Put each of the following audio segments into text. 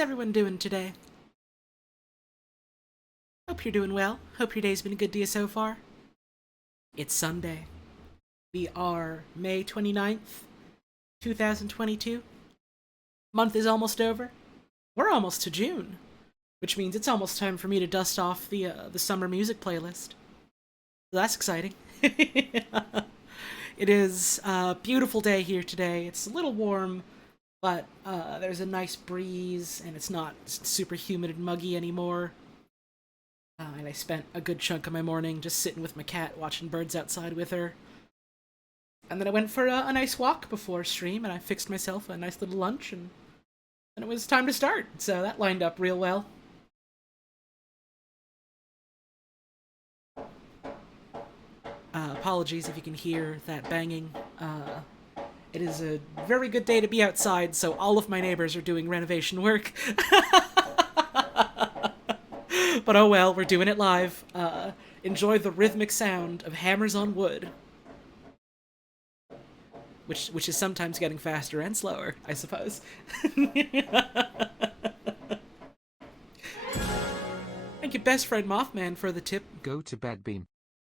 everyone doing today? Hope you're doing well. Hope your day's been a good day so far. It's Sunday. We are May 29th, 2022. Month is almost over. We're almost to June, which means it's almost time for me to dust off the summer music playlist. So that's exciting. It is a beautiful day here today. It's a little warm, but there's a nice breeze, and it's not super humid and muggy anymore. And I spent a good chunk of my morning just sitting with my cat, watching birds outside with her. And then I went for a nice walk before stream, and I fixed myself a nice little lunch, and it was time to start. So that lined up real well. Apologies if you can hear that banging. It is a very good day to be outside, so all of my neighbors are doing renovation work. But oh well, we're doing it live. Enjoy the rhythmic sound of hammers on wood. Which is sometimes getting faster and slower, I suppose. Thank you, best friend Mothman, for the tip. Go to bed, Beam.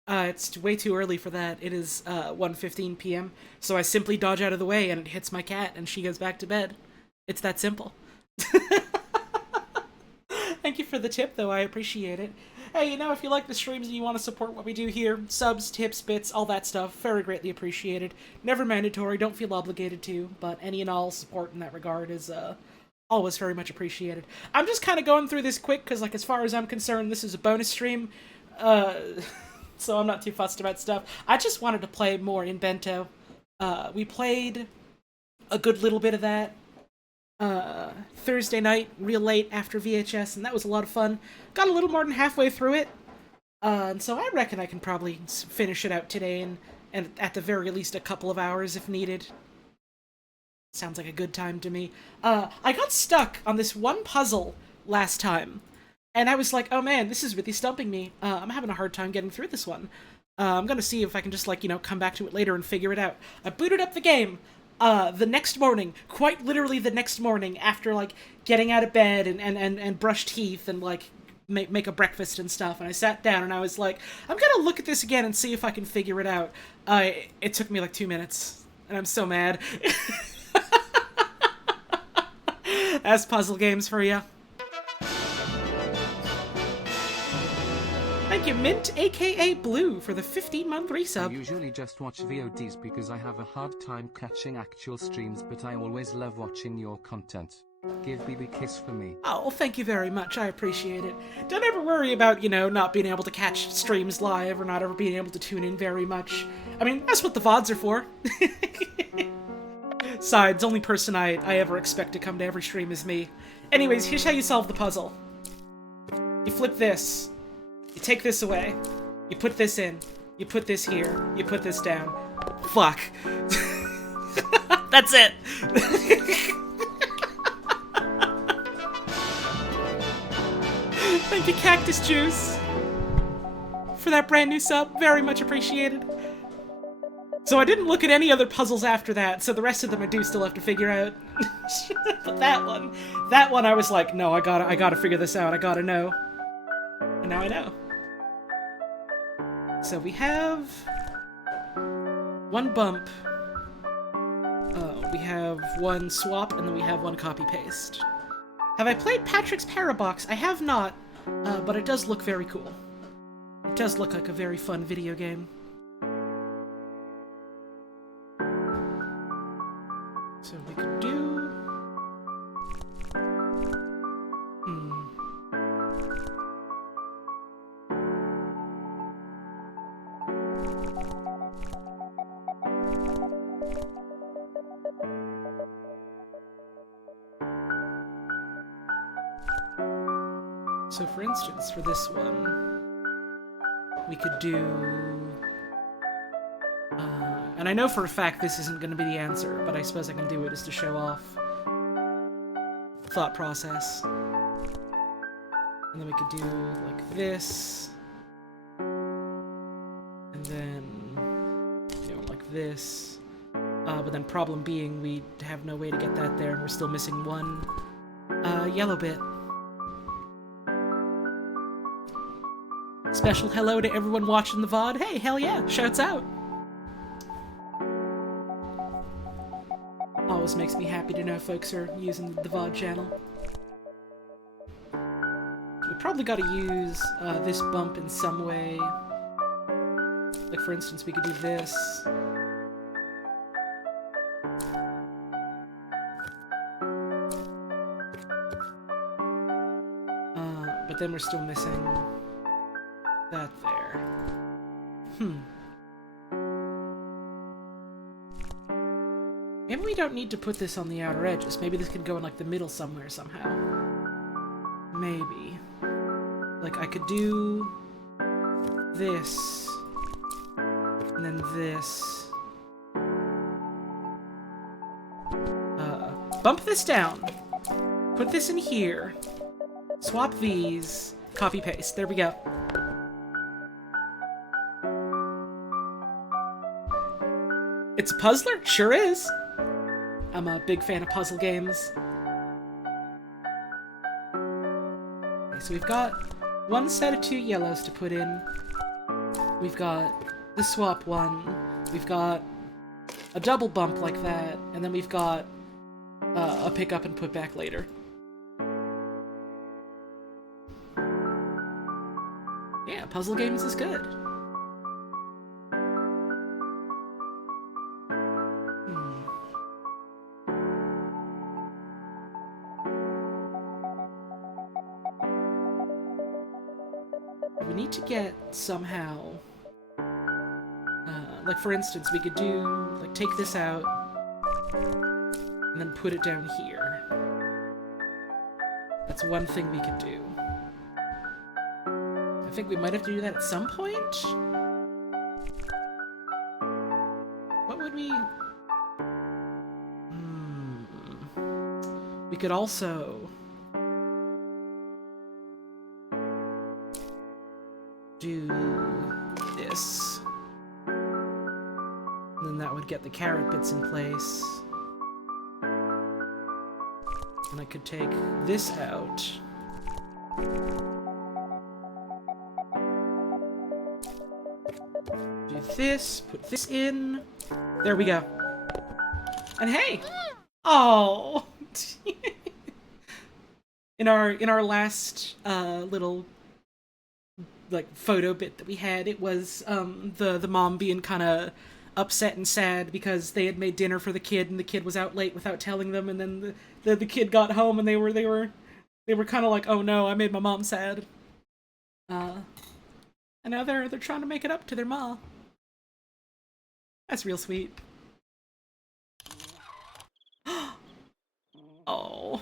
It's way too early for that. It is 1:15 p.m., so I simply dodge out of the way and it hits my cat and she goes back to bed. It's that simple. Thank you for the tip, though. I appreciate it. Hey, if you like the streams and you want to support what we do here, subs, tips, bits, all that stuff, very greatly appreciated. Never mandatory, don't feel obligated to, but any and all support in that regard is always very much appreciated. I'm just kind of going through this quick, because as far as I'm concerned, this is a bonus stream, so I'm not too fussed about stuff. I just wanted to play more Inbento. We played a good little bit of that Thursday night, real late after VHS, and that was a lot of fun. Got a little more than halfway through it, and so I reckon I can probably finish it out today, and at the very least a couple of hours if needed. Sounds like a good time to me. I got stuck on this one puzzle last time, and I was like, oh man, this is really stumping me. I'm having a hard time getting through this one. I'm gonna see if I can just, come back to it later and figure it out. I booted up the game, the next morning, quite literally the next morning, after, getting out of bed and brush teeth and, make a breakfast and stuff, and I sat down and I was like, I'm gonna look at this again and see if I can figure it out. It took me 2 minutes, and I'm so mad. That's puzzle games for you. Thank you, Mint, aka Blue, for the 15-month resub. I usually just watch VODs because I have a hard time catching actual streams, but I always love watching your content. Give BB a kiss for me. Oh, well, thank you very much. I appreciate it. Don't ever worry about, not being able to catch streams live or not ever being able to tune in very much. I mean, that's what the VODs are for. Besides, only person I ever expect to come to every stream is me. Anyways, here's how you solve the puzzle. You flip this. You take this away. You put this in. You put this here. You put this down. Fuck. That's it. Thank you, Cactus Juice, for that brand new sub. Very much appreciated. So I didn't look at any other puzzles after that, so the rest of them I do still have to figure out. But that one I was like, no, I gotta figure this out. I gotta know. And now I know. So we have one bump, we have one swap, and then we have one copy-paste. Have I played Patrick's Parabox? I have not, but it does look very cool. It does look like a very fun video game. So we could do... So for instance, for this one, we could do... and I know for a fact this isn't going to be the answer, but I suppose I can do it just to show off thought process. And then we could do like this, and then like this. But then problem being we have no way to get that there, and we're still missing one. yellow bit. Special hello to everyone watching the VOD. Hey, hell yeah, shouts out. Always makes me happy to know folks are using the VOD channel. We probably got to use this bump in some way. Like, for instance, we could do this. But then we're still missing that there. Maybe we don't need to put this on the outer edges. Maybe this could go in, like, the middle somewhere somehow. Maybe. Like, I could do this, and then this. Bump this down. Put this in here. Swap these. Copy paste. There we go. It's a puzzler? Sure is. I'm a big fan of puzzle games. Okay, so we've got one set of 2 yellows to put in. We've got the swap one. We've got a double bump like that. And then we've got a pick up and put back later. Yeah, puzzle games is good. We need to get somehow, like for instance, we could do, like, take this out and then put it down here. That's one thing we could do. I think we might have to do that at some point. What would we... We could also... do this. And then that would get the carrot bits in place. And I could take this out. Do this, put this in. There we go. And hey! Oh! in our last little, like, photo bit that we had, it was the mom being kind of upset and sad because they had made dinner for the kid and the kid was out late without telling them, and then the kid got home and they were kind of like, oh no, I made my mom sad. And now they're trying to make it up to their ma. That's real sweet. Oh.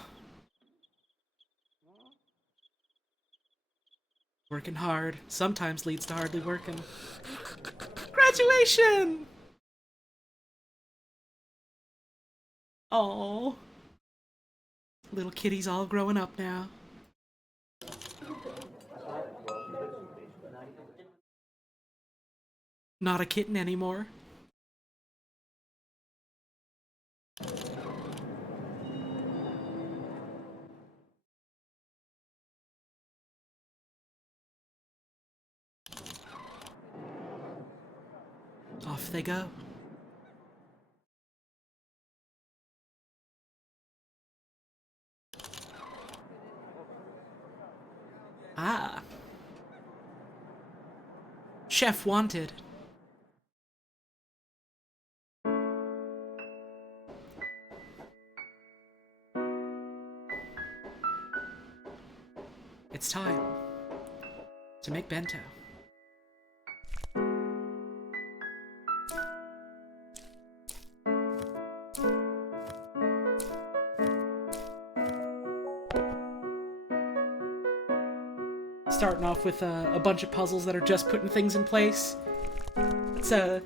Working hard sometimes leads to hardly working. Graduation! Oh. Little kitty's all growing up now. Not a kitten anymore. Off they go. Ah. Chef wanted. It's time to make bento. Starting off with a bunch of puzzles that are just putting things in place. It's a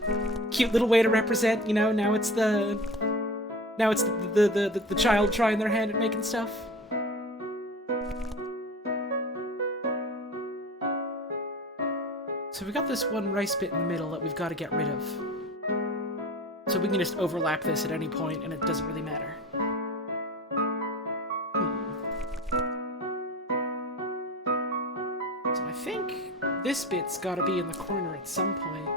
cute little way to represent, you know, now it's the child trying their hand at making stuff. So we got this one rice bit in the middle that we've got to get rid of. So we can just overlap this at any point and it doesn't really matter. this bit's gotta be in the corner at some point.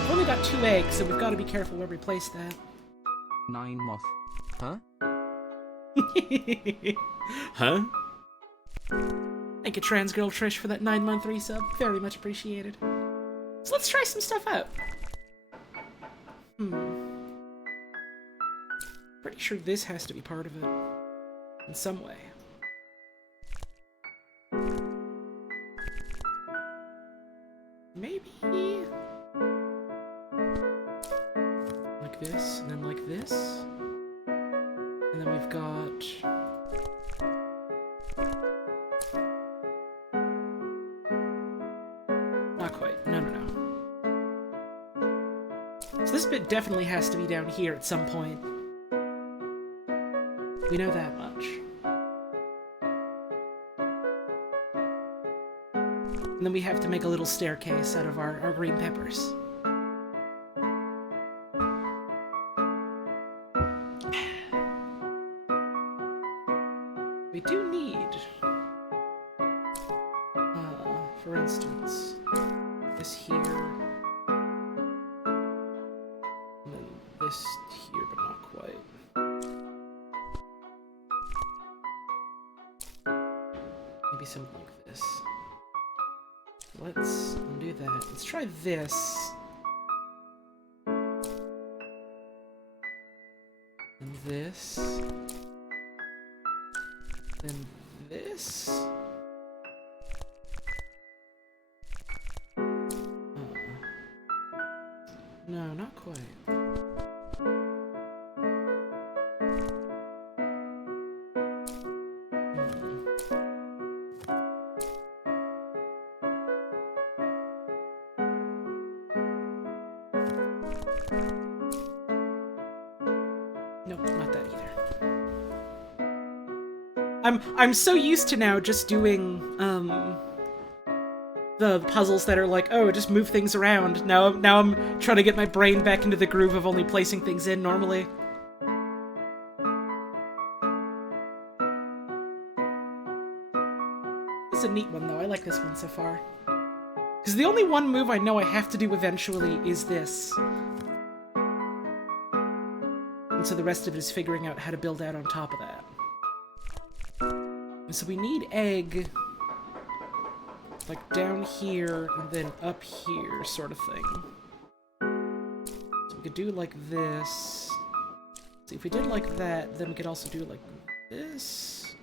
I've only got 2 eggs, so we've got to be careful where we place that. 9 moth. Huh? Huh? Thank you, Trans Girl Trish, for that 9-month resub. Very much appreciated. So let's try some stuff out. Pretty sure this has to be part of it. In some way. Maybe... like this, and then like this. And then we've got... not quite. No. So this bit definitely has to be down here at some point. We know that much. And then we have to make a little staircase out of our green peppers. We do need, for instance, this here, and then this here, but not quite. Maybe something like this. Let's undo that. Let's try this. And this. Then this. No, not quite. Nope, not that either. I'm so used to now just doing the puzzles that are like, oh, just move things around. Now I'm trying to get my brain back into the groove of only placing things in normally. It's a neat one though. I like this one so far. Because the only one move I know I have to do eventually is this. And so the rest of it is figuring out how to build out on top of that. And so we need egg, like down here and then up here, sort of thing. So we could do like this. See, if we did like that, then we could also do like this.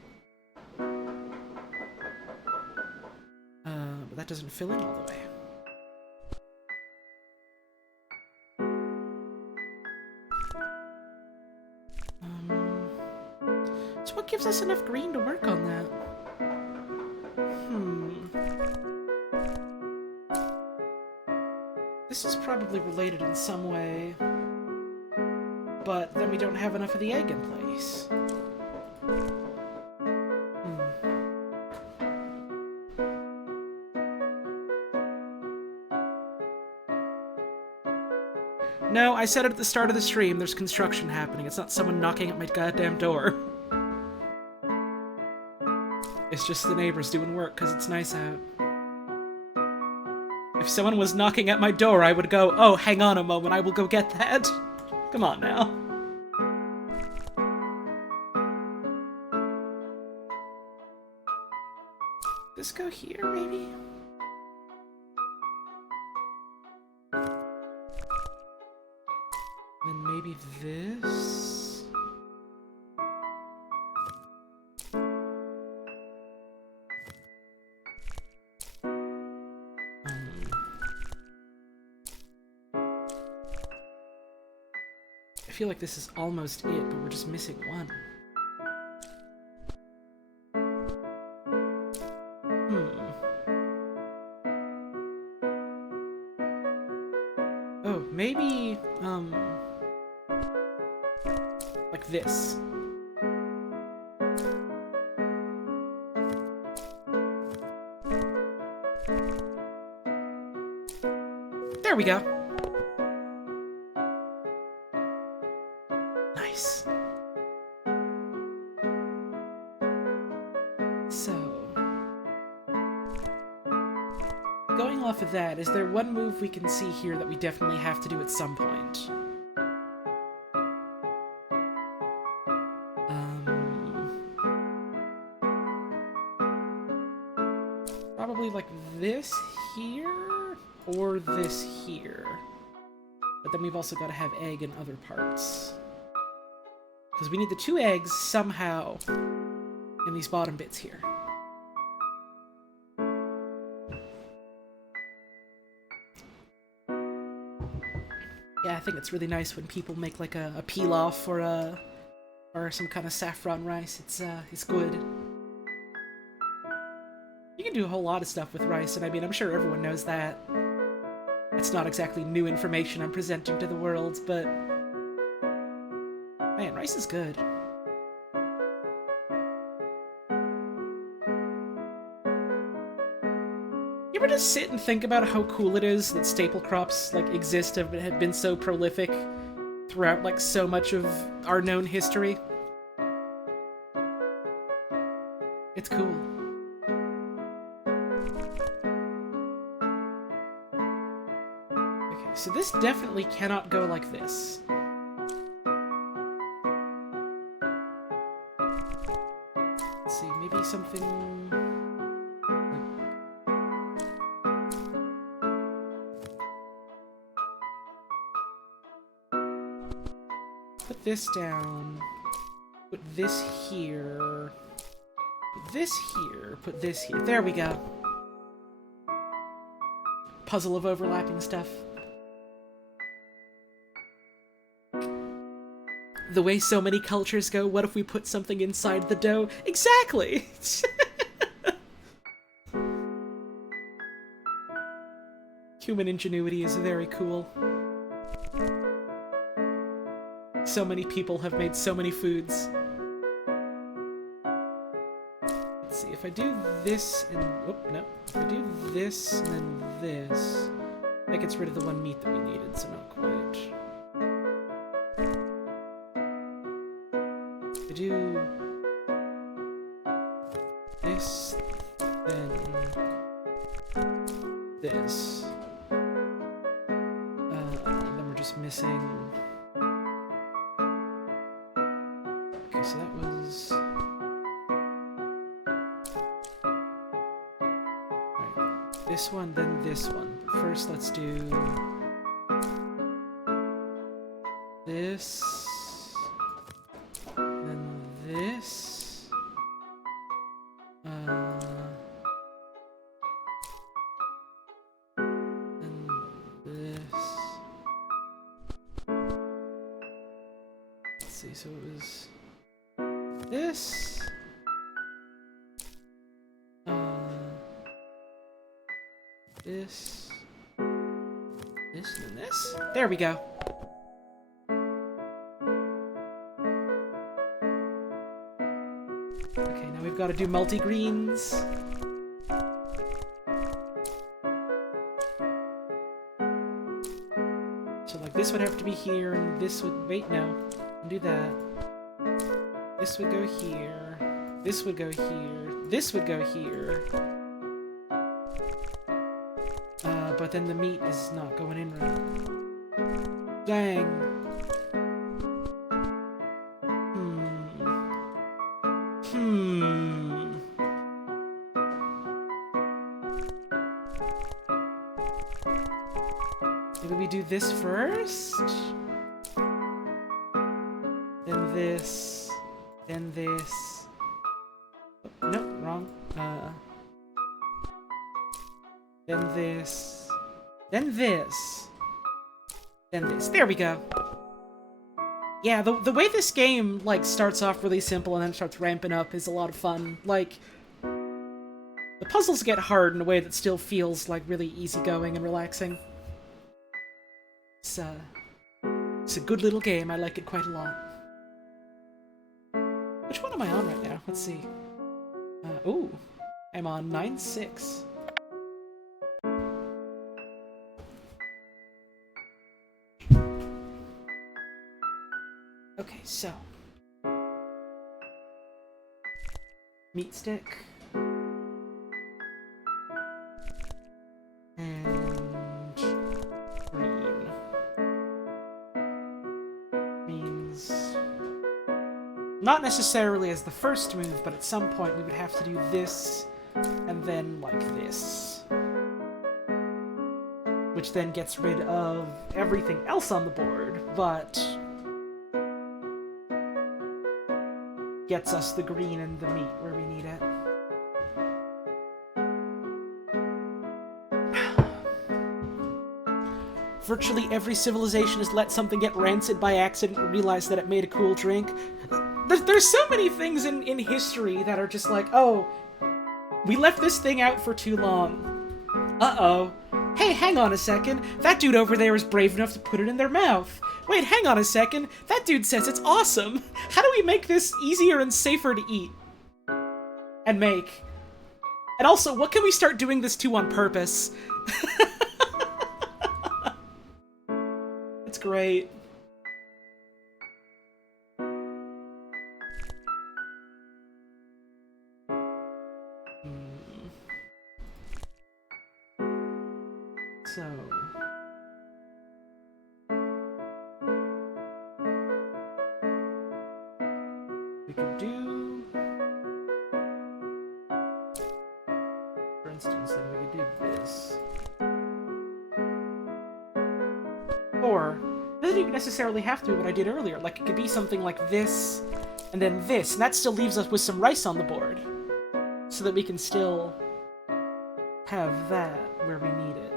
But that doesn't fill in all the way. So what gives us enough green to work on that? This is probably related in some way, but then we don't have enough of the egg in place. No, I said it at the start of the stream, there's construction happening. It's not someone knocking at my goddamn door. It's just the neighbors doing work because it's nice out. If someone was knocking at my door, I would go, oh, hang on a moment, I will go get that. Come on now. This go here, maybe? Then maybe this? I feel like this is almost it, but we're just missing one. Oh, maybe, like this. There we go. Nice. So, going off of that, is there one move we can see here that we definitely have to do at some point? Probably like this here, or this here. But then we've also got to have egg in other parts. Because we need the 2 eggs somehow in these bottom bits here. Yeah, I think it's really nice when people make like a pilaf or some kind of saffron rice. It's good. You can do a whole lot of stuff with rice, and I mean, I'm sure everyone knows that. It's not exactly new information I'm presenting to the world, but man, rice is good. You ever just sit and think about how cool it is that staple crops like exist and have been so prolific throughout like so much of our known history? It's cool. Okay, so this definitely cannot go like this. Let's see, maybe something put this down, put this here, put this here, put this here. There we go. Puzzle of overlapping stuff. The way so many cultures go, what if we put something inside the dough? Exactly! Human ingenuity is very cool. So many people have made so many foods. Let's see, if I do this and... Whoop, no. If I do this and then this, that gets rid of the one meat that we needed, so not quite. If I do this, then this. And then we're just missing... Okay, so that was... Right. This one, then this one. But first, let's do... this... then this... then this... Let's see, so it was... this, this, this, and this. There we go. Okay, now we've got to do multi-greens. So, like, this would have to be here, and this would... Wait, no. Do that. This would go here, this would go here, this would go here. But then the meat is not going in right. Dang. Maybe we do this first? Then this. Then this. Oh, no, wrong. Then this. Then this. Then this. There we go. Yeah, the way this game, like, starts off really simple and then starts ramping up is a lot of fun. Like, the puzzles get hard in a way that still feels, like, really easygoing and relaxing. It's a good little game. I like it quite a lot. Which one am I on right now? Let's see. Ooh. I'm on 9-6. Okay, so. Meat stick. necessarily as the first move, but at some point we would have to do this, and then like this. Which then gets rid of everything else on the board, but gets us the green and the meat where we need it. Virtually every civilization has let something get rancid by accident and realized that it made a cool drink. There's so many things in history that are just like, oh, we left this thing out for too long. Uh-oh. Hey, hang on a second. That dude over there is brave enough to put it in their mouth. Wait, hang on a second. That dude says it's awesome. How do we make this easier and safer to eat? And make? And also, what can we start doing this to on purpose? It's great. So... we could do... for instance, then we could do this. Or, it doesn't even necessarily have to be what I did earlier. Like, it could be something like this, and then this, and that still leaves us with some rice on the board. So that we can still have that where we need it.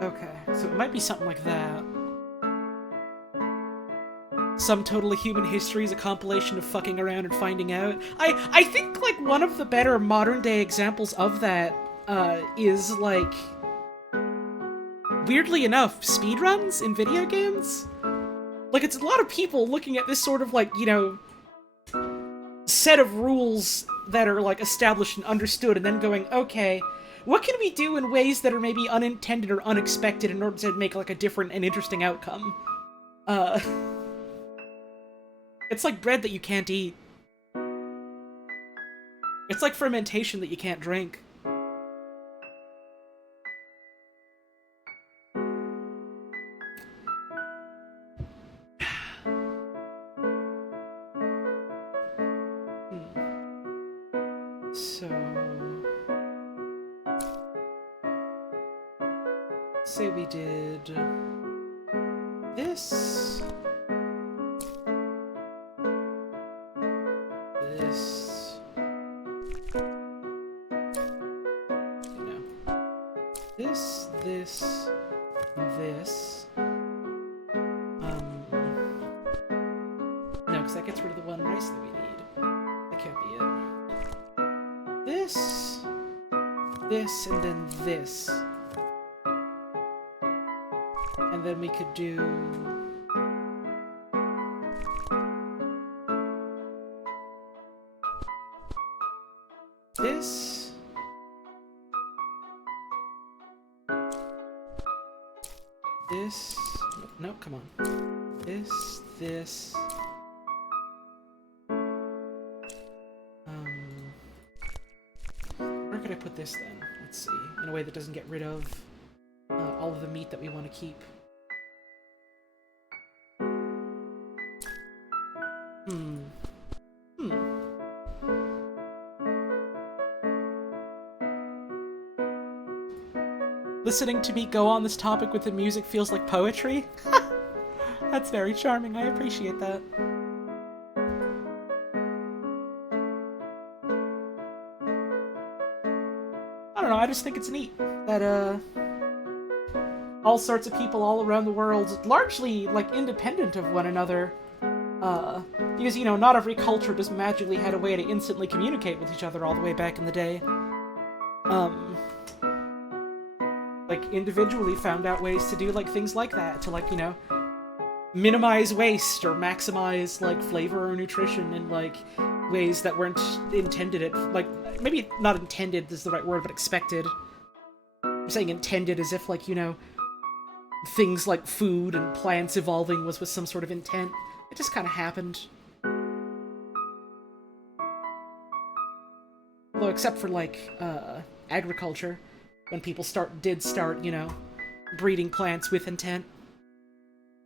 Okay, so it might be something like that. Some totally human history is a compilation of fucking around and finding out. I think, like, one of the better modern-day examples of that is, like... weirdly enough, speedruns in video games? Like, it's a lot of people looking at this sort of, like, you know, set of rules that are, like, established and understood, and then going, okay, what can we do in ways that are maybe unintended or unexpected in order to make, like, a different and interesting outcome? It's like bread that you can't eat. It's like fermentation that you can't drink. So... say we did... this... this... no. This, this, this... no, because that gets rid of the one rice that we need. That can't be it. This, this, and then this. And then we could do... this. This. No, come on. This, this. Where could I put this then? Let's see. In a way that doesn't get rid of all of the meat that we want to keep. Listening to me go on this topic with the music feels like poetry. That's very charming. I appreciate that. I don't know, I just think it's neat that, all sorts of people all around the world, largely, like, independent of one another, because, you know, not every culture just magically had a way to instantly communicate with each other all the way back in the day. Like, individually found out ways to do, like, things like that, to, like, you know, minimize waste or maximize, like, flavor or nutrition in, like, ways that weren't intended at, like, maybe not intended is the right word, but expected. I'm saying intended as if, like, you know, things like food and plants evolving was with some sort of intent. It just kind of happened. Although, except for, like, agriculture, when people did start, you know, breeding plants with intent.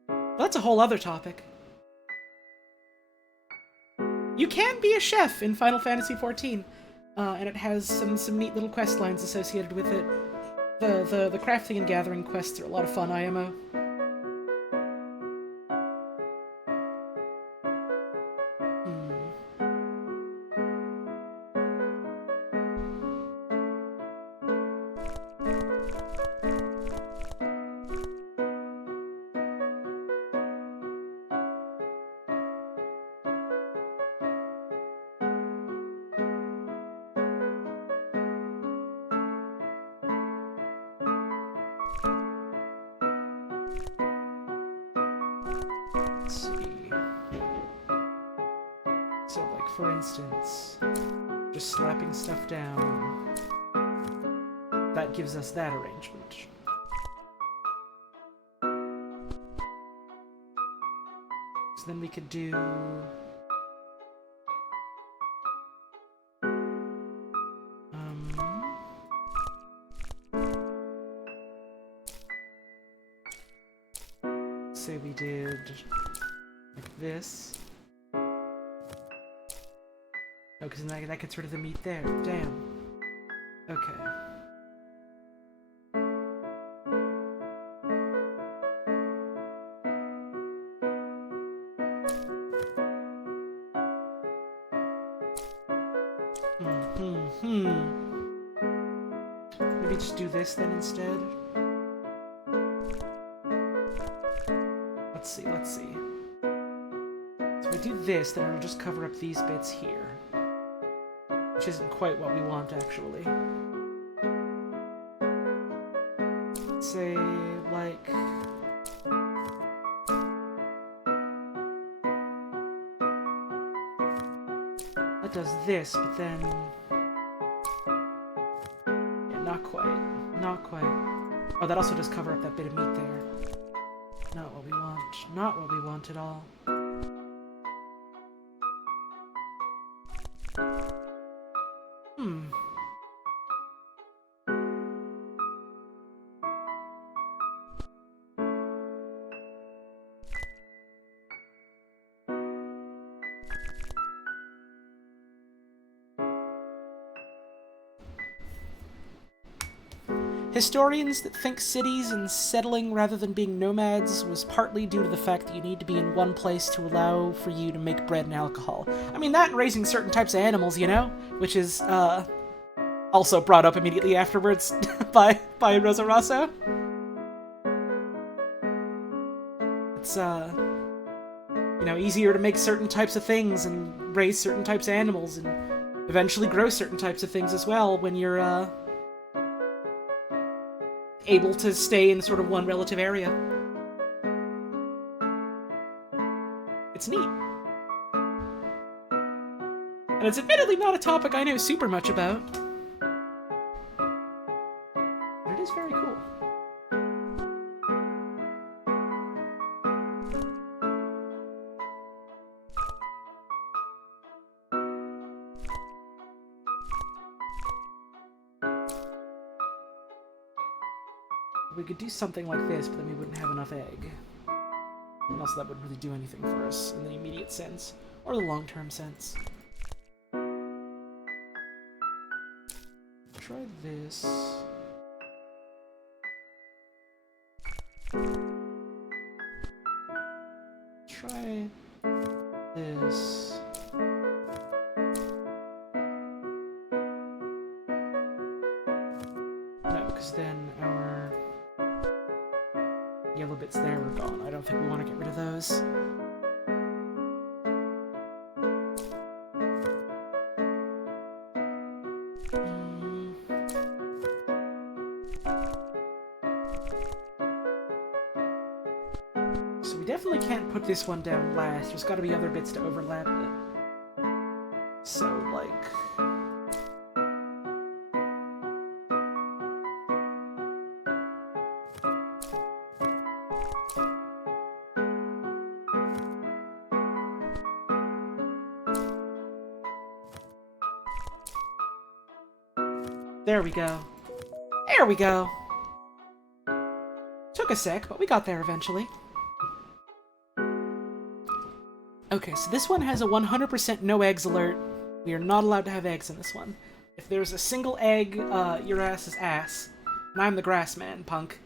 But that's a whole other topic. You can be a chef in Final Fantasy XIV, and it has some neat little quest lines associated with it. The crafting and gathering quests are a lot of fun, IMO. For instance, just slapping stuff down, that gives us that arrangement. So then we could do... say we did like this. Oh, because then that gets rid of the meat there. Damn. Okay. Maybe just do this then instead? Let's see. So if I do this, then it'll just cover up these bits here. Which isn't quite what we want, actually. Let's say, like... that does this, but then... yeah, not quite. Not quite. Oh, that also does cover up that bit of meat there. Not what we want. Not what we want at all. Historians that think cities and settling rather than being nomads was partly due to the fact that you need to be in one place to allow for you to make bread and alcohol. I mean, that and raising certain types of animals, you know? Which is, also brought up immediately afterwards by Rosa Rosso. It's, you know, easier to make certain types of things and raise certain types of animals and eventually grow certain types of things as well when you're, able to stay in sort of one relative area. It's neat. And it's admittedly not a topic I know super much about. But it is very cool. We could do something like this, but then we wouldn't have enough egg. And also that wouldn't really do anything for us in the immediate sense, or the long-term sense. Try this. Try this. No, because then our yellow bits there are gone. I don't think we want to get rid of those. So we definitely can't put this one down last. There's got to be other bits to overlap it. So, like... there we go. There we go! Took a sec, but we got there eventually. Okay, so this one has a 100% no eggs alert. We are not allowed to have eggs in this one. If there's a single egg, your ass is ass. And I'm the grass man, punk.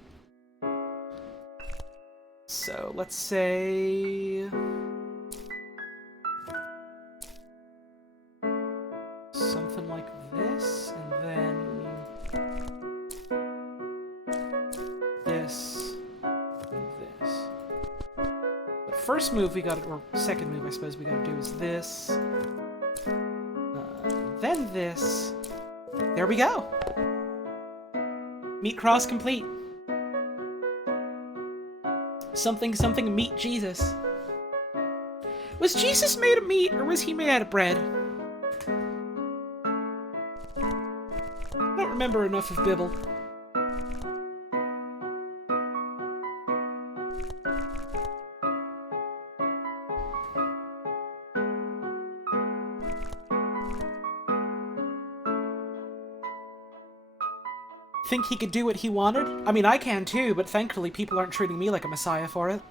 So, let's say... something like this, and then... this, and this. The first move we gotta, or second move I suppose we gotta do is this. Then this. There we go! Meat cross complete. Something something meat Jesus. Was Jesus made of meat, or was he made out of bread? I don't remember enough of Bibble. Think he could do what he wanted? I mean, I can too, but thankfully people aren't treating me like a messiah for it.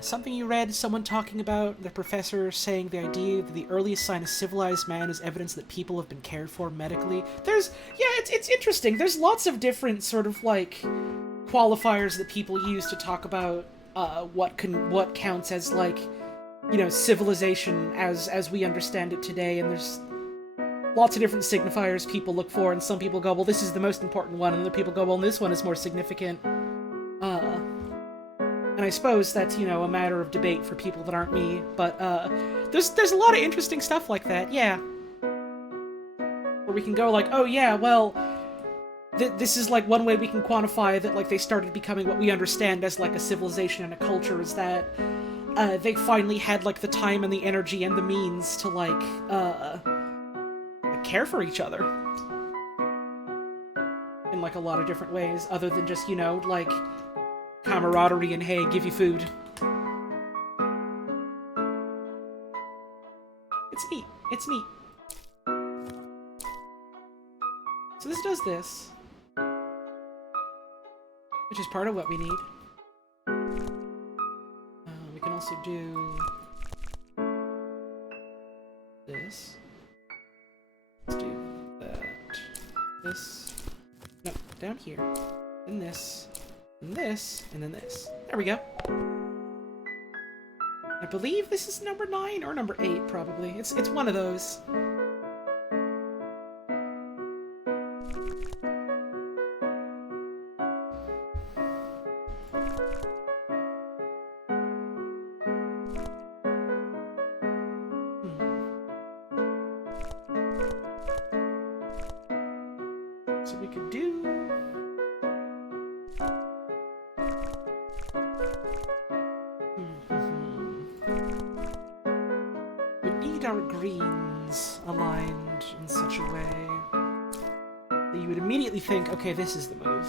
Something you read, someone talking about the professor saying the idea that the earliest sign of civilized man is evidence that people have been cared for medically. There's, yeah, it's interesting. There's lots of different sort of, like, qualifiers that people use to talk about what counts as, like, you know, civilization as we understand it today, and there's lots of different signifiers people look for, and some people go, well, this is the most important one, and other people go, well, this one is more significant. And I suppose that's, you know, a matter of debate for people that aren't me, but there's a lot of interesting stuff like that, yeah. Where we can go like, oh yeah, well, this is like one way we can quantify that, like, they started becoming what we understand as like a civilization and a culture, is that they finally had, like, the time and the energy and the means to, like, care for each other. In, like, a lot of different ways, other than just, you know, like, camaraderie and, hey, give you food. It's neat. It's neat. So this does this. Which is part of what we need. We can also do this. Let's do that. This. No, down here. Then this. And this. And then this. There we go. I believe this is number 9 or number 8, probably. It's one of those. So we could do... We need our greens aligned in such a way that you would immediately think, okay, this is the move.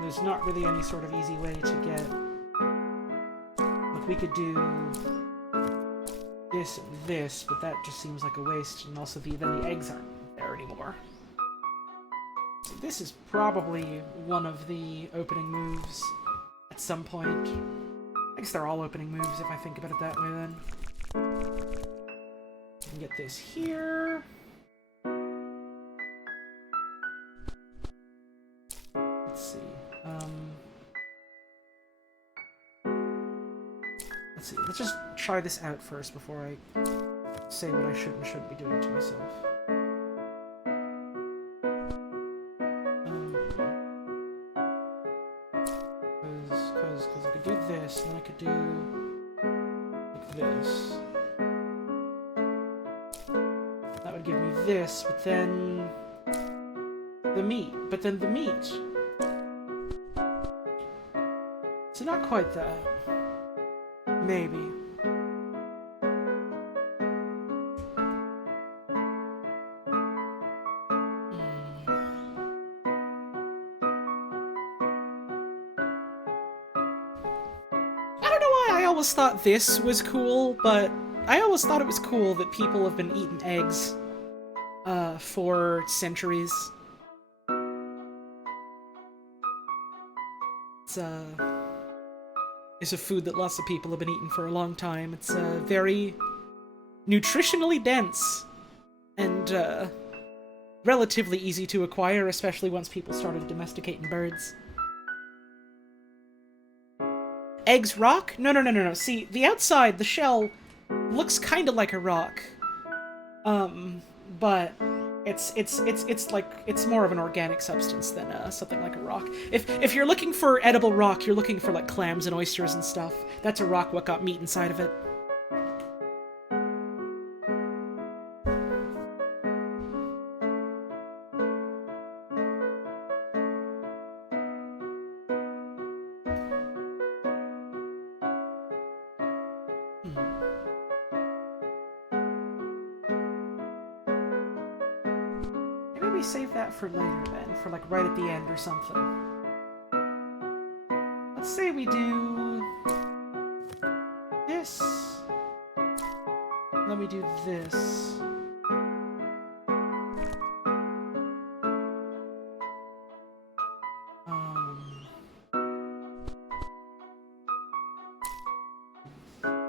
There's not really any sort of easy way to get... Like, we could do this and this, but that just seems like a waste, and also then the eggs aren't there anymore. So this is probably one of the opening moves at some point. I guess they're all opening moves if I think about it that way then. You can get this here. Let's see. Let's see. Let's just try this out first before I say what I should and shouldn't be doing to myself. Because I could do this, and then I could do like this. That would give me this, but then the meat. But then the meat. So not quite that. Maybe. I always thought this was cool, but I always thought it was cool that people have been eating eggs for centuries. It's a food that lots of people have been eating for a long time. It's very nutritionally dense and relatively easy to acquire, especially once people started domesticating birds. Eggs rock? No. See, the outside, the shell, looks kind of like a rock. But it's like, it's more of an organic substance than something like a rock. If you're looking for edible rock, you're looking for like clams and oysters and stuff. That's a rock what got meat inside of it. Maybe save that for later then, for like right at the end or something. Let's say we do this, and then we do this.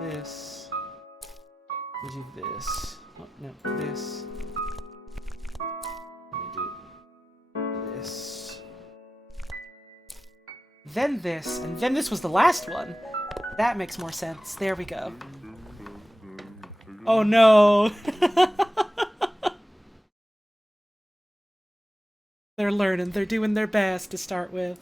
This. We do this. Oh, no, this. Then this, and then this was the last one. That makes more sense. There we go. Oh no! They're learning. They're doing their best to start with.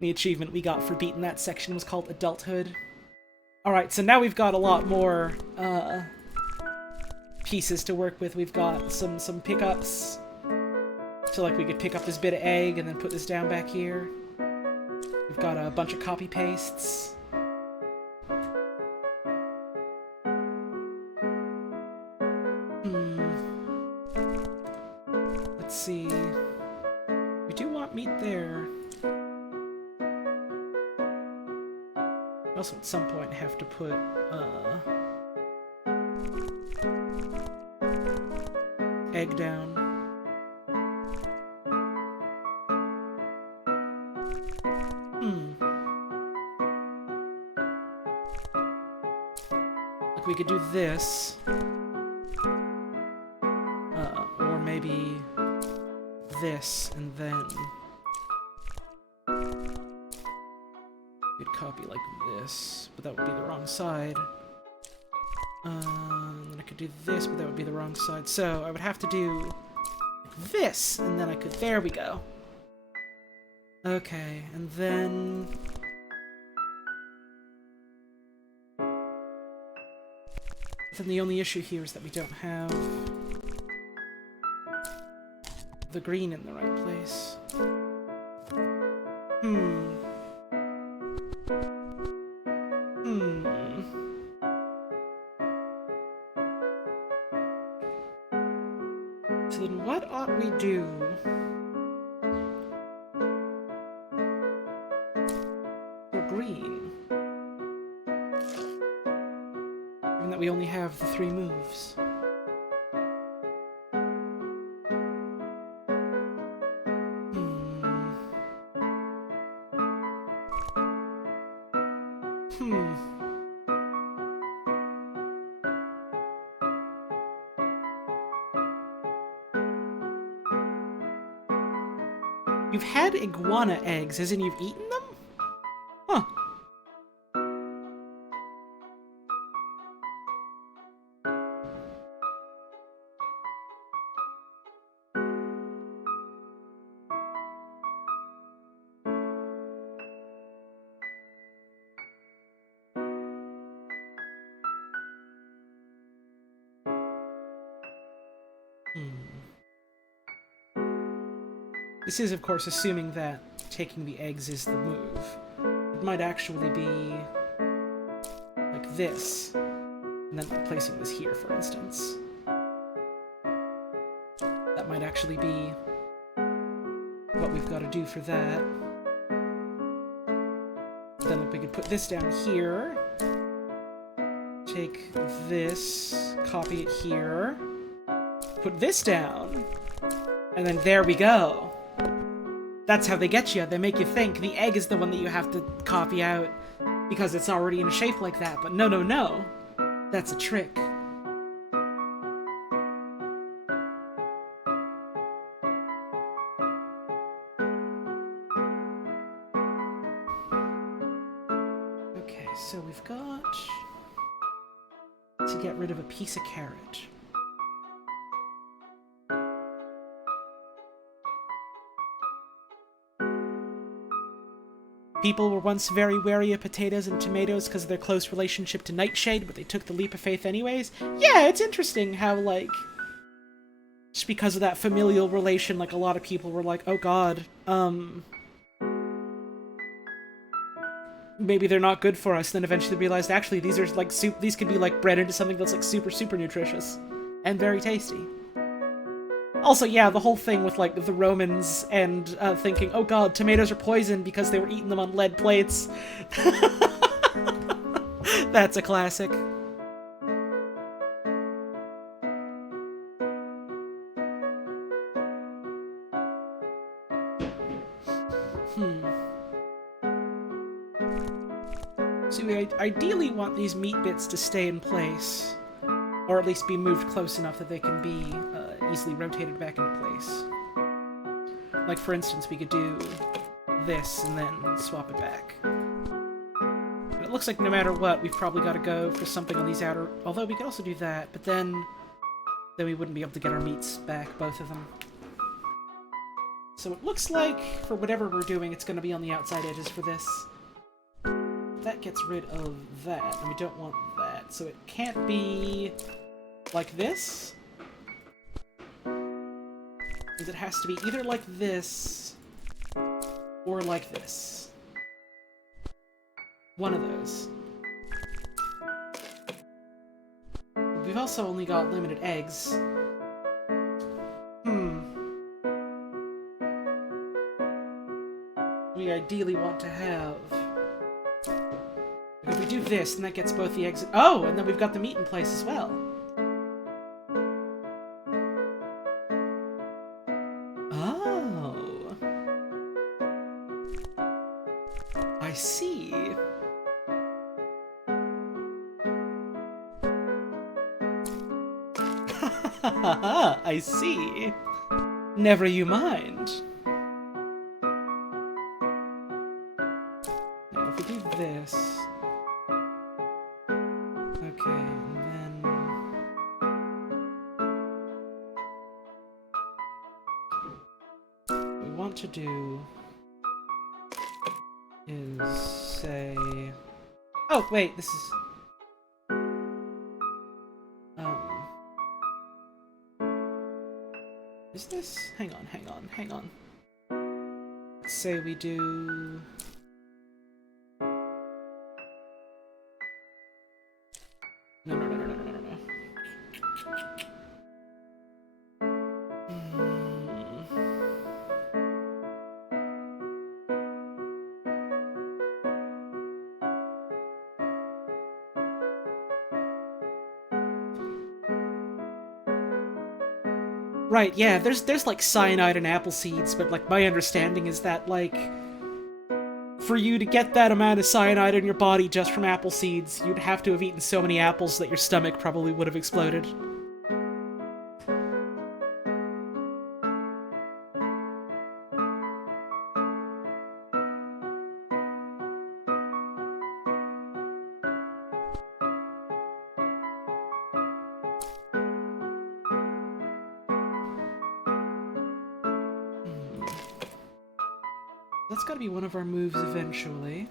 The achievement we got for beating that section was called Adulthood. Alright, so now we've got a lot more, pieces to work with. We've got some pickups. So like we could pick up this bit of egg and then put this down back here. We've got a bunch of copy pastes. Let's see. We do want meat there. We also at some point have to put egg down. Like we could do this. Or maybe this, and then we'd copy like this, but that would be the wrong side. Then I could do this, but that would be the wrong side. So I would have to do this, and then I could... There we go. Okay, and then... Then the only issue here is that we don't have the green in the right place. So then what ought we do? For green. Given that we only have the 3 moves. You've had iguana eggs, as in you've eaten them? Huh. This is, of course, assuming that taking the eggs is the move. It might actually be like this, and then placing this here, for instance. That might actually be what we've got to do for that. So then we could put this down here. Take this, copy it here. Put this down. And then there we go. That's how they get you. They make you think the egg is the one that you have to copy out because it's already in a shape like that. But no, no, no. That's a trick. Okay, so we've got to get rid of a piece of carrot. People were once very wary of potatoes and tomatoes because of their close relationship to nightshade, but they took the leap of faith anyways. Yeah, it's interesting how, like, just because of that familial relation, like, a lot of people were like, oh god, maybe they're not good for us, then eventually realized, actually, these are, like, these could be, like, bred into something that's, like, super, super nutritious. And very tasty. Also, yeah, the whole thing with, like, the Romans and thinking, oh god, tomatoes are poison because they were eating them on lead plates. That's a classic. So we ideally want these meat bits to stay in place, or at least be moved close enough that they can be easily rotated back into place. Like, for instance, we could do this and then swap it back. And it looks like no matter what, we've probably got to go for something on these outer... Although we could also do that, but then we wouldn't be able to get our meats back, both of them. So it looks like, for whatever we're doing, it's going to be on the outside edges for this. That gets rid of that, and we don't want that. So it can't be like this. Because it has to be either like this or like this. One of those. We've also only got limited eggs. We ideally want to have... If we do this, then that gets both the eggs... Oh! And then we've got the meat in place as well. Oh. I see. I see. Never you mind. Now, if we do this... Okay, and then... What we want to do is say... Oh, wait, this is... Is this? Hang on. Let's say we do... No. Right, yeah, there's like cyanide in apple seeds, but like my understanding is that like for you to get that amount of cyanide in your body just from apple seeds, you'd have to have eaten so many apples that your stomach probably would have exploded. That's gotta be one of our moves eventually.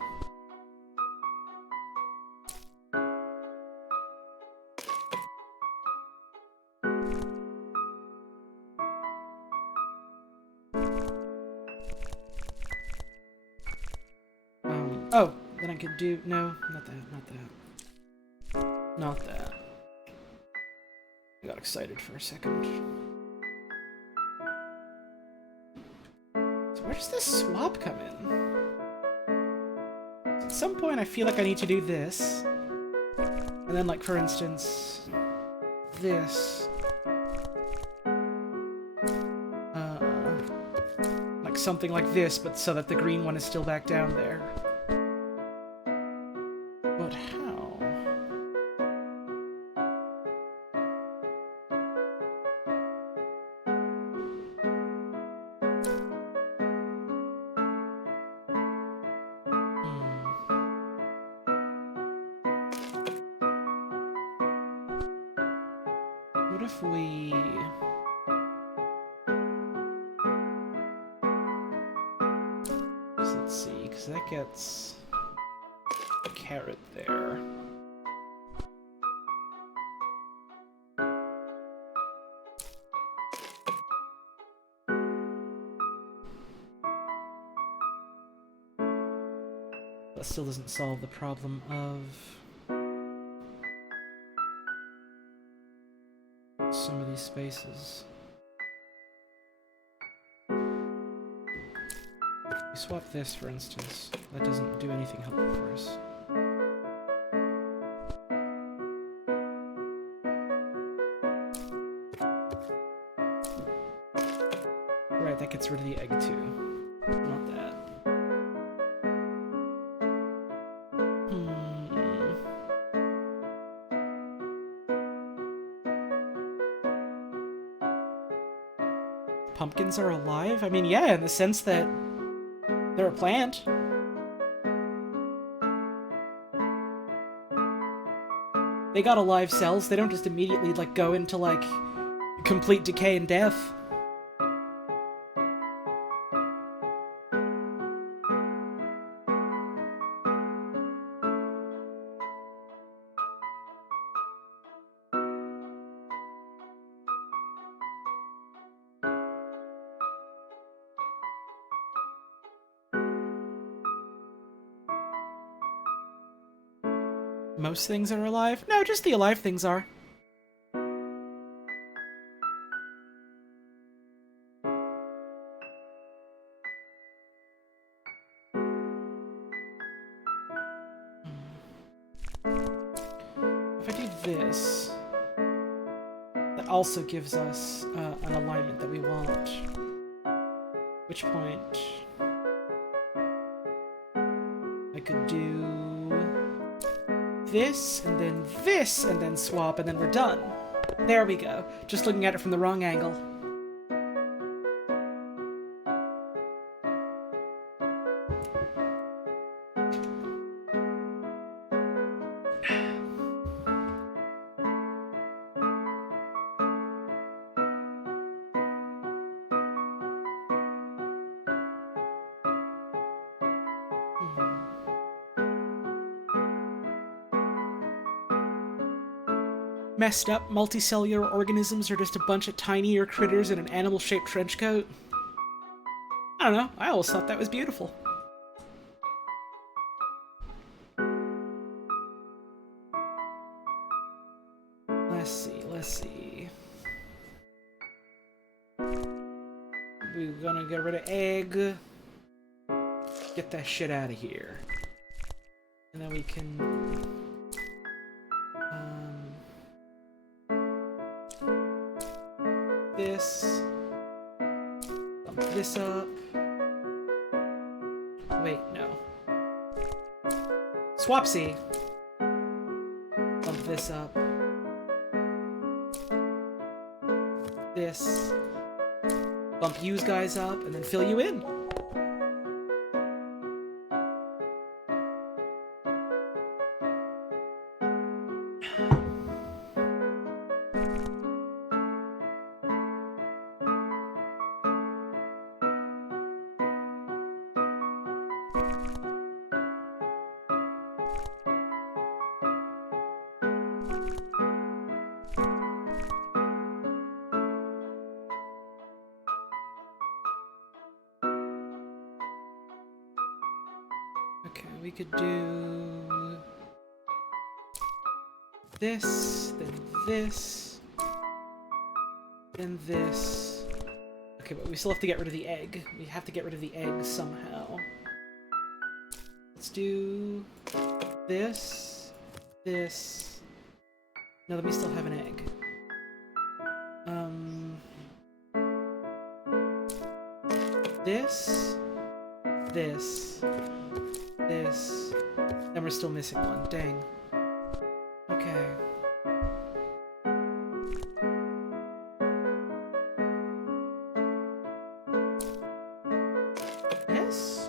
Oh, then I could do... No, not that. Not that. I got excited for a second. So where does this swap come in? some point I feel like I need to do this. And then, like, for instance, this. Like something like this, but so that the green one is still back down there. But how? What if we... Let's see, because that gets a carrot there. That still doesn't solve the problem of some of these spaces. We swap this, for instance. That doesn't do anything helpful for us. Right, that gets rid of the egg too. Not that. Pumpkins are alive? I mean, yeah, in the sense that they're a plant. They got alive cells. They don't just immediately, like, go into, like, complete decay and death. Most things are alive? No, just the alive things are. If I do this, that also gives us an alignment that we want. At which point I could do this, and then swap, and then we're done. There we go. Just looking at it from the wrong angle. Messed up multicellular organisms are just a bunch of tinier critters in an animal-shaped trench coat. I don't know, I always thought that was beautiful. Let's see. We're gonna get rid of egg. Get that shit out of here. And then we can... this. Bump this up. Wait, no. Swapsy. Bump this up. This. Bump you guys up, and then fill you in. Okay, we could do this, then this, then this. Okay, but we still have to get rid of the egg. We have to get rid of the egg somehow. Let's do this, this. No, let me still have an egg. This, this, this. Then we're still missing one. Dang. Okay. This?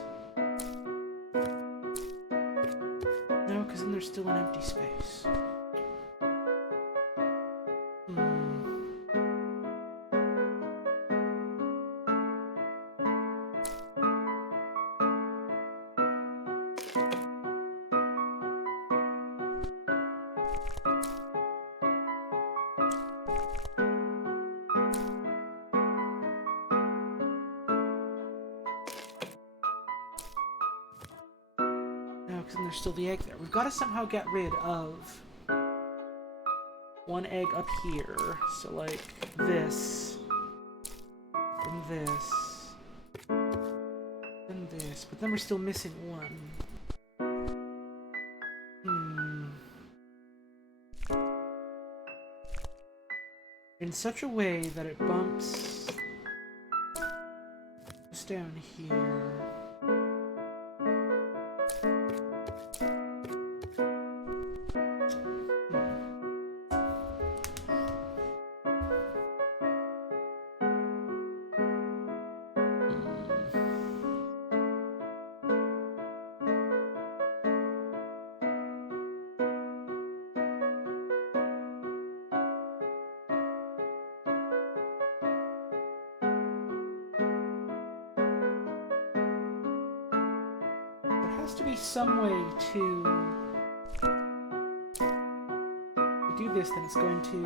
No, because then there's still an empty space. And there's still the egg there. We've got to somehow get rid of one egg up here. So like this, and this, and this. But then we're still missing one. In such a way that it bumps this down here. To be some way to do this, then it's going to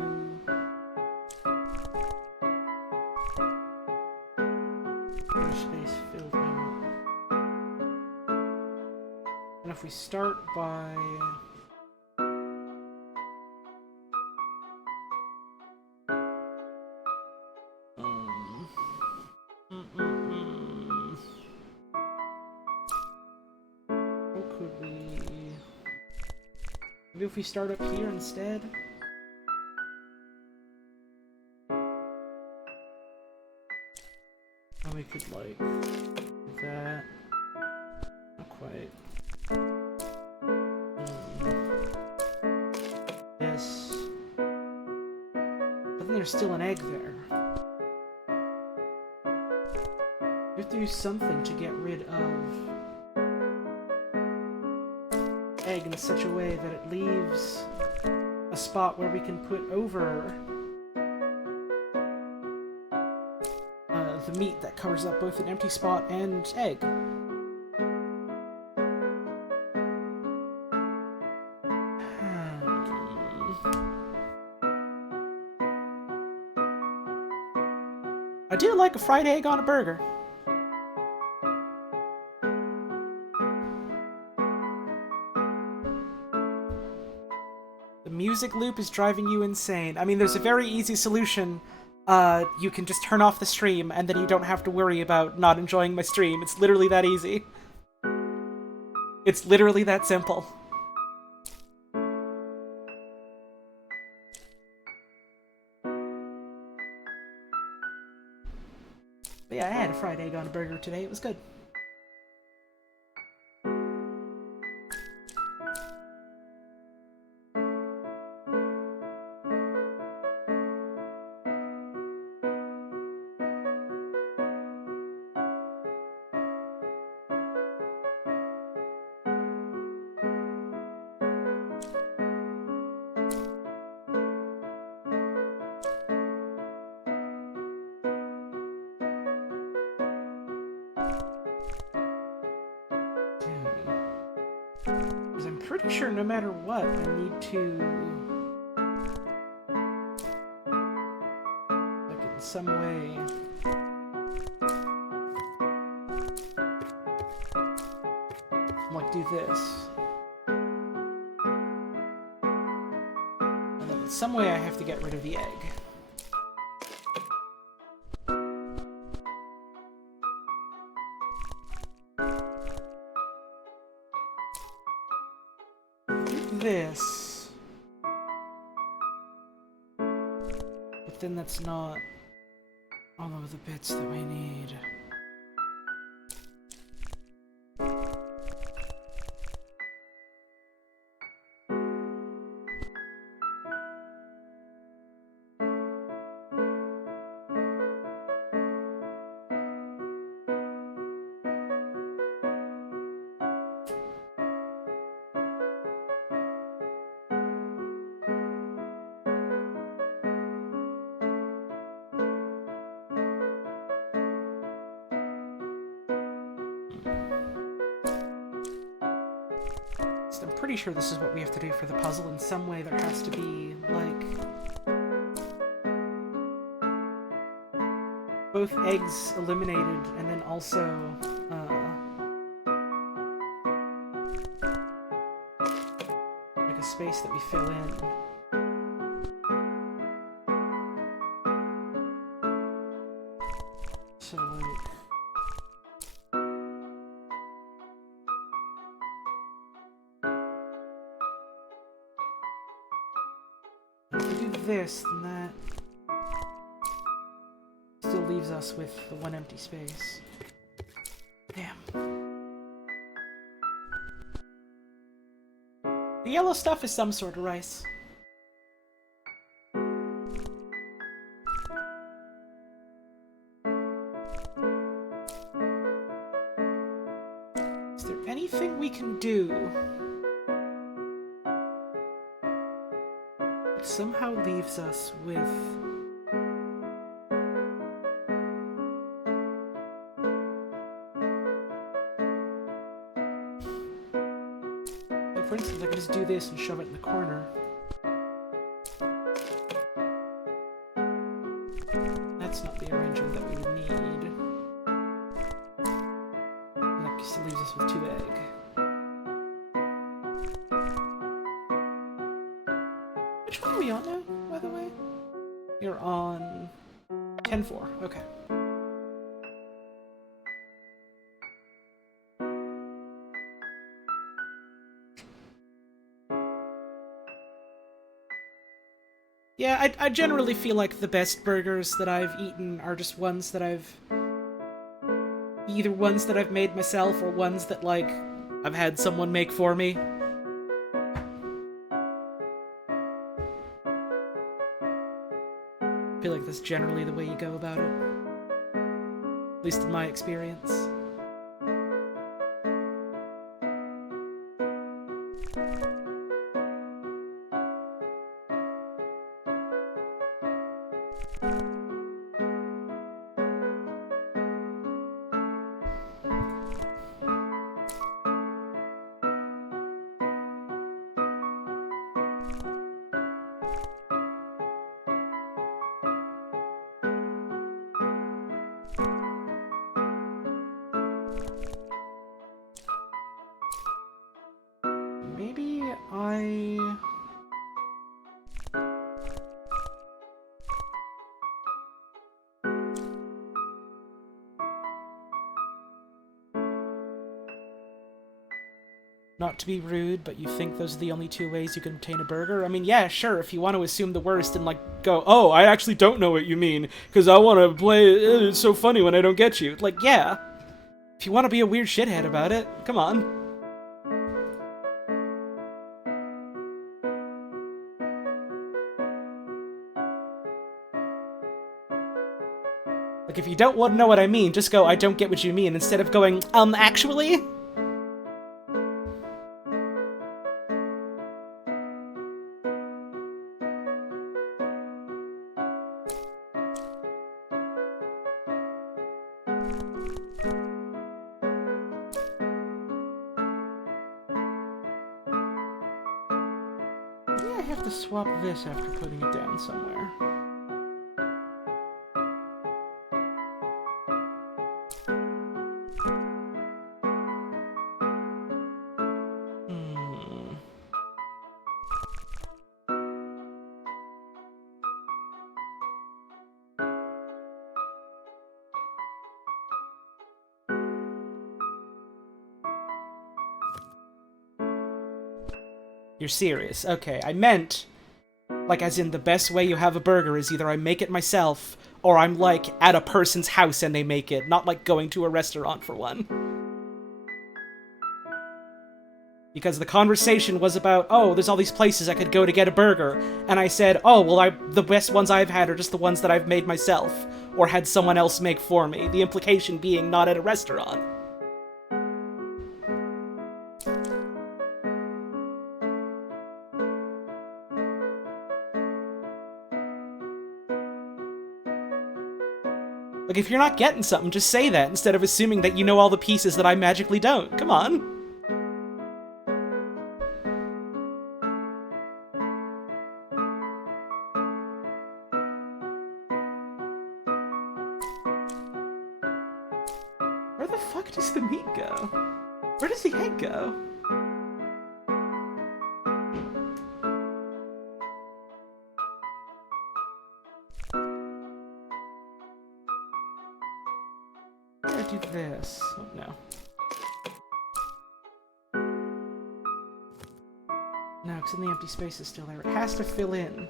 get a space filled out. And if we start by maybe if we start up here instead? And we could, like, do that. Not quite. This. But then there's still an egg there. We have to do something to get rid of egg in such a way that it leaves a spot where we can put over the meat that covers up both an empty spot and egg. I do like a fried egg on a burger. Music loop is driving you insane. I mean, there's a very easy solution. You can just turn off the stream, and then you don't have to worry about not enjoying my stream. It's literally that easy. It's literally that simple. But yeah, I had a fried egg on a burger today. It was good. Pretty sure no matter what, I need to, like, in some way, like, do this. And then in some way I have to get rid of the egg. But then that's not all of the bits that we need. I'm pretty sure this is what we have to do for the puzzle. In some way there has to be, like, both eggs eliminated and then also, like a space that we fill in. So, like... if we do this, then that still leaves us with the one empty space. Damn. The yellow stuff is some sort of rice. Is there anything we can do that somehow leaves us with... for instance, I could just do this and shove it in the corner. That's not the arrangement that we would need. And that just leaves us with 2 egg. Which one are we on now, by the way? You're on 10-4. Okay. Yeah, I generally feel like the best burgers that I've eaten are just ones that I've... either ones that I've made myself or ones that, like, I've had someone make for me. I feel like that's generally the way you go about it. At least in my experience. Maybe I... Not to be rude, but you think those are the only 2 ways you can obtain a burger? I mean, yeah, sure, if you want to assume the worst and, like, go, oh, I actually don't know what you mean, because I want to play, it's so funny when I don't get you. Like, yeah. If you want to be a weird shithead about it, come on. Like, if you don't want to know what I mean, just go, I don't get what you mean, instead of going, actually? Yeah, I have to swap this after putting it down somewhere. You're serious. Okay, I meant Like, as in, the best way you have a burger is either I make it myself, or I'm, like, at a person's house and they make it, not, like, going to a restaurant for one. Because the conversation was about, oh, there's all these places I could go to get a burger, and I said, oh, well, the best ones I've had are just the ones that I've made myself, or had someone else make for me, the implication being not at a restaurant. Like, if you're not getting something, just say that, instead of assuming that you know all the pieces that I magically don't. Come on. Where the fuck does the meat go? Where does the egg go? Do this. Oh, no. No, because then the empty space is still there. It has to fill in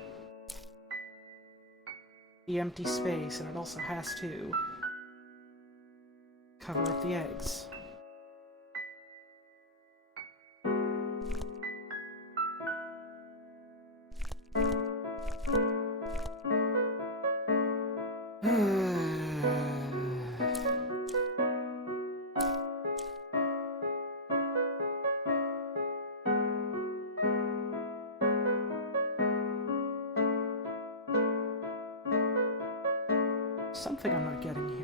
the empty space, and it also has to cover up the eggs. Something I'm not getting here.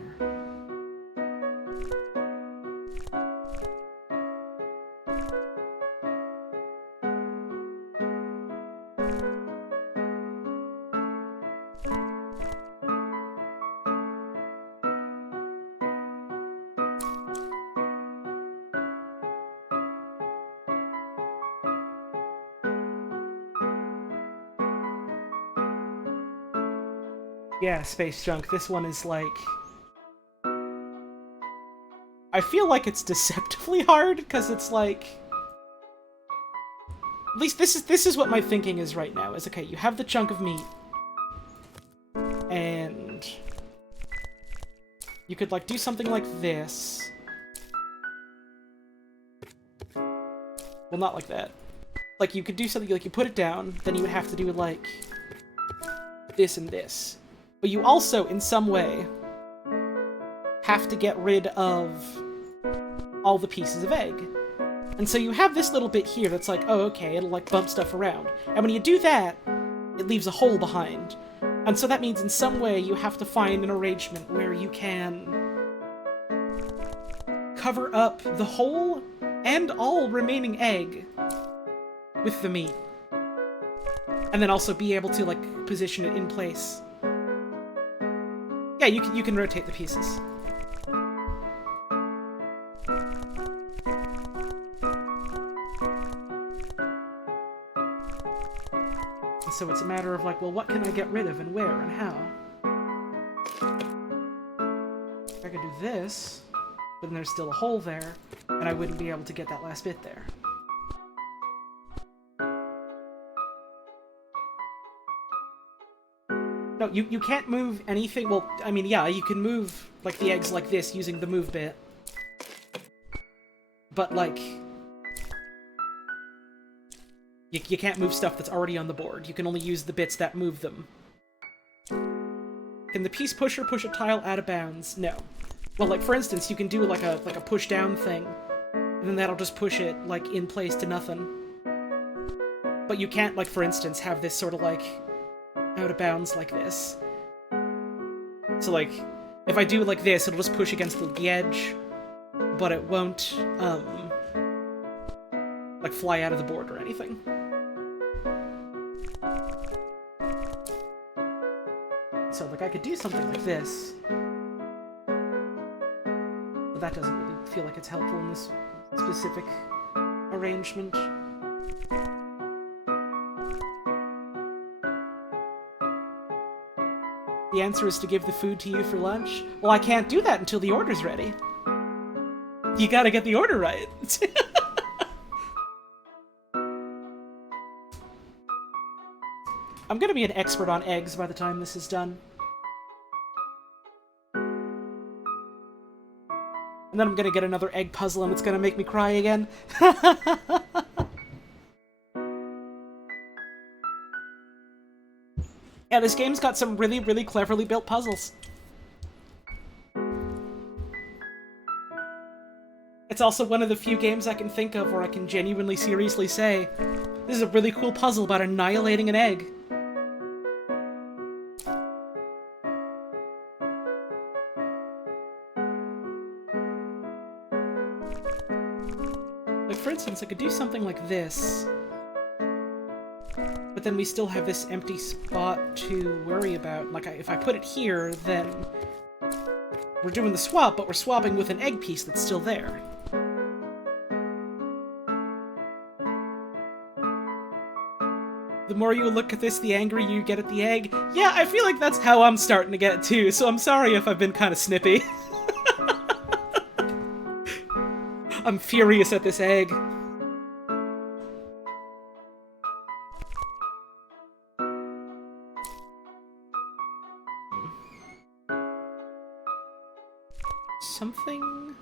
Yeah, Space Junk, this one is like... I feel like it's deceptively hard, because it's like... At least this is what my thinking is right now, is okay, you have the chunk of meat, and... you could, like, do something like this. Well, not like that. Like, you could do something, like, you put it down, then you would have to do, like, this and this. But you also, in some way, have to get rid of all the pieces of egg. And so you have this little bit here that's like, oh, okay, it'll, like, bump stuff around. And when you do that, it leaves a hole behind. And so that means in some way you have to find an arrangement where you can cover up the whole and all remaining egg with the meat. And then also be able to, like, position it in place. Yeah, you can rotate the pieces. And so it's a matter of like, well, what can I get rid of and where and how? I could do this, but then there's still a hole there, and I wouldn't be able to get that last bit there. No, you can't move anything. Well, I mean, yeah, you can move, like, the eggs like this using the move bit. But, like... You can't move stuff that's already on the board. You can only use the bits that move them. Can the piece pusher push a tile out of bounds? No. Well, like, for instance, you can do, like a push-down thing, and then that'll just push it, like, in place to nothing. But you can't, like, for instance, have this sort of, like... out of bounds like this. So, like, if I do it like this, it'll just push against the edge, but it won't, like, fly out of the board or anything. So, like, I could do something like this, but that doesn't really feel like it's helpful in this specific arrangement. The answer is to give the food to you for lunch? Well, I can't do that until the order's ready. You gotta get the order right. I'm gonna be an expert on eggs by the time this is done. And then I'm gonna get another egg puzzle and it's gonna make me cry again. Yeah, this game's got some really, really cleverly built puzzles. It's also one of the few games I can think of where I can genuinely, seriously say, this is a really cool puzzle about annihilating an egg. Like, for instance, I could do something like this, but then we still have this empty spot to worry about. Like, if I put it here, then we're doing the swap, but we're swapping with an egg piece that's still there. The more you look at this, the angrier you get at the egg. Yeah, I feel like that's how I'm starting to get too, so I'm sorry if I've been kind of snippy. I'm furious at this egg. Something...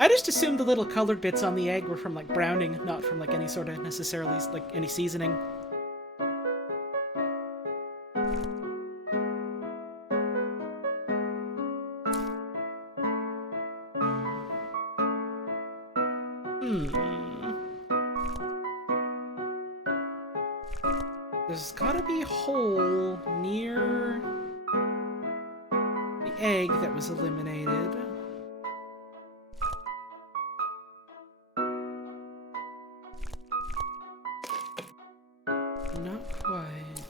I just assumed the little colored bits on the egg were from, like, browning, not from, like, any sort of necessarily, like, any seasoning. There's gotta be a hole near the egg that was eliminated. Not quite.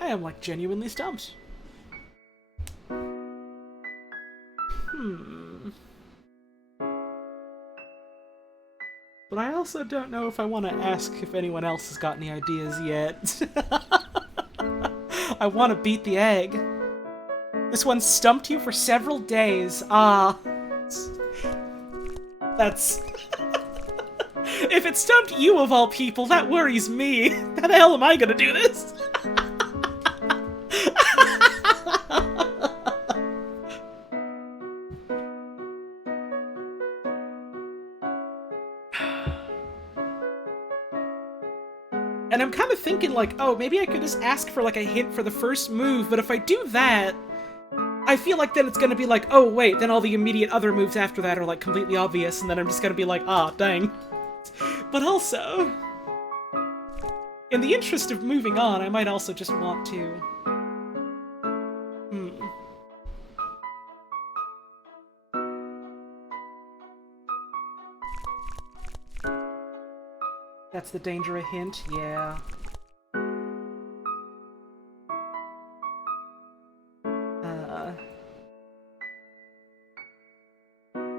I am, like, genuinely stumped. But I also don't know if I want to ask if anyone else has got any ideas yet. I want to beat the egg. This one stumped you for several days. That's... If it stumped you of all people, that worries me. How the hell am I gonna do this? And I'm kind of thinking, like, oh, maybe I could just ask for, like, a hint for the first move, but if I do that, I feel like then it's gonna be like, oh, wait, then all the immediate other moves after that are, like, completely obvious, and then I'm just gonna be like, ah, dang. But also, in the interest of moving on, I might also just want to... That's the danger of hint? Yeah.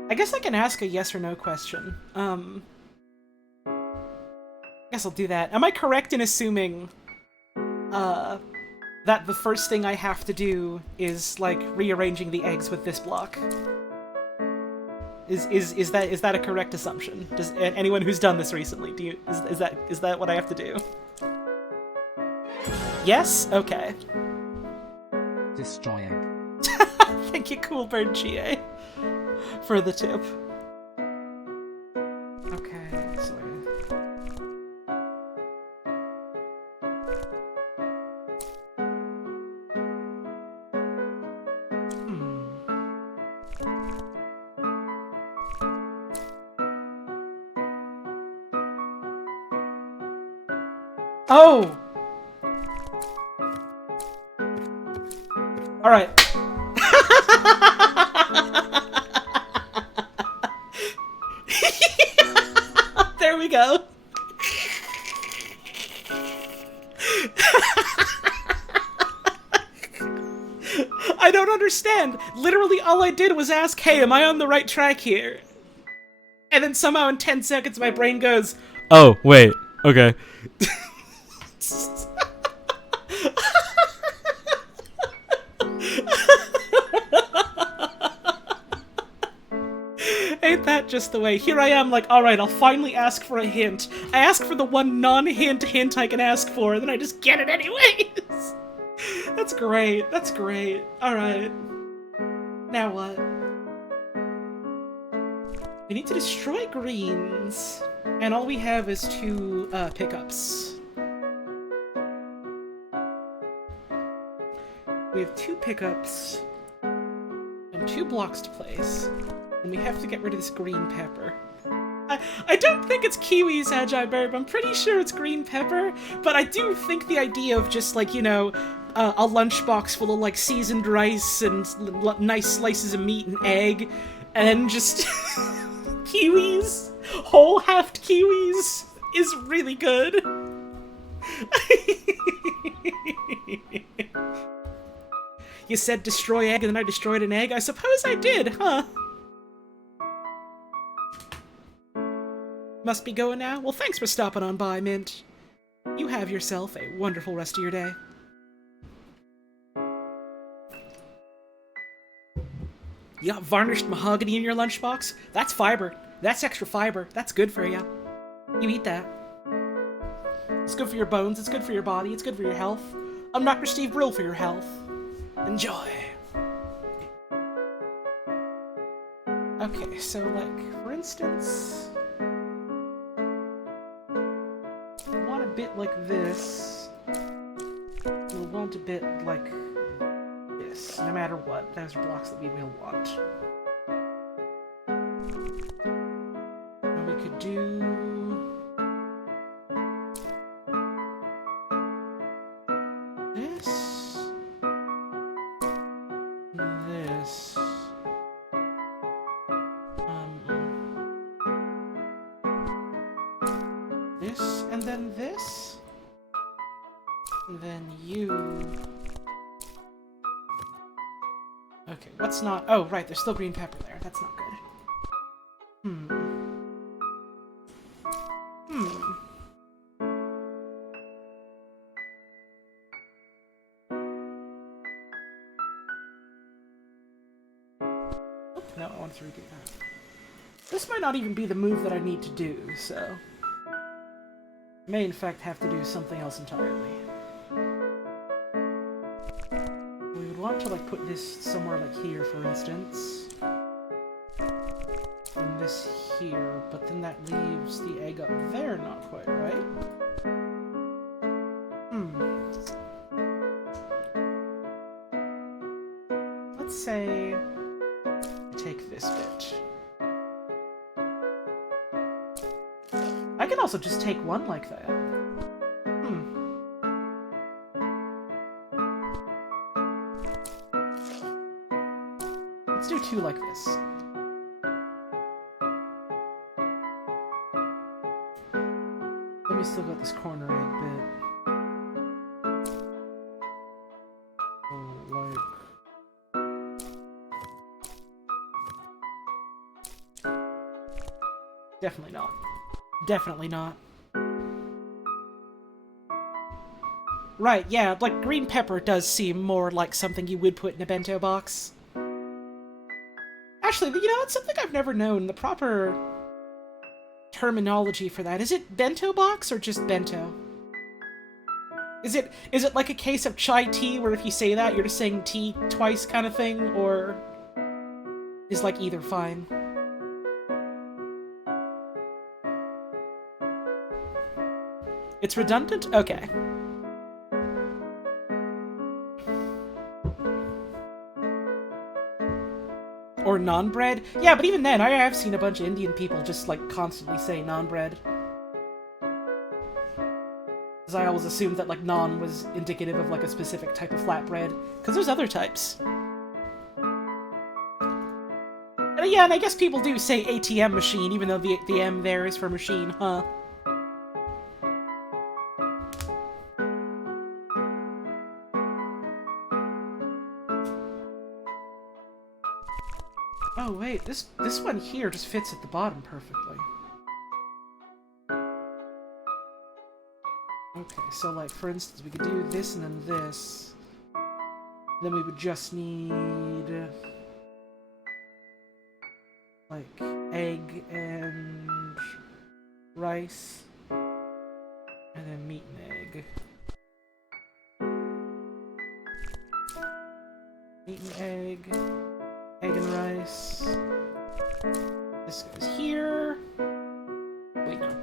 I guess I can ask a yes or no question. I guess I'll do that. Am I correct in assuming, that the first thing I have to do is, like, rearranging the eggs with this block? Is that a correct assumption? Does anyone who's done this recently, is that what I have to do? Yes? Okay. Destroy egg. Thank you, Cool Bird GA, for the tip. Okay, so... Oh! Alright. There we go. I don't understand. Literally all I did was ask, hey, am I on the right track here? And then somehow in 10 seconds my brain goes, oh, wait. Okay. Ain't that just the way? Here I am like, alright, I'll finally ask for a hint. I ask for the one non-hint hint I can ask for, and then I just get it anyways. That's great. That's great. Alright. Now what? We need to destroy greens, and all we have is 2 pickups. We have 2 pickups and 2 blocks to place, and we have to get rid of this green pepper. I don't think it's kiwis, Agibirb. I'm pretty sure it's green pepper, but I do think the idea of just, like, you know, a lunchbox full of, like, seasoned rice and nice slices of meat and egg, and then just kiwis, whole halved kiwis, is really good. You said destroy egg, and then I destroyed an egg? I suppose I did, huh? Must be going now? Well, thanks for stopping on by, Mint. You have yourself a wonderful rest of your day. You got varnished mahogany in your lunchbox? That's fiber. That's extra fiber. That's good for you. You eat that. It's good for your bones, it's good for your body, it's good for your health. I'm Dr. Steve Brill for your health. Enjoy. Okay, so, like, for instance, we want a bit like this. We'll want a bit like this, no matter what. Those are blocks that we will want. And we could do this, this, this, and then this, and then you. Okay, what's not? Oh, right, there's still green pepper there. That's not good. Oh, no, I want to redo that. This might not even be the move that I need to do, so I may in fact have to do something else entirely. We would want to, like, put this somewhere like here, for instance. And this here, but then that leaves the egg up there, not quite, right? Let's say I take this bit. I can also just take one like that. Let's do 2 like this. Then we still got this corner egg bit. Oh, like... Definitely not. Definitely not. Right, yeah, like, green pepper does seem more like something you would put in a bento box. Actually, you know, it's something I've never known. The proper terminology for that. Is it bento box or just bento? Is it like a case of chai tea where if you say that, you're just saying tea twice kind of thing? Or is, like, either fine? It's redundant? Okay. Or naan-bread? Yeah, but even then, I have seen a bunch of Indian people just, like, constantly say naan-bread. Because because I always assumed that, like, non was indicative of, like, a specific type of flatbread. Because there's other types. And yeah, and I guess people do say ATM machine, even though the M there is for machine, huh? Oh wait, this one here just fits at the bottom perfectly. Okay, so like for instance, we could do this and then this. Then we would just need like egg and rice, and then meat and egg. Meat and egg. Egg and rice. This goes here. Wait, no.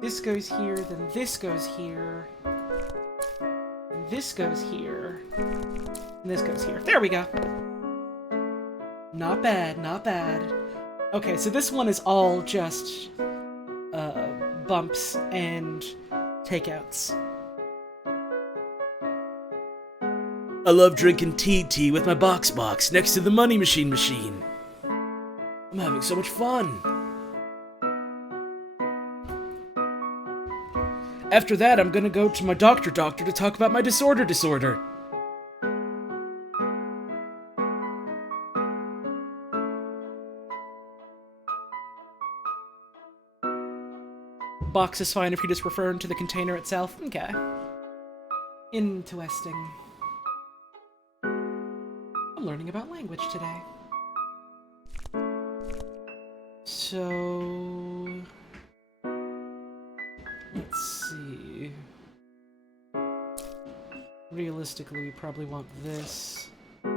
This goes here, then this goes here. And this goes here. And this goes here. There we go. Not bad, not bad. Okay, so this one is all just bumps and takeouts. I love drinking tea with my box next to the money machine. I'm having so much fun. After that, I'm gonna go to my doctor to talk about my disorder. Box is fine if you're just referring to the container itself. Okay. Interesting. I'm learning about language today. So... let's see... realistically, we probably want this. And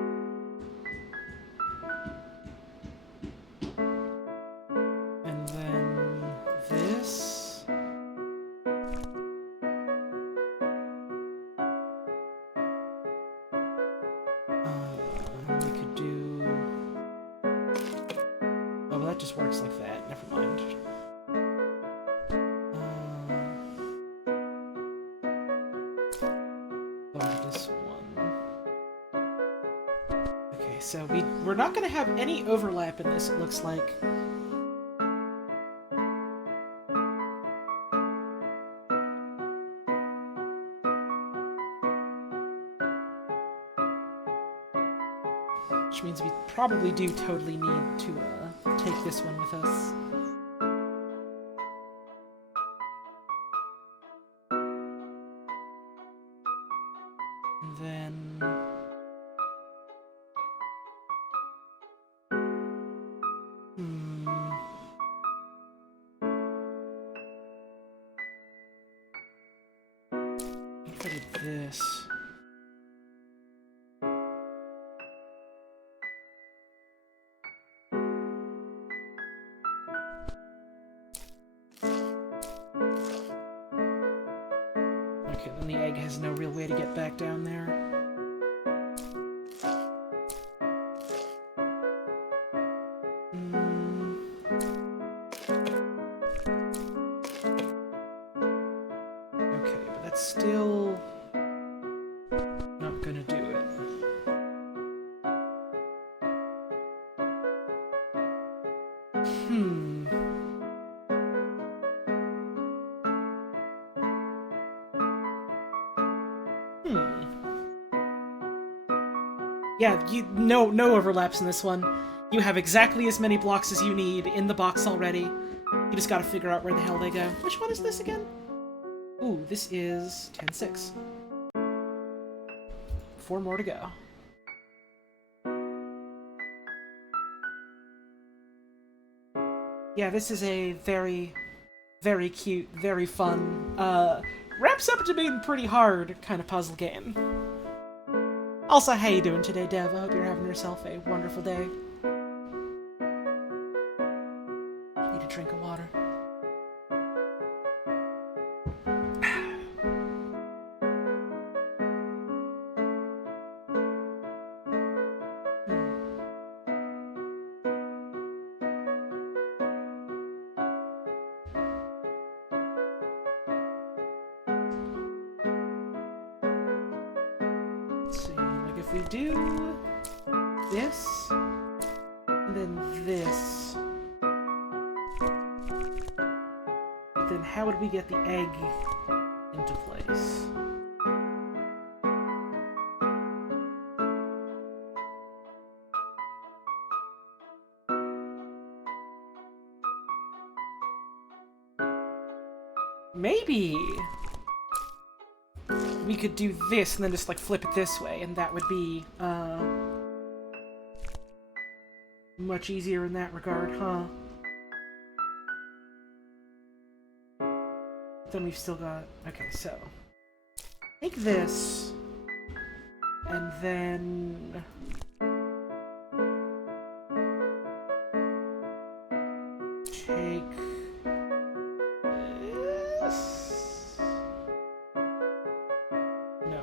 then... this. We could do... oh, well, that just works like that. Never mind. This one. Okay, so we're not going to have any overlap in this, it looks like. Which means we probably do totally need to take this one with us. And then... what if I did this? Okay, then the egg has no real way to get back down there. Okay, but that's still not gonna do it. Yeah, no overlaps in this one. You have exactly as many blocks as you need in the box already. You just gotta figure out where the hell they go. Which one is this again? Ooh, this is 10-6. 4 more to go. Yeah, this is a very, very cute, very fun, wraps up to being pretty hard kind of puzzle game. Also, how you doing today, Dev? I hope you're having yourself a wonderful day. Need a drink of water. if we do this, and then this, then how would we get the egg into place? Maybe we could do this and then just like flip it this way, and that would be much easier in that regard, huh? Then we've still got... Okay, so take this, and then take this. No.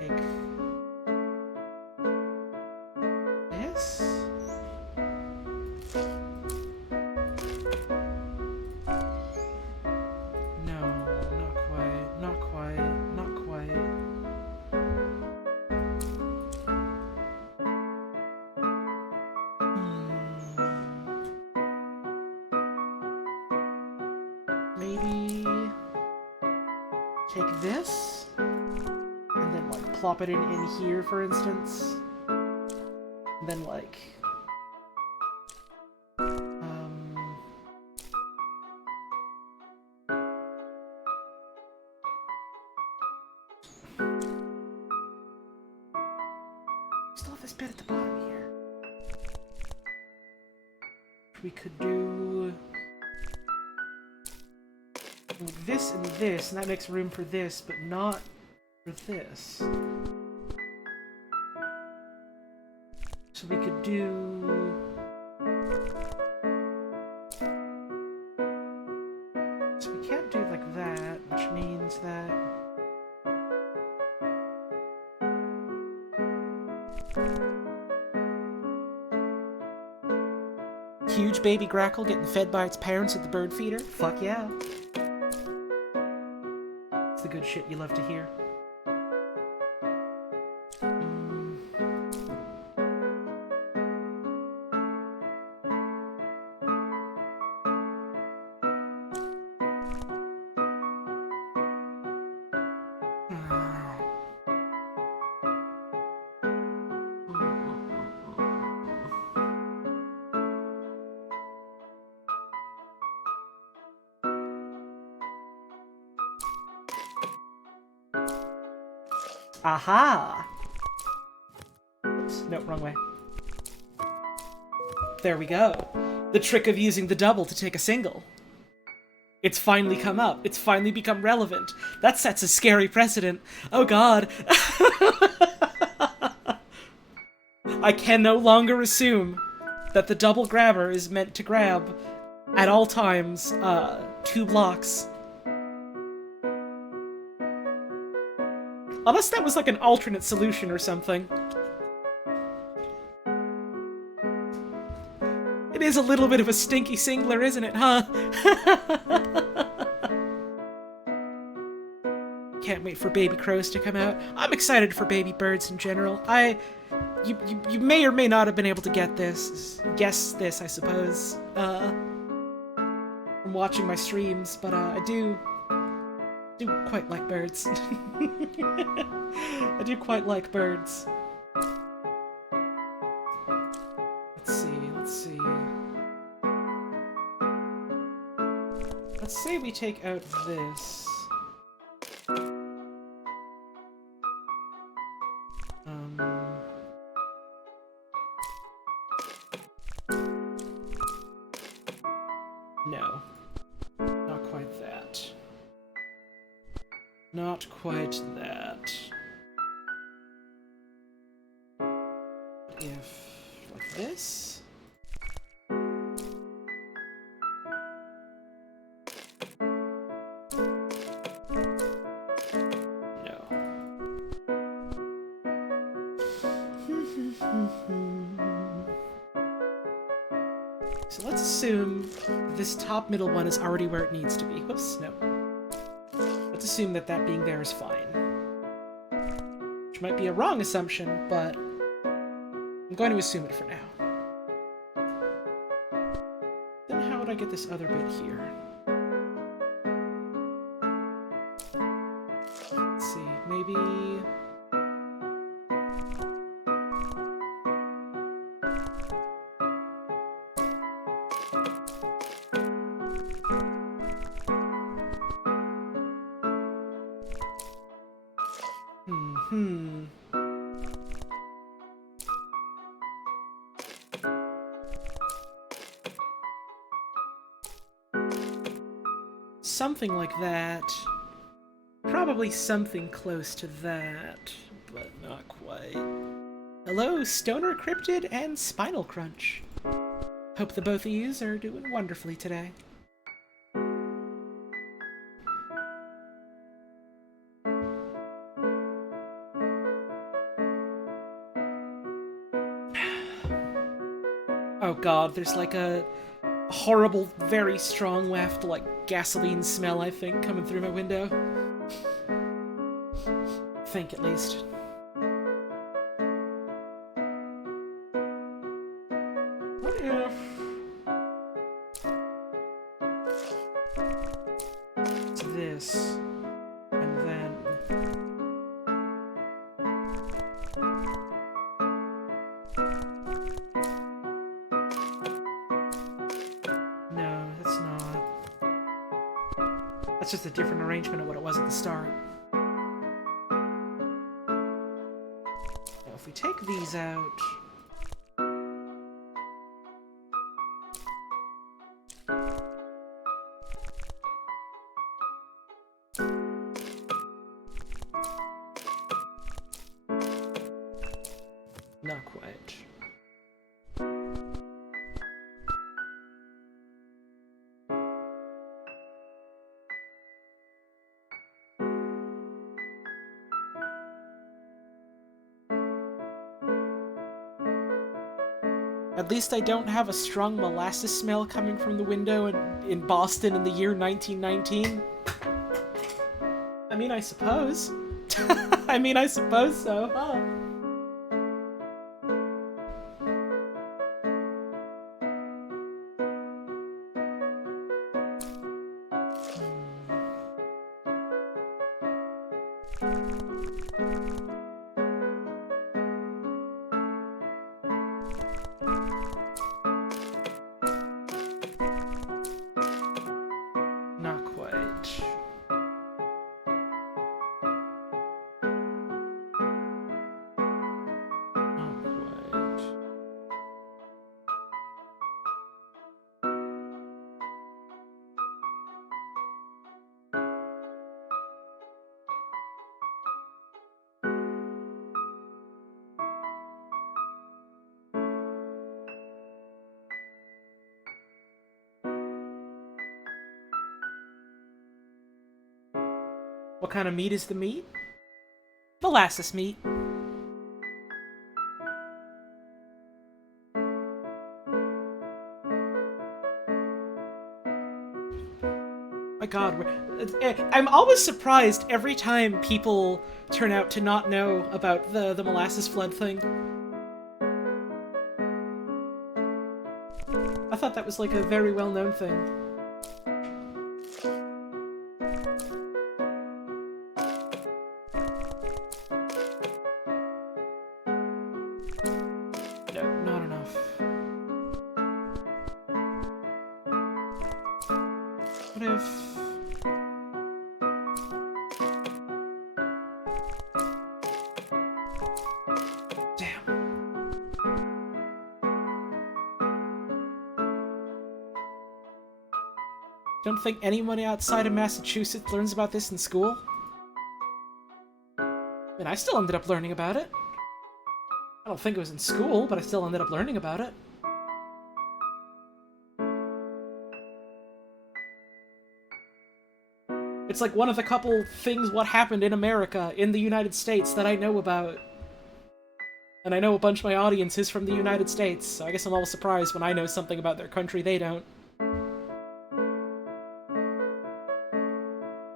Take this. No, not quite, not quite, not quite. Maybe take this and then like plop it in here, for instance. And then like still have this bit at the bottom here. We could do this and this, and that makes room for this, but not for this. So we could do... So we can't do like that, which means that... Huge baby grackle getting fed by its parents at the bird feeder? Fuck yeah. It's the good shit you love to hear. Aha! Oops, no, wrong way. There we go. The trick of using the double to take a single. It's finally come up. It's finally become relevant. That sets a scary precedent. Oh god. I can no longer assume that the double grabber is meant to grab, at all times, 2 blocks. Unless that was like an alternate solution or something. It is a little bit of a stinky singler, isn't it, huh? Can't wait for baby crows to come out. I'm excited for baby birds in general. You may or may not have been able to guess this, I suppose, from watching my streams, but I do quite like birds. I do quite like birds. Let's see. Let's say we take out this. No. Not quite that. Not quite that. If... like this? No. So let's assume this top middle one is already where it needs to be. Whoops, no. Let's assume that being there is fine. might be a wrong assumption, but I'm going to assume it for now. Then how would I get this other bit here? Let's see, maybe... Something like that. Probably something close to that, but not quite. Hello, Stoner Cryptid and Spinal Crunch. Hope the both of yous are doing wonderfully today. Oh god, there's like a horrible, very strong waft, like gasoline smell, I think, coming through my window. Think, at least. What if... it's this, and then... no, that's not. That's just a different arrangement of what it was at the start. Now, if we take these out... not quite. At least I don't have a strong molasses smell coming from the window in Boston in the year 1919. I mean, I suppose. I mean, I suppose so, huh? Not quite. Not quite. What kind of meat is the meat? Molasses meat. My god, I'm always surprised every time people turn out to not know about the molasses flood thing. I thought that was like a very well-known thing. Don't think anyone outside of Massachusetts learns about this in school? And I still ended up learning about it. I don't think it was in school, but I still ended up learning about it. It's like one of the couple things what happened in America, in the United States, that I know about. And I know a bunch of my audience is from the United States, so I guess I'm always surprised when I know something about their country they don't.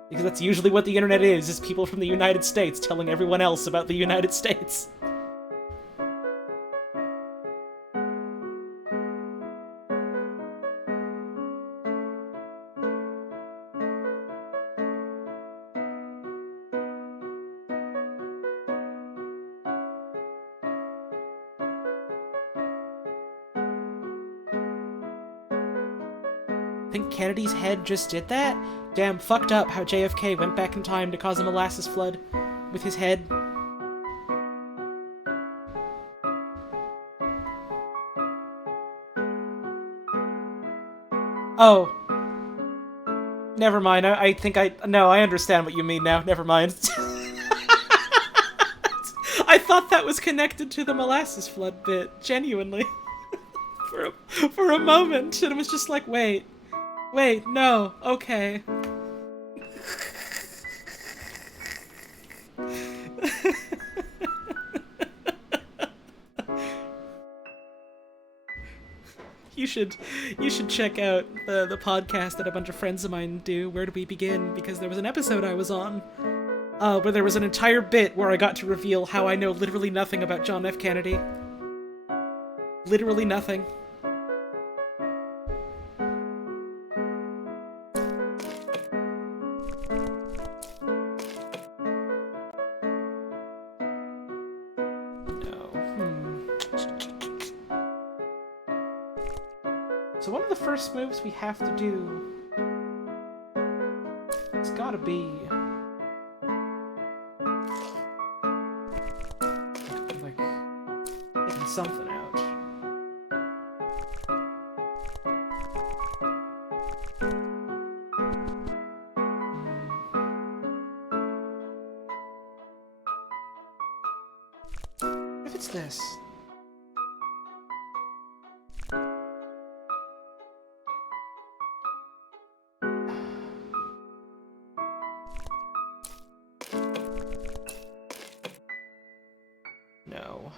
Because that's usually what the internet is people from the United States telling everyone else about the United States. Think Kennedy's head just did that? Damn, fucked up how JFK went back in time to cause a molasses flood with his head. Oh. Never mind, I think no, I understand what you mean now, never mind. I thought that was connected to the molasses flood bit, genuinely. for a moment, and it was just like, wait, no, okay. You should check out the podcast that a bunch of friends of mine do, Where Do We Begin, because there was an episode I was on where there was an entire bit where I got to reveal how I know literally nothing about John F. Kennedy. Literally nothing. So one of the first moves we have to do, it's gotta be like taking something out. If it's this. No.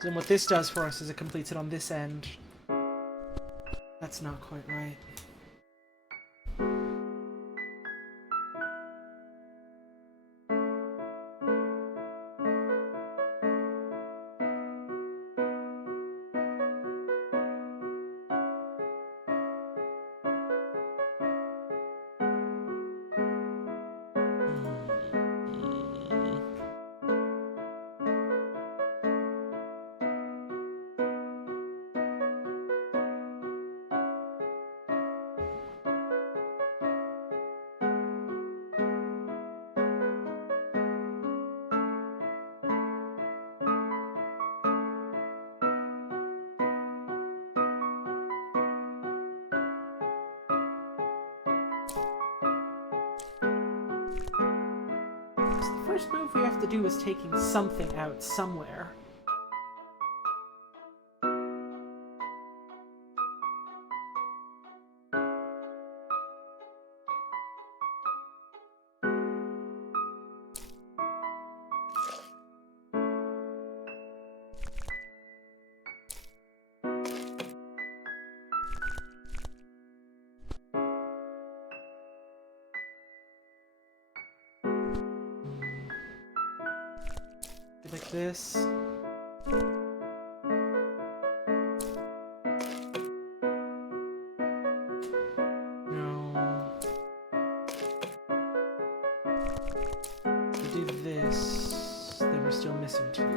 Then what this does for us is it completes it on this end. That's not quite right. The first move we have to do is taking something out somewhere. Like this. No. We do this, then we're still missing two.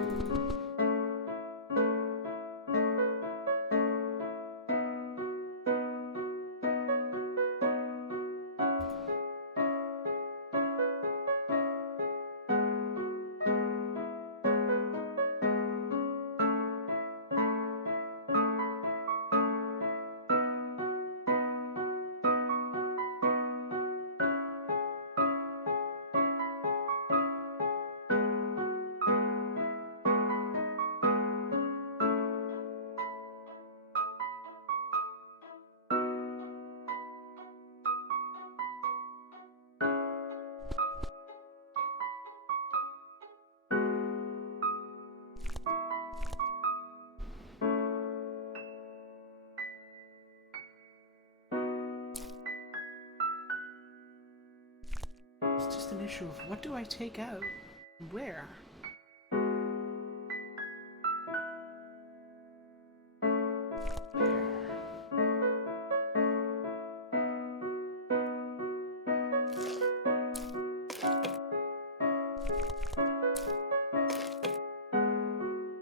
It's just an issue of what do I take out? And where?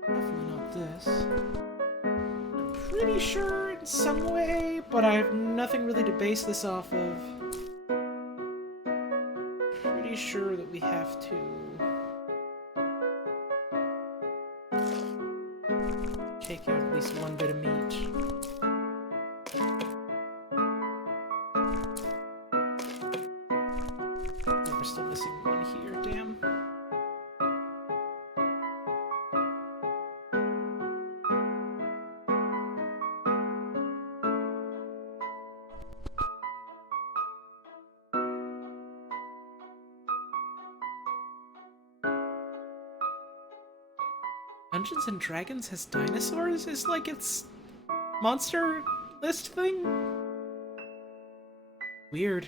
Definitely not this. I'm pretty sure in some way, but I have nothing really to base this off of. Pretty sure that we have to take out at least one bit of meat. Oh, we're still missing one here, damn. Dungeons and Dragons has dinosaurs is like its monster list thing? Weird.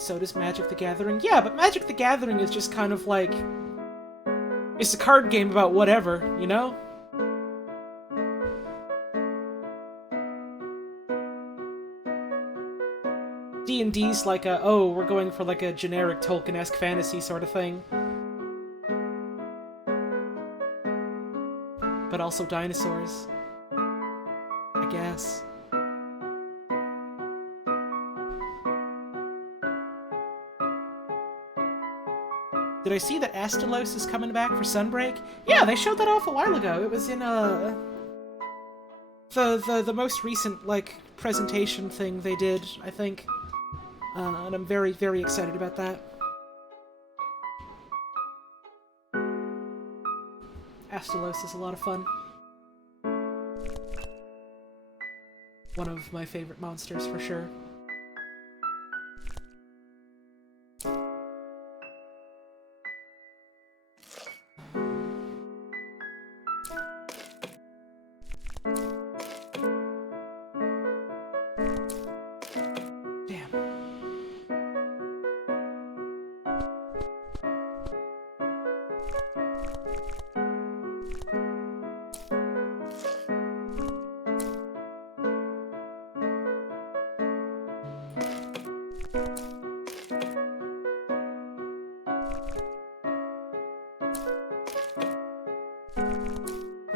So does Magic the Gathering. Yeah, but Magic the Gathering is just kind of like... It's a card game about whatever, you know? D&D's like a, oh, we're going for like a generic Tolkien-esque fantasy sort of thing. But also dinosaurs. I guess. Did I see that Astalos is coming back for Sunbreak? Yeah, they showed that off a while ago. It was in the most recent like presentation thing they did, I think. And I'm very, very excited about that. Astalos is a lot of fun. One of my favorite monsters for sure.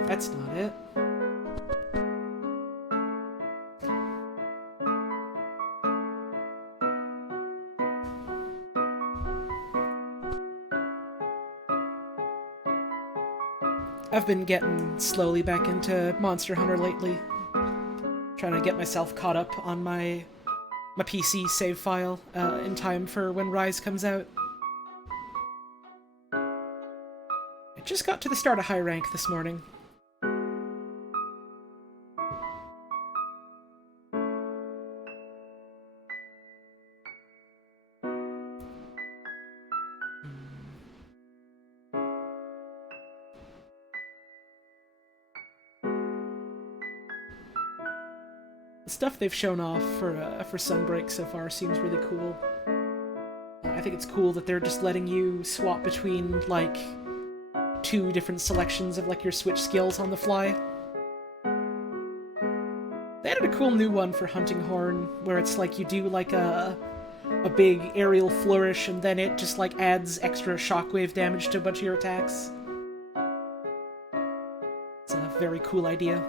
That's not it. I've been getting slowly back into Monster Hunter lately. Trying to get myself caught up on my PC save file in time for when Rise comes out. I just got to the start of high rank this morning. The stuff they've shown off for Sunbreak so far seems really cool. I think it's cool that they're just letting you swap between, like, 2 different selections of, like, your switch skills on the fly. They added a cool new one for Hunting Horn, where it's like you do, like, a big aerial flourish, and then it just, like, adds extra shockwave damage to a bunch of your attacks. It's a very cool idea.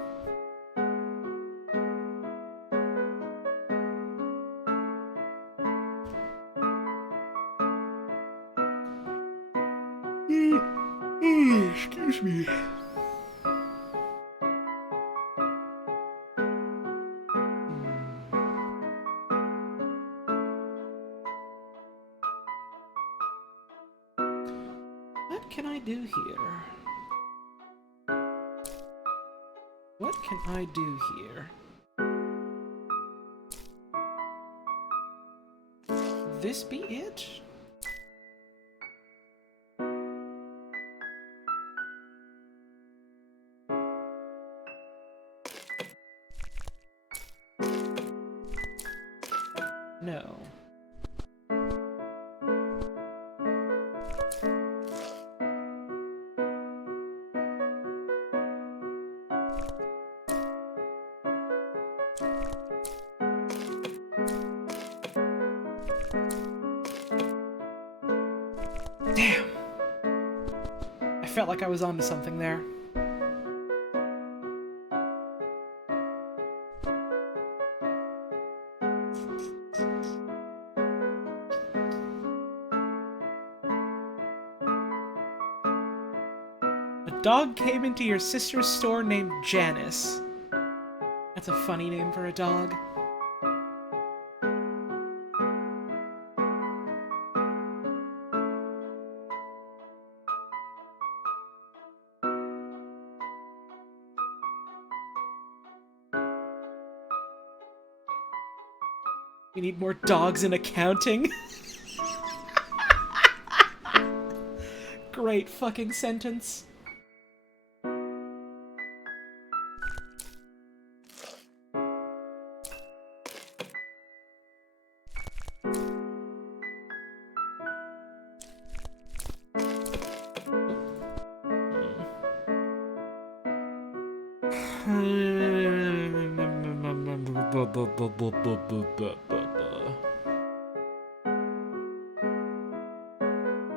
Excuse me. What can I do here? What can I do here? this be it? No. Damn. I felt like I was onto something there. A dog came into your sister's store named Janice. That's a funny name for a dog. We need more dogs in accounting. Great fucking sentence.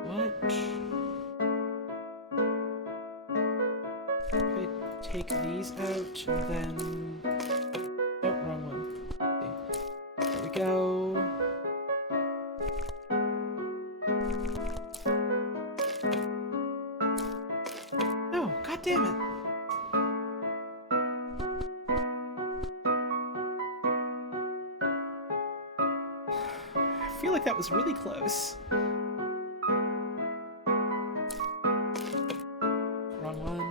What? Okay, take these out and then... Nope, wrong one. Okay. There we go. No, god damn it. I feel like that was really close. Wrong one.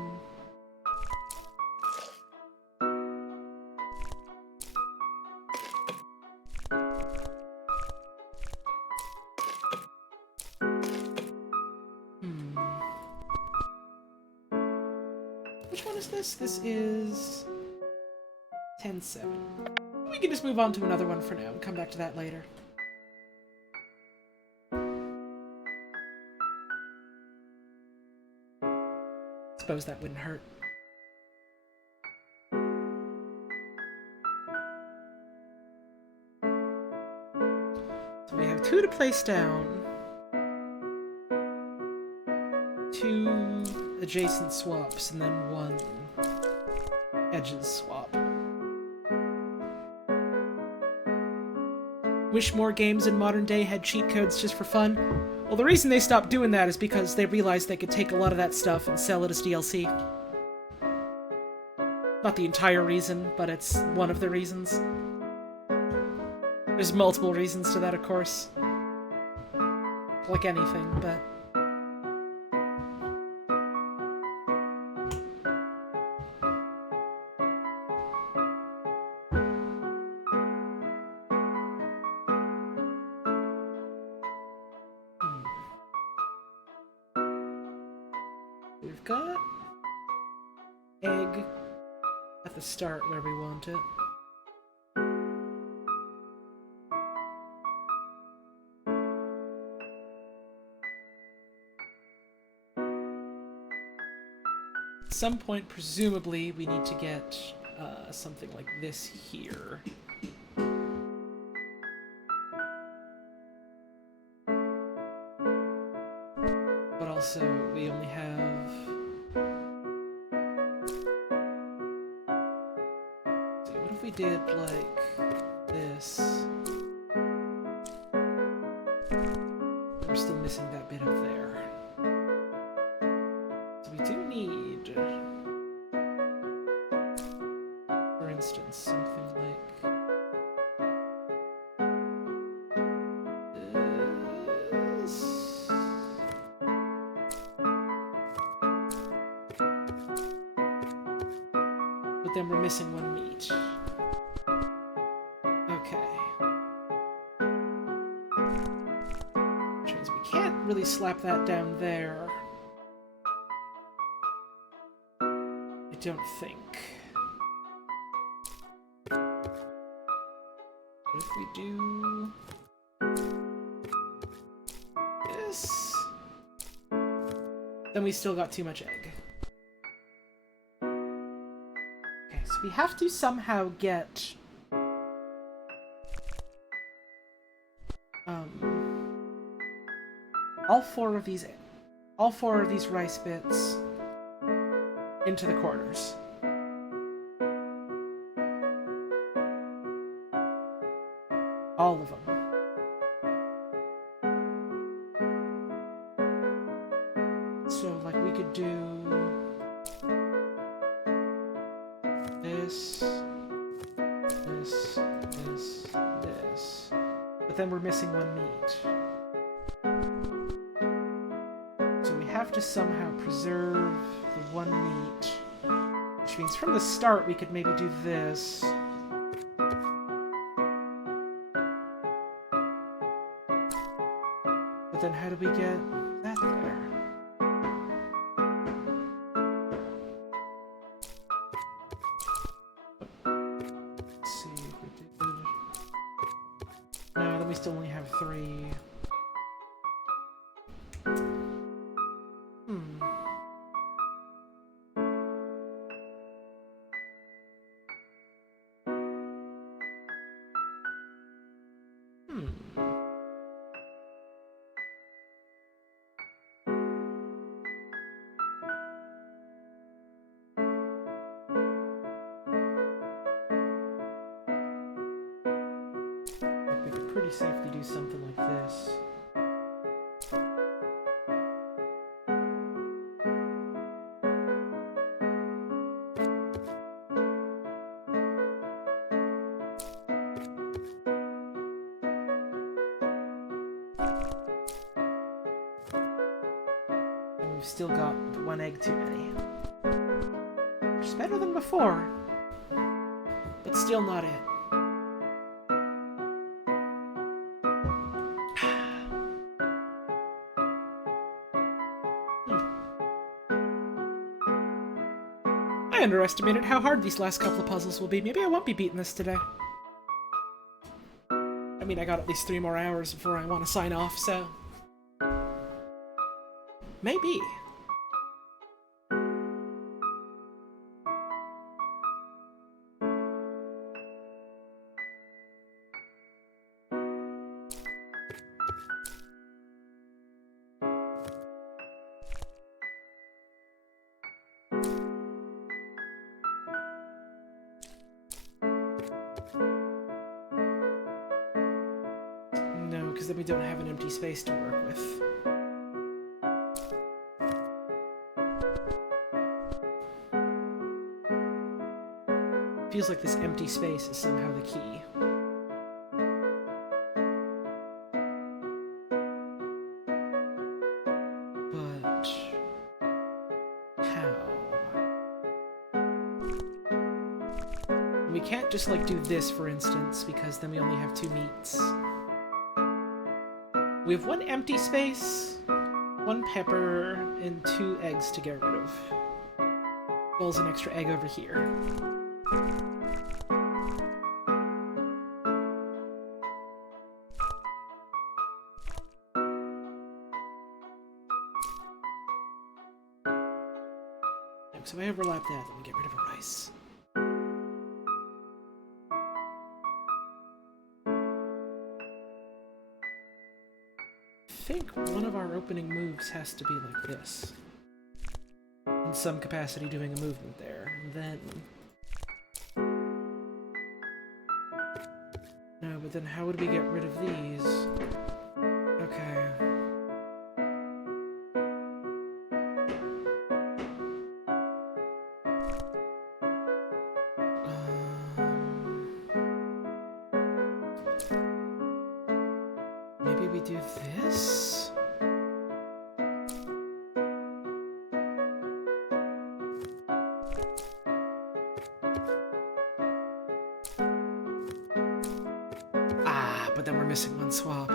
Which one is this? This is 10-7. We can just move on to another one for now and come back to that later. Suppose that wouldn't hurt. So we have 2 to place down. 2 adjacent swaps, and then 1 edges swap. Wish more games in modern day had cheat codes just for fun. Well, the reason they stopped doing that is because they realized they could take a lot of that stuff and sell it as DLC. Not the entire reason, but it's one of the reasons. There's multiple reasons to that, of course. Like anything, but... We've got egg at the start where we want it. At some point, presumably, we need to get something like this here. But also, we only have... Let's see, what if we did, like, this? We're still missing that bit up there. So we do need, for instance, something like this. But then we're missing one meat. Okay. can't really slap that down there. I don't think. What if we do this? Then we still got too much egg. Okay, so we have to somehow get all four of these rice bits into the corners. All of them. So, like, we could do this, this, this, this. But then we're missing one meat. So we have to somehow preserve the one meat. Which means from the start we could maybe do this. But then how do we get that there? Let's see if we did. No, then we still only have 3. We could pretty safely do something like this. And we've still got 1 egg too many. Which is better than before, but still not it. I underestimated how hard these last couple of puzzles will be. Maybe I won't be beating this today. I mean, I got at least 3 more hours before I want to sign off, so... maybe. No, because then we don't have an empty space to work with. Feels like this empty space is somehow the key. But... how? We can't just, like, do this, for instance, because then we only have 2 meats. We have 1 empty space, 1 pepper, and 2 eggs to get rid of. There's an extra egg over here. So I overlap that and get rid of a rice. I think one of our opening moves has to be like this. In some capacity doing a movement there. And then... no, but then how would we get rid of these? Okay. Maybe we do this? Ah, but then we're missing 1 swap.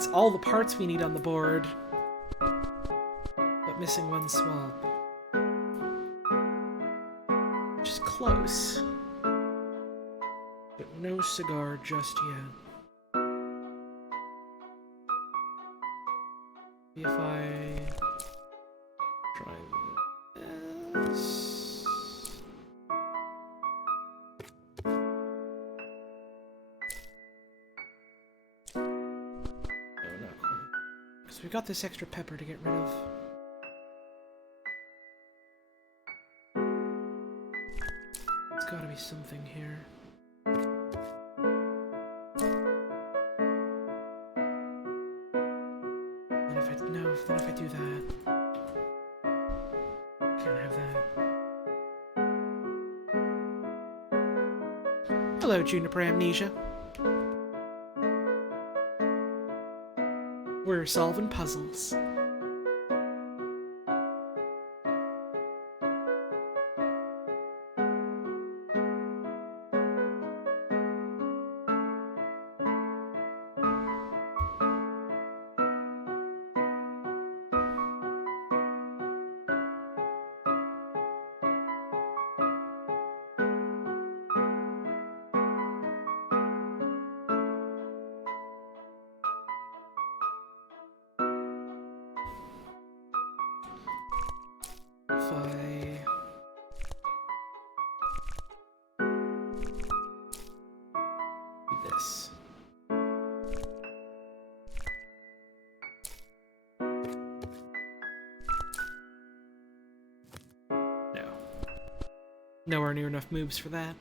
That's all the parts we need on the board. But missing one swab. Which is close. But no cigar just yet. If I try this. No, not quite. Because we've got this extra pepper to get rid of. There's gotta be something here. Then if I do that, can't have that. Hello, Juniper Amnesia. We're solving puzzles. This. No. Nowhere near enough moves for that.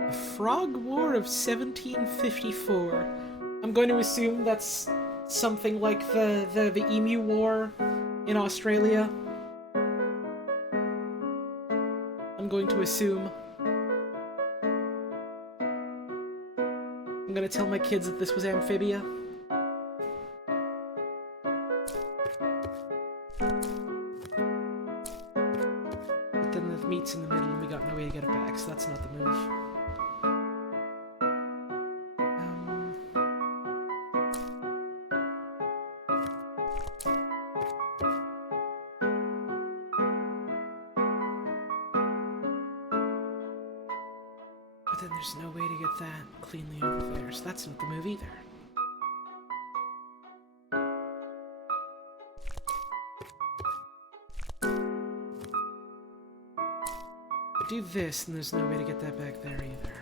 A Frog War of 1754. I'm going to assume that's something like the Emu War in Australia. I'm going to assume. I'm gonna tell my kids that this was Amphibia. But then the meat's in the middle and we got no way to get it back, so that's not the move. But then there's no way to get that cleanly over there, so that's not the move either. Do this, and there's no way to get that back there either.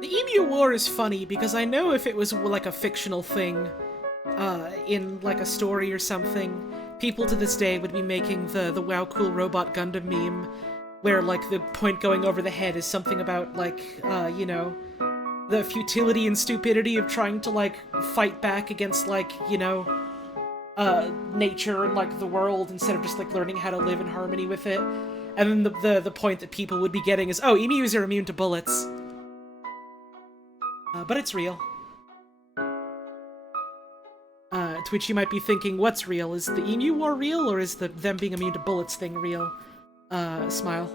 The Emu War is funny because I know if it was like a fictional thing, in like a story or something, people to this day would be making the Wow Cool Robot Gundam meme, where like the point going over the head is something about like, you know, the futility and stupidity of trying to like fight back against like, you know, nature and like the world instead of just like learning how to live in harmony with it. And then the point that people would be getting is, oh, emus are immune to bullets. But it's real. To which you might be thinking, what's real? Is the Emu War real, or is the them being immune to bullets thing real? Smile.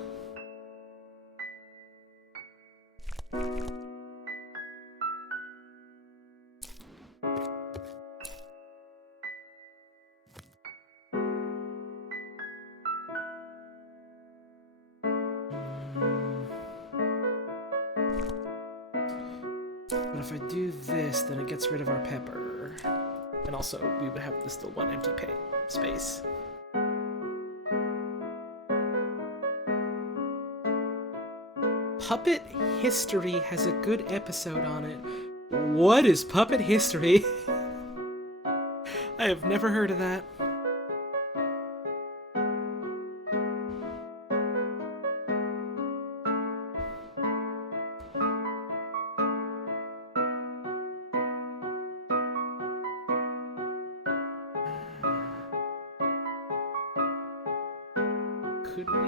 But if I do this, then it gets rid of our pepper. And also, we would have this little one empty space. Puppet History has a good episode on it. What is Puppet History? I I have never heard of that. Could we?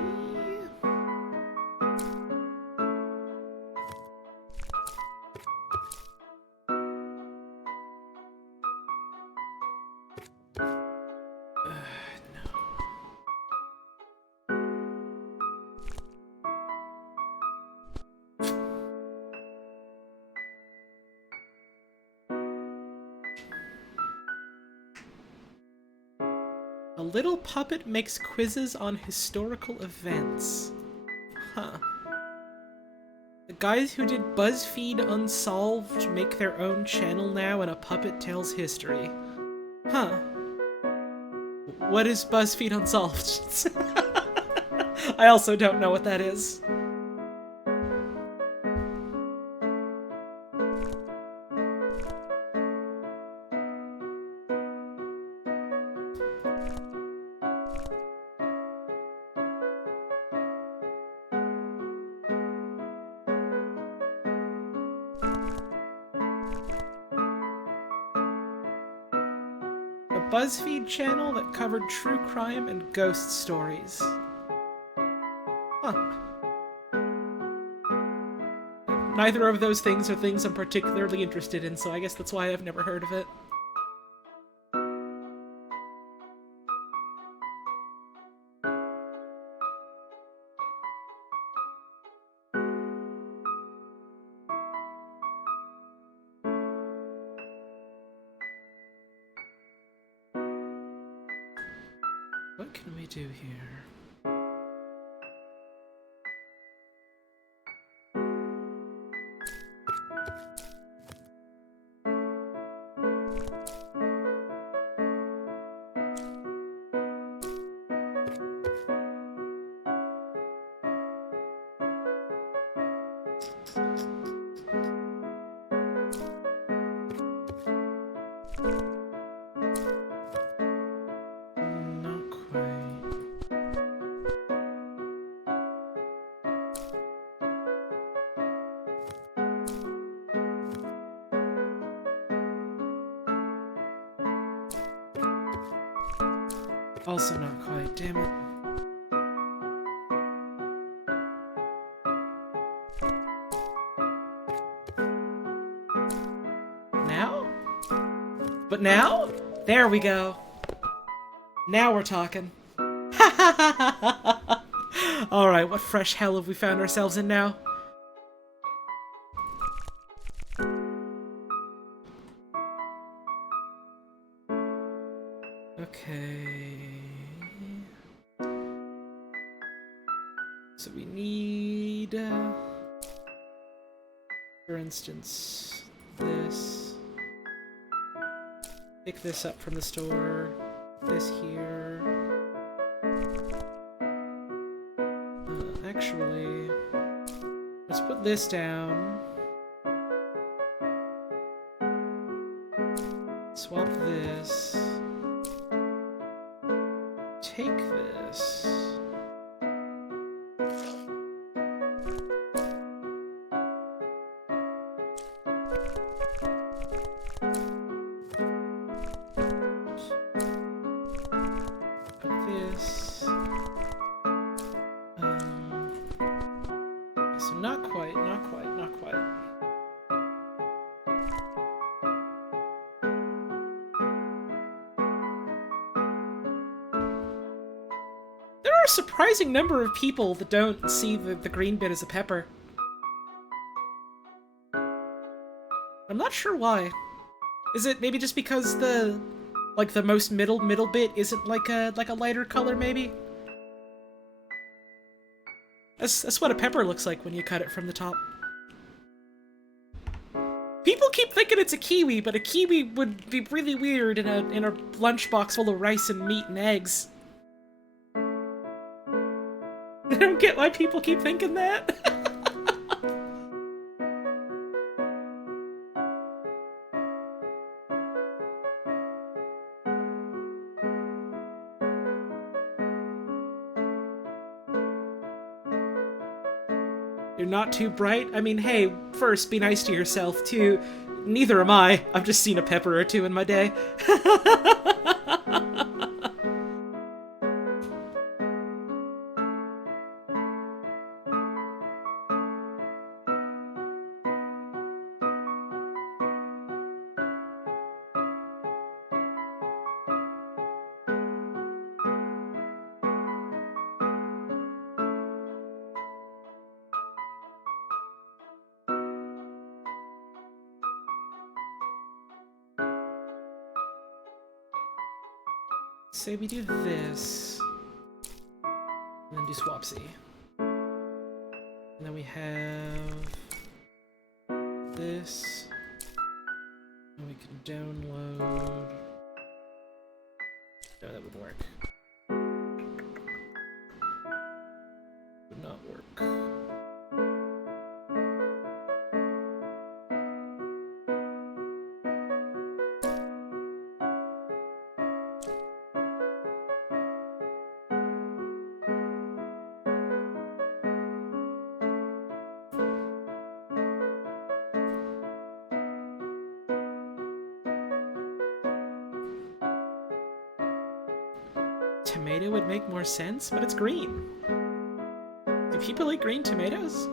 A little puppet makes quizzes on historical events. Huh. The guys who did BuzzFeed Unsolved make their own channel now and a puppet tells history. Huh. What is BuzzFeed Unsolved? I also don't know what that is. BuzzFeed channel that covered true crime and ghost stories. Huh. Neither of those things are things I'm particularly interested in, so I guess that's why I've never heard of it. What can we do here? Not quite. Also not quite, damn it. Now? But now? There we go. Now we're talking. Alright, what fresh hell have we found ourselves in now? Okay. So we need, for instance, this. Pick this up from the store. This here. Actually, let's put this down. Swap this. Take this. Put this. So not quite, not quite, not quite. There are a surprising number of people that don't see the green bit as a pepper. I'm not sure why. Is it maybe just because the most middle bit isn't like a lighter color maybe? That's what a pepper looks like when you cut it from the top. People keep thinking it's a kiwi, but a kiwi would be really weird in a lunchbox full of rice and meat and eggs. I don't get why people keep thinking that. You're not too bright? I mean, hey, first, be nice to yourself. Two, neither am I. I've just seen a pepper or two in my day. Say we do this, and then do swapsy. And then we have this, and we can download. No, that would work. Would not work. Tomato would make more sense, but it's green. Do people eat green tomatoes?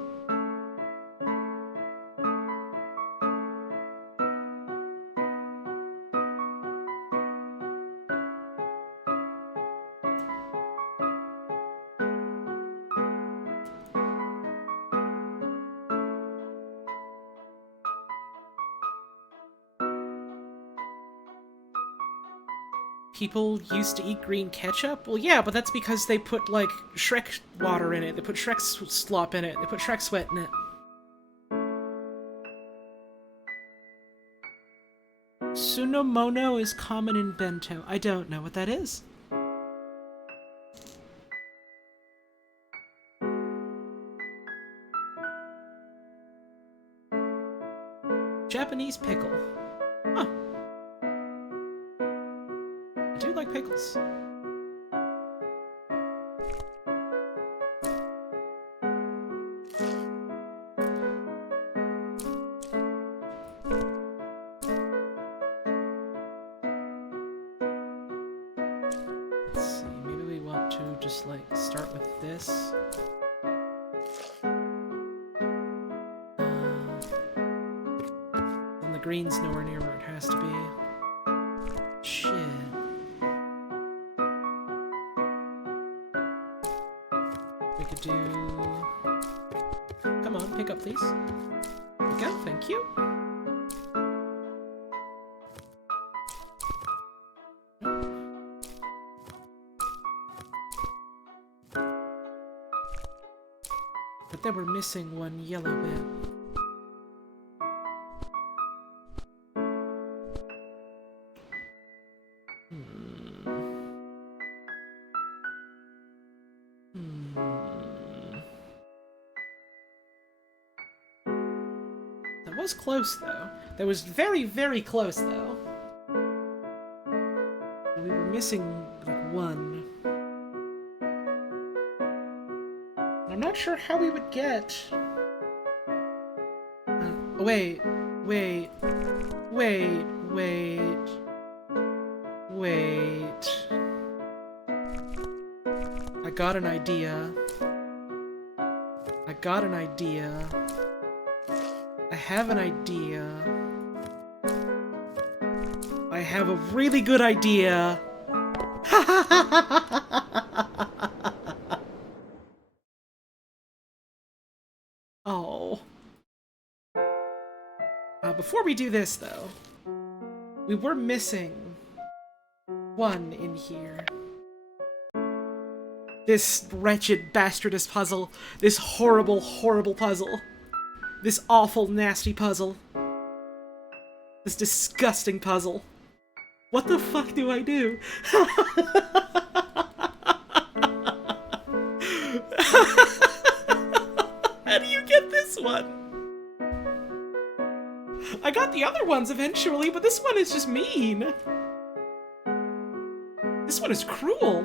People used to eat green ketchup? Well, yeah, but that's because they put, like, Shrek water in it. They put Shrek slop in it. They put Shrek sweat in it. Sunomono is common in bento. I don't know what that is. Japanese pickle. Huh. I do like pickles. Let's see, maybe we want to just like start with this. And the green's nowhere near where it has to be. Shit. We could do... Come on, pick up, please. There we go, thank you. But then we're missing one yellow bit. That was close, though. That was very, very close, though. We were missing, like, one. I'm not sure how we would get... wait. I got an idea. I have an idea. I have a really good idea. Oh. Before we do this, though, we were missing one in here. This wretched, bastardous puzzle. This horrible, horrible puzzle. This awful, nasty puzzle. This disgusting puzzle. What the fuck do I do? How do you get this one? I got the other ones eventually, but this one is just mean. This one is cruel.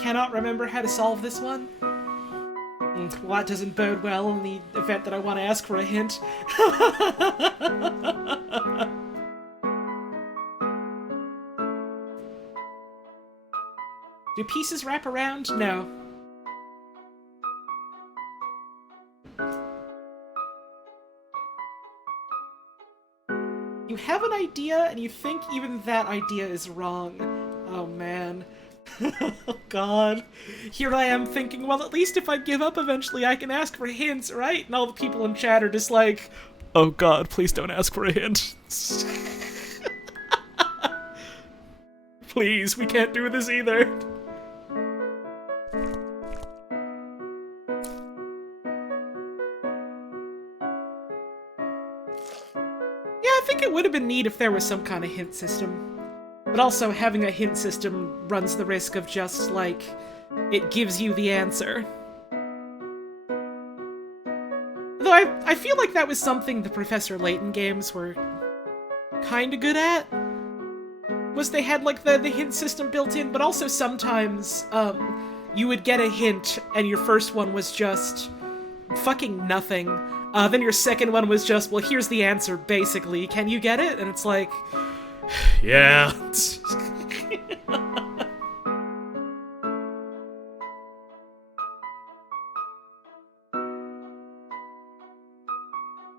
Cannot remember how to solve this one. Well, that doesn't bode well in the event that I want to ask for a hint. Do pieces wrap around? No. You have an idea, and you think even that idea is wrong. Oh, man. Oh, God. Here I am thinking, well, at least if I give up eventually, I can ask for hints, right? And all the people in chat are just like, oh, God, please don't ask for a hint. Please, we can't do this either. Yeah, I think it would have been neat if there was some kind of hint system. But also, having a hint system runs the risk of just, like, it gives you the answer. Though I feel like that was something the Professor Layton games were kinda good at. Was they had, like, the hint system built in, but also sometimes, you would get a hint, and your first one was just fucking nothing. Then your second one was just, well, here's the answer, basically. Can you get it? And it's like... yeah.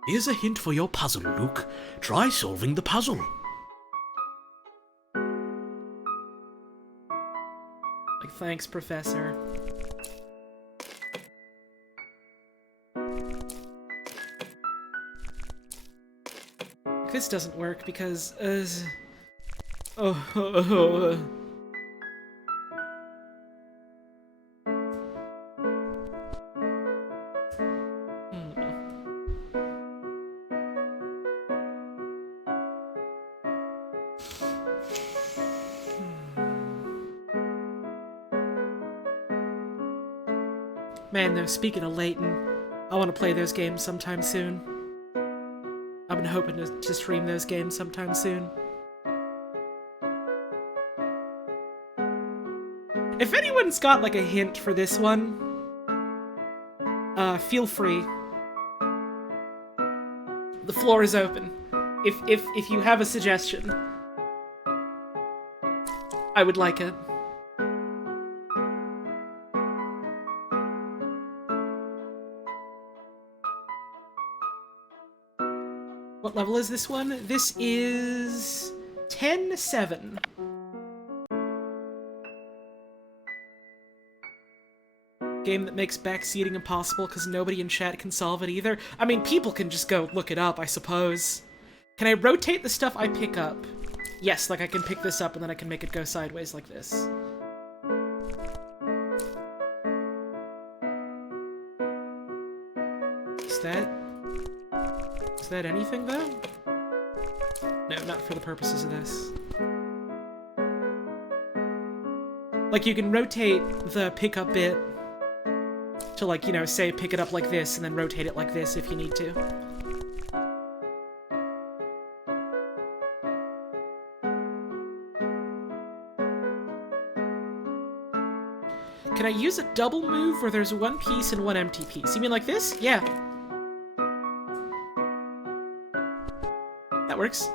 Here's a hint for your puzzle, Luke. Try solving the puzzle. Like, thanks, Professor. This doesn't work because, Man, though, speaking of Layton, I want to play those games sometime soon. I've been hoping to stream those games sometime soon. If anyone's got, like, a hint for this one, feel free. The floor is open. If you have a suggestion, I would like it. What level is this one? This is 10-7. Game that makes backseating impossible because nobody in chat can solve it either. I mean, people can just go look it up, I suppose. Can I rotate the stuff I pick up? Yes, like I can pick this up and then I can make it go sideways like this. Is that anything, though? No, not for the purposes of this. Like, you can rotate the pickup bit to, like, you know, say pick it up like this, and then rotate it like this if you need to. Can I use a double move where there's one piece and one empty piece? You mean like this? Yeah. That works.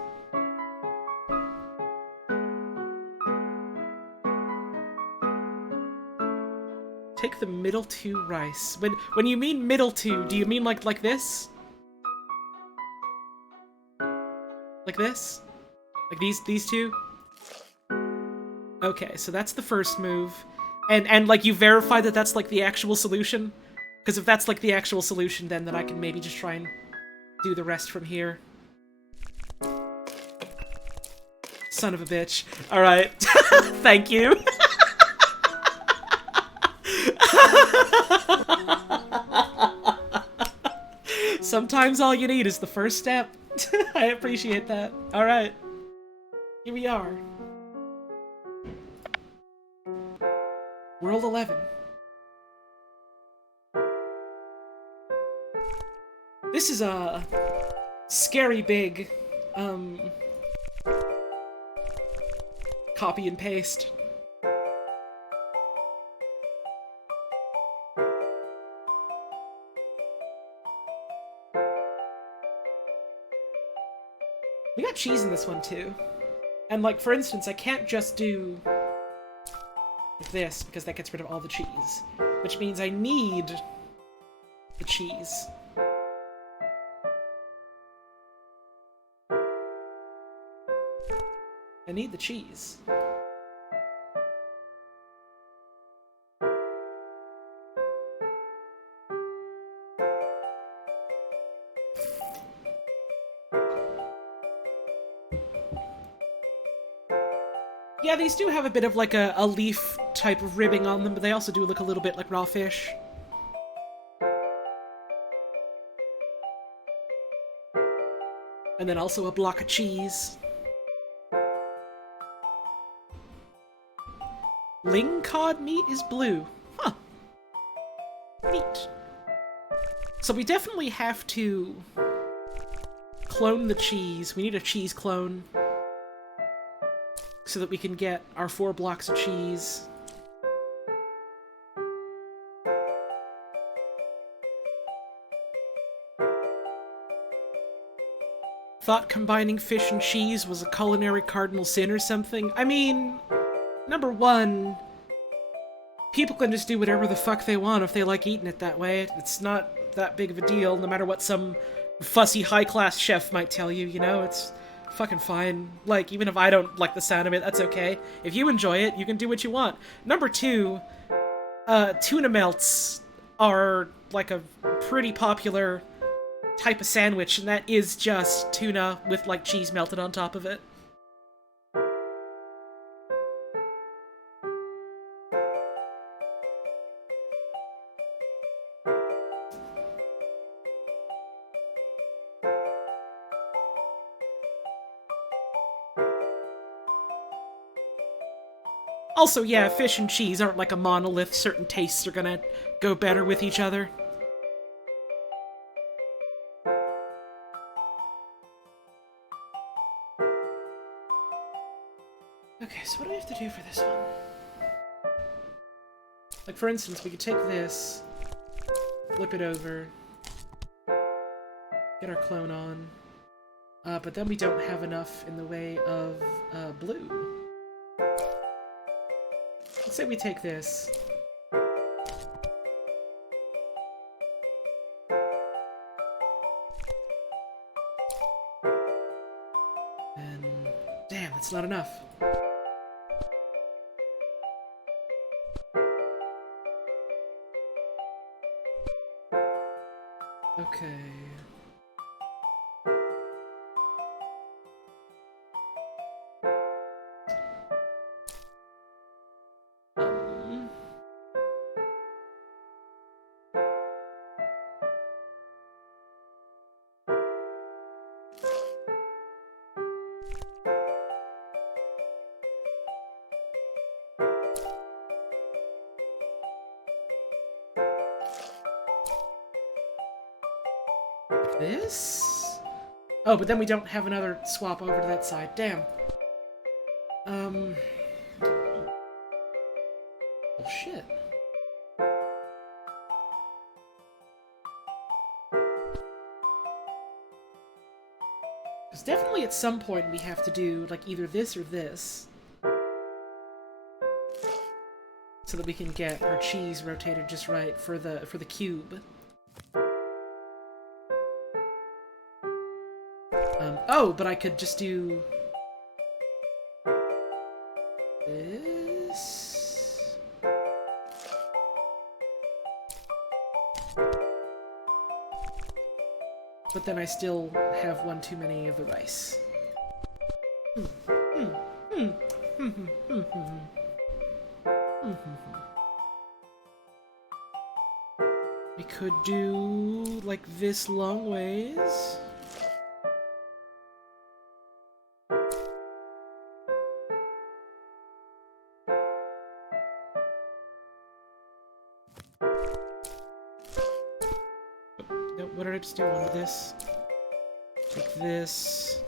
Take the middle two rice. When you mean middle two, do you mean like this? Like this? Like these two? Okay, so that's the first move. And like you verify that that's like the actual solution? Because if that's like the actual solution, then I can maybe just try and do the rest from here. Son of a bitch. Alright. Thank you. Sometimes all you need is the first step. I appreciate that. Alright. Here we are. World 11. This is a scary big, copy and paste. We got cheese in this one, too. And, like, for instance, I can't just do this, because that gets rid of all the cheese. Which means I need the cheese. I need the cheese. Yeah, these do have a bit of like a leaf type of ribbing on them, but they also do look a little bit like raw fish. And then also a block of cheese. Ling cod meat is blue. Huh. Neat. So we definitely have to clone the cheese. We need a cheese clone so that we can get our 4 blocks of cheese. Thought combining fish and cheese was a culinary cardinal sin or something? I mean, number one, people can just do whatever the fuck they want if they like eating it that way. It's not that big of a deal, no matter what some fussy high-class chef might tell you, you know? It's fucking fine. Like, even if I don't like the sound of it, that's okay. If you enjoy it, you can do what you want. Number two, tuna melts are, like, a pretty popular type of sandwich, and that is just tuna with, like, cheese melted on top of it. Also, yeah, fish and cheese aren't like a monolith. Certain tastes are gonna go better with each other. Okay, so what do we have to do for this one? Like, for instance, we could take this, flip it over, get our clone on, but then we don't have enough in the way of blue. Let's say we take this. And damn, it's not enough. Okay. This? Oh, but then we don't have another swap over to that side. Damn. Oh, shit. Because definitely at some point we have to do, like, either this or this. So that we can get our cheese rotated just right for the cube. Oh, but I could just do this. But then I still have one too many of the rice. We could do like this long ways. what did I just do? One of this. Take this.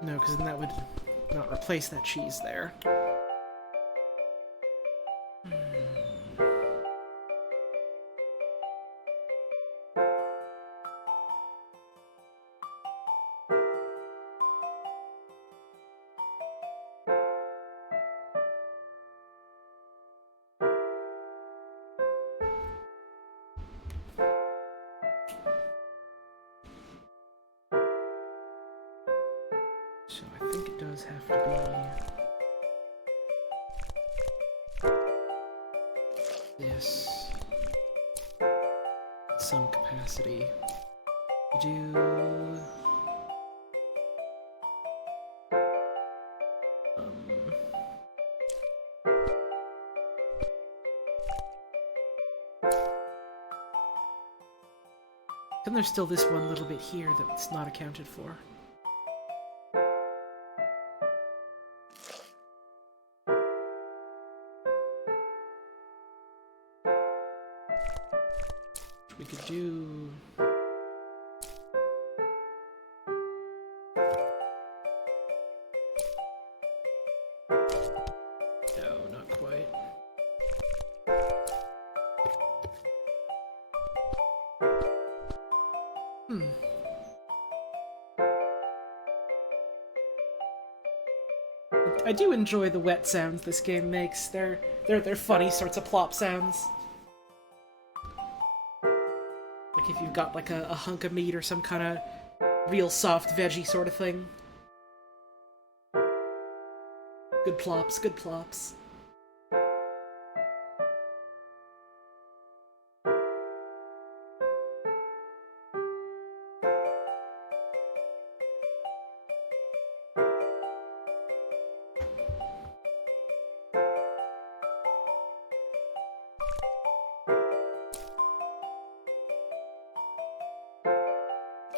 No, because then that would not replace that cheese there. So I think it does have to be this. Some capacity. Do and there's still this one little bit here that's not accounted for. We could do... No, not quite. I do enjoy the wet sounds this game makes. They're funny sorts of plop sounds. Like if you've got like a hunk of meat or some kind of real soft veggie sort of thing. Good plops, good plops.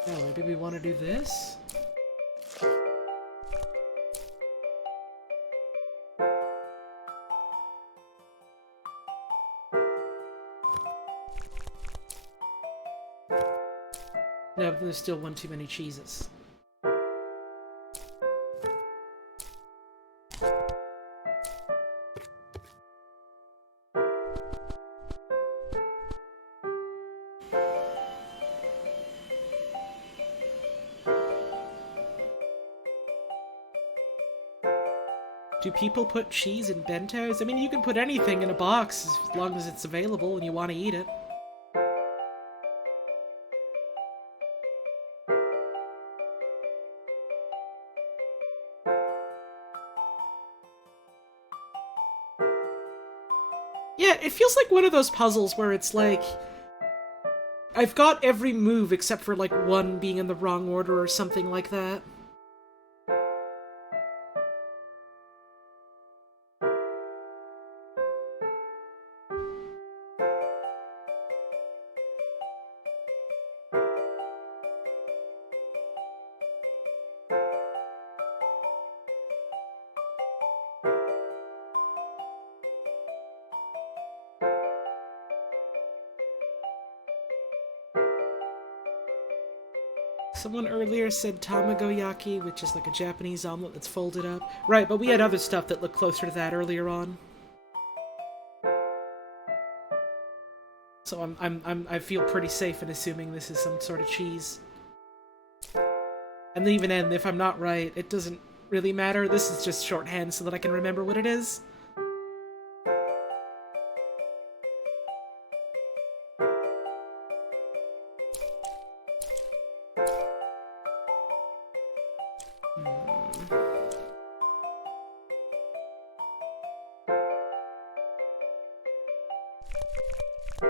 Oh, maybe we want to do this? No, but there's still one too many cheeses. Do people put cheese in bentos? I mean, you can put anything in a box as long as it's available and you want to eat it. Yeah, it feels like one of those puzzles where it's like... I've got every move except for like one being in the wrong order or something like that. Someone earlier said tamagoyaki, which is like a Japanese omelet that's folded up. Right, but we had other stuff that looked closer to that earlier on. So I feel pretty safe in assuming this is some sort of cheese. And even then, if I'm not right, it doesn't really matter. This is just shorthand so that I can remember what it is.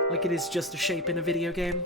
Like it is just a shape in a video game.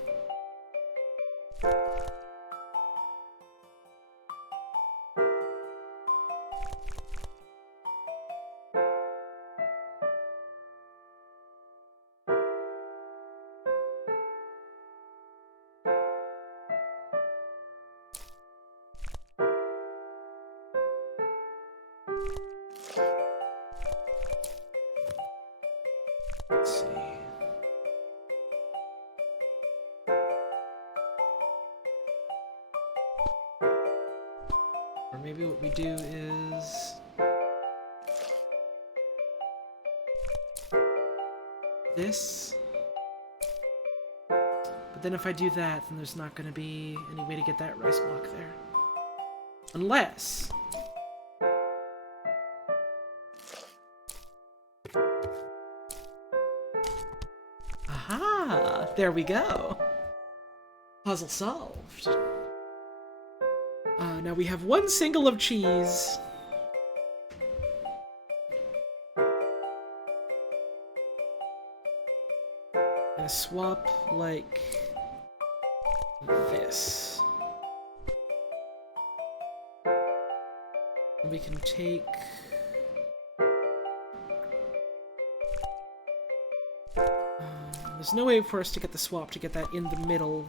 Or maybe what we do is... this. But then if I do that, then there's not going to be any way to get that rice block there. Unless... aha! There we go! Puzzle solved. Now we have one single of cheese. And swap like this. And we can take... there's no way for us to get the swap to get that in the middle.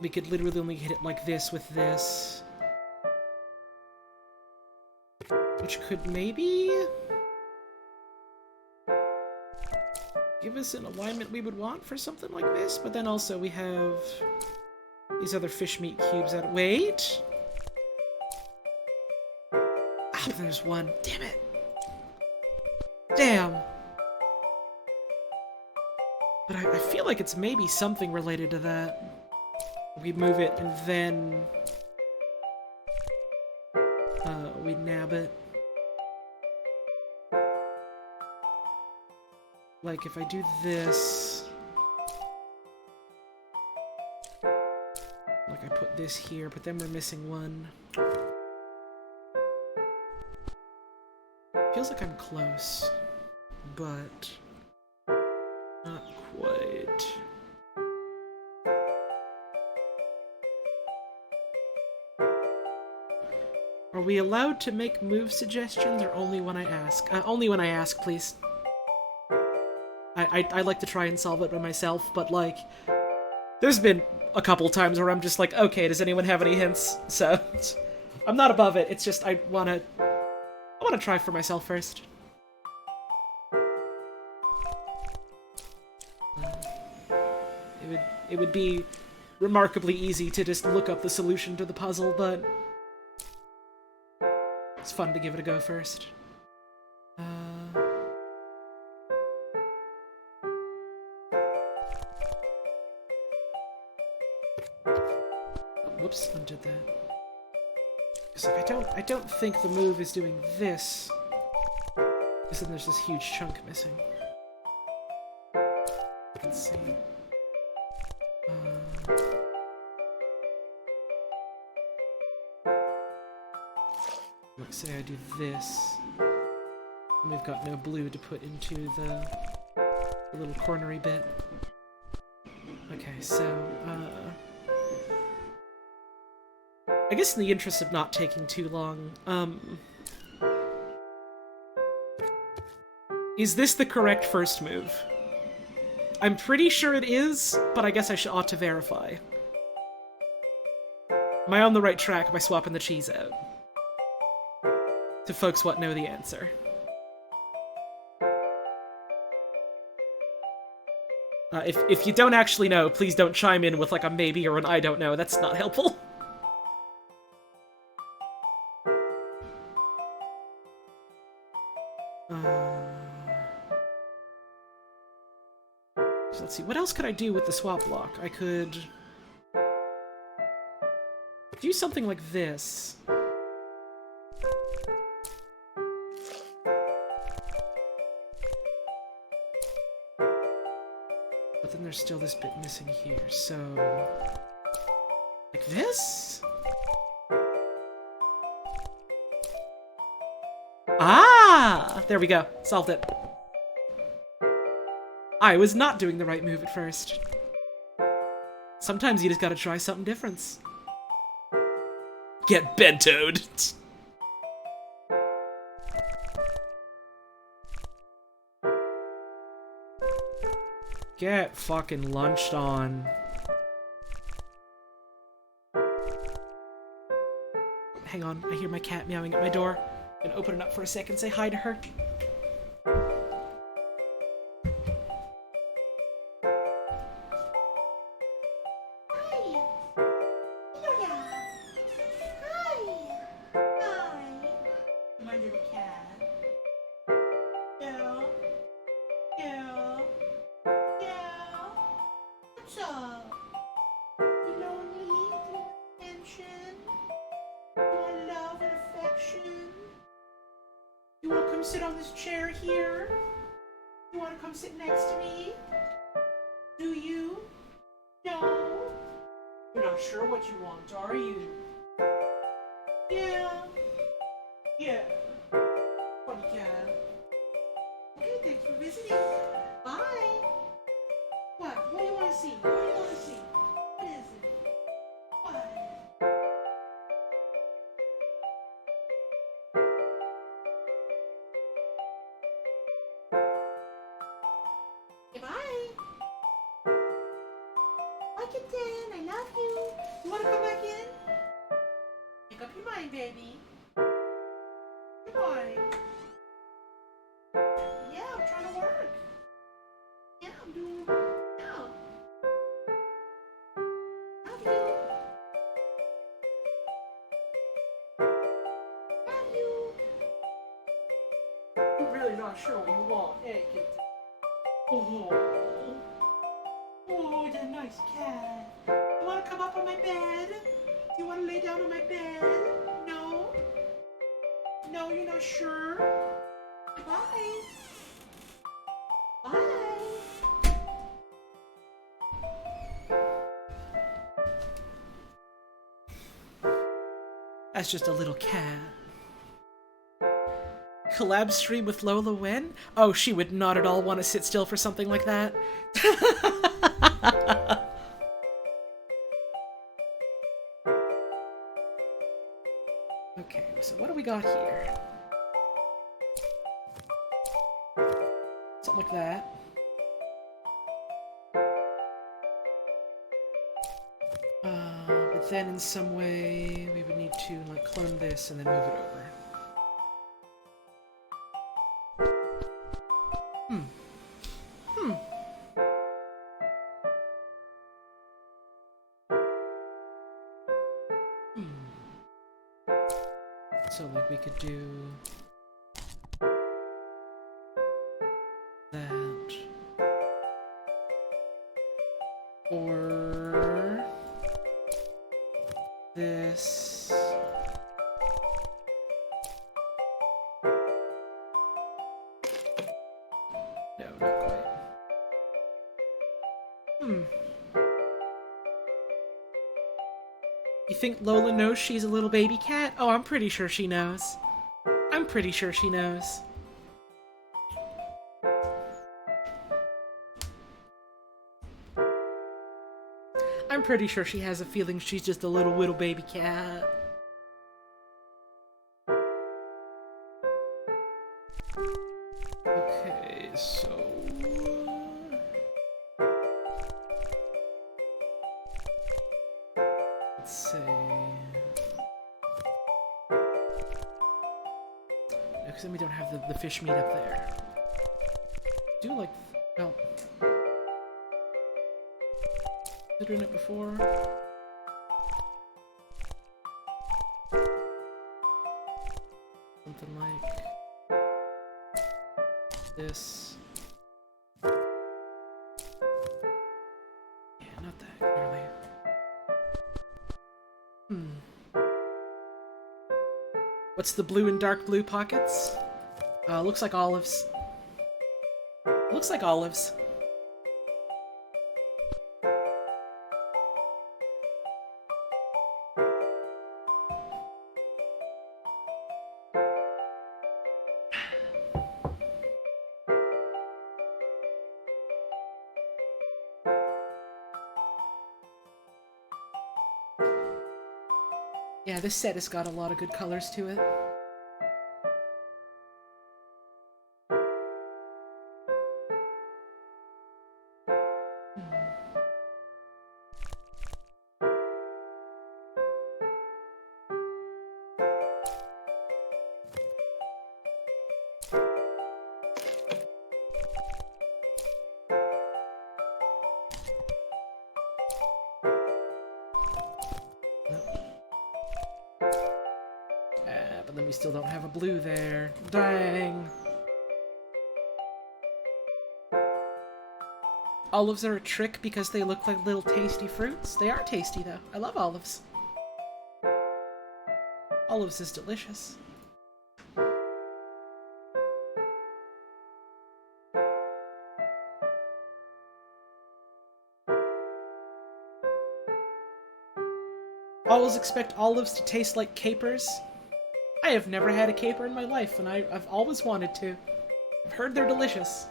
We could literally only hit it like this with this. Which could maybe... give us an alignment we would want for something like this, but then also we have these other fish meat cubes out. Wait! Ah, there's one. Damn it! Damn! But I feel like it's maybe something related to that. We move it and then we nab it. Like if I do this, like I put this here, but then we're missing one. Feels like I'm close, but not quite. Are we allowed to make move suggestions, or only when I ask? Only when I ask, please. I like to try and solve it by myself, but, like, there's been a couple times where I'm just like, okay, does anyone have any hints? So, I'm not above it, it's just I wanna try for myself first. It would be remarkably easy to just look up the solution to the puzzle, but it's fun to give it a go first. Whoops, undid that. Because like, I don't think the move is doing this. Because then there's this huge chunk missing. Let's see. Let's say I do this. And we've got no blue to put into the little cornery bit. Okay, so, I guess in the interest of not taking too long, is this the correct first move? I'm pretty sure it is, but I guess I ought to verify. Am I on the right track by swapping the cheese out? To folks what know the answer. If you don't actually know, please don't chime in with like a maybe or an I don't know. That's not helpful. So let's see, what else could I do with the swap block? I could do something like this. But then there's still this bit missing here, so... like this? Ah! There we go. Solved it. I was not doing the right move at first. Sometimes you just gotta try something different. Get bentoed! Get fucking lunched on. Hang on, I hear my cat meowing at my door. I'm gonna open it up for a second, say hi to her. Hi. Fiona. Hi. question. You want to come sit on this chair here? You want to come sit next to me? Do you? No? You're not sure what you want, are you? Yeah. Yeah. Funny cat. Okay, thanks for visiting. Bye. What? What do you want to see? What do you want to see? What is it? What? Okay, bye. Bye, kitten. I love you. You want to come back in? Make up your mind, baby. Come on. Yeah, I'm trying to work. Yeah, I'm doing. Yeah. Love you. Love you. You're really not sure what you want, eh, kitten? Oh, oh, you're a nice cat. You want to come up on my bed? Do you want to lay down on my bed? No? No, you're not sure? Bye. Bye. That's just a little cat. Collab stream with Lola when? Oh, she would not at all want to sit still for something like that. Okay, so what do we got here? Something like that. But then in some way we would need to like clone this and then move it over. So like we could do that, or this. No, not quite. You think Lola knows she's a little baby cat? Oh, I'm pretty sure she knows. I'm pretty sure she knows. I'm pretty sure she has a feeling she's just a little baby cat. Okay, so... let's see... because then we don't have the fish meat up there. Do like... well... considering it before... something like... this... yeah, not that clearly. What's the blue and dark blue pockets? Looks like olives. Looks like olives. Yeah, this set has got a lot of good colors to it. But then we still don't have a blue there. Dang. Olives are a trick because they look like little tasty fruits. They are tasty though. I love olives. Olives is delicious. always expect olives to taste like capers. I have never had a caper in my life, and I've always wanted to. I've heard they're delicious.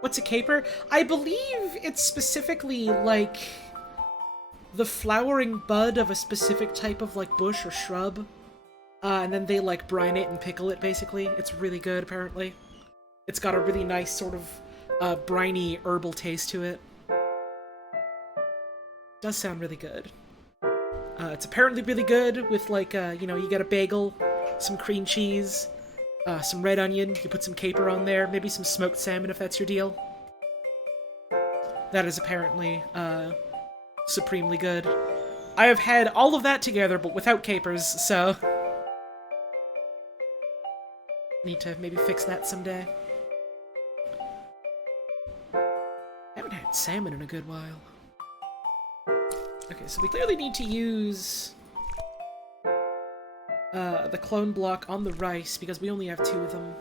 What's a caper? I believe it's specifically, like, the flowering bud of a specific type of, like, bush or shrub. And then they, like, brine it and pickle it, basically. It's really good, apparently. It's got a really nice sort of briny herbal taste to it. Does sound really good. It's apparently really good with, like, you know, you get a bagel, some cream cheese, some red onion, you put some caper on there, maybe some smoked salmon if that's your deal. That is apparently, supremely good. I have had all of that together, but without capers, so... Need to maybe fix that someday. I haven't had salmon in a good while. Okay, so we clearly need to use the clone block on the rice, because we only have 2 of them.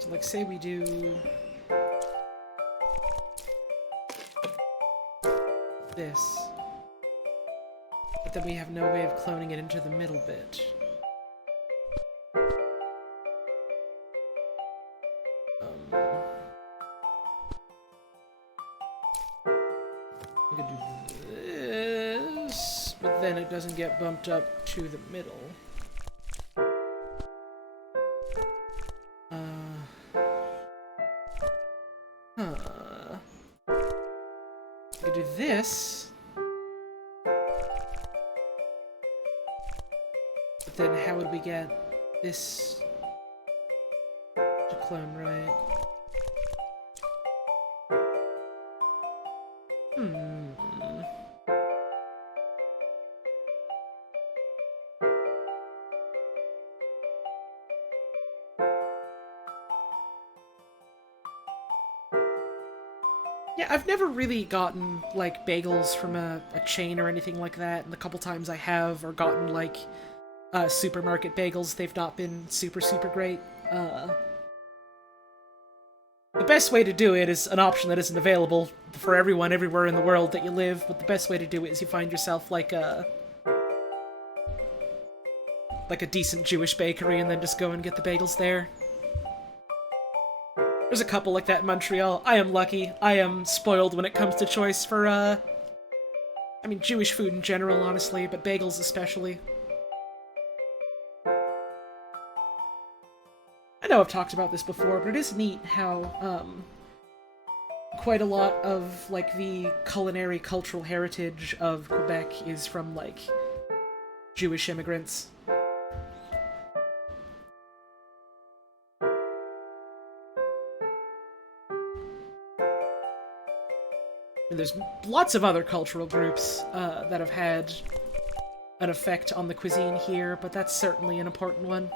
So, like, say we do this, but then we have no way of cloning it into the middle bit. We could do this, but then it doesn't get bumped up to the middle. We could do this. But then how would we get this to clone right? Yeah, I've never really gotten, like, bagels from a chain or anything like that, and the couple times I have, or gotten, like, supermarket bagels, they've not been super, super great. The best way to do it is an option that isn't available for everyone everywhere in the world that you live, but the best way to do it is you find yourself, like a decent Jewish bakery and then just go and get the bagels there. There's a couple like that in Montreal. I am lucky. I am spoiled when it comes to choice for, I mean, Jewish food in general, honestly, but bagels especially. I know I've talked about this before, but it is neat how, quite a lot of, like, the culinary cultural heritage of Quebec is from, like, Jewish immigrants. And there's lots of other cultural groups that have had an effect on the cuisine here, but that's certainly an important one.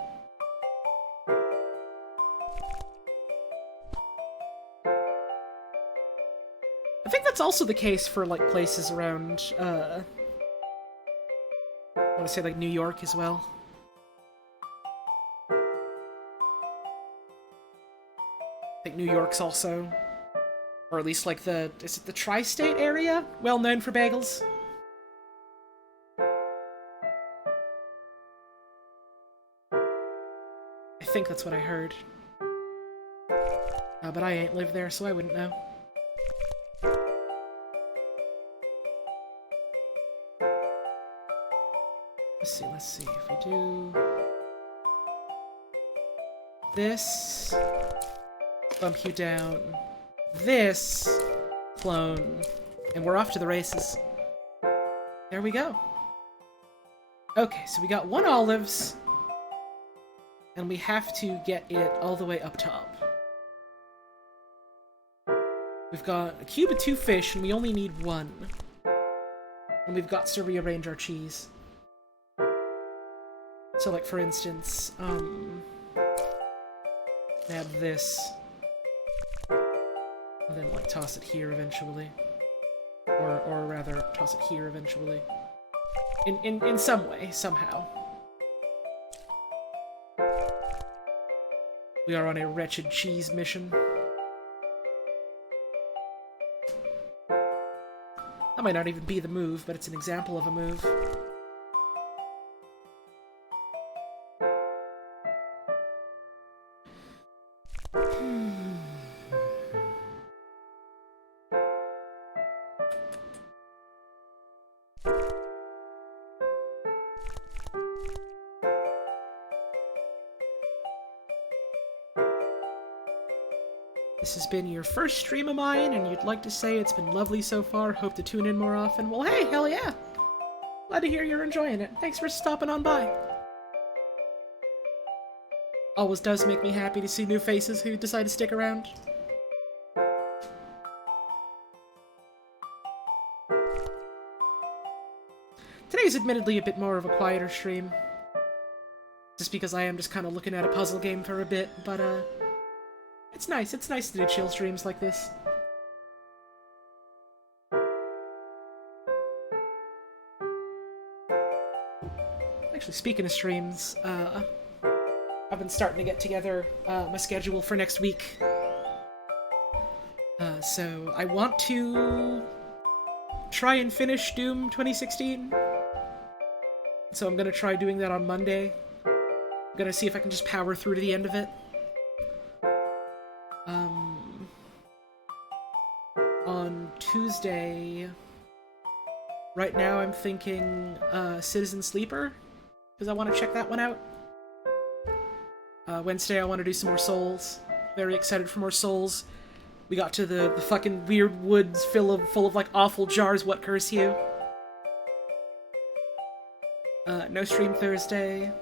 I think that's also the case for, like, places around, I want to say, like, New York as well. I think New York's also... Or at least, like, is it the tri-state area? Well known for bagels? I think that's what I heard. But I ain't lived there, so I wouldn't know. Let's see. If we do... this... bump you down... this, clone, and we're off to the races. There we go. Okay, so we got 1 olives, and we have to get it all the way up top. We've got a cube of 2 fish, and we only need 1. And we've got to rearrange our cheese. So, like, for instance, Add this. And then, like, toss it here eventually. Or rather, toss it here eventually. In some way, somehow. We are on a wretched cheese mission. That might not even be the move, but it's an example of a move. This has been your first stream of mine, and you'd like to say it's been lovely so far. Hope to tune in more often. Well, hey, hell yeah! Glad to hear you're enjoying it. Thanks for stopping on by. Always does make me happy to see new faces who decide to stick around. Today's admittedly a bit more of a quieter stream. Just because I am just kind of looking at a puzzle game for a bit, but, it's nice to do chill streams like this. Actually, speaking of streams, I've been starting to get together my schedule for next week. So I want to try and finish Doom 2016. So I'm gonna try doing that on Monday. I'm gonna see if I can just power through to the end of it. On Tuesday, right now I'm thinking Citizen Sleeper, because I want to check that one out. Wednesday I want to do some more Souls. Very excited for more Souls. We got to the fucking weird woods full of like awful jars. What curse you? No stream Thursday.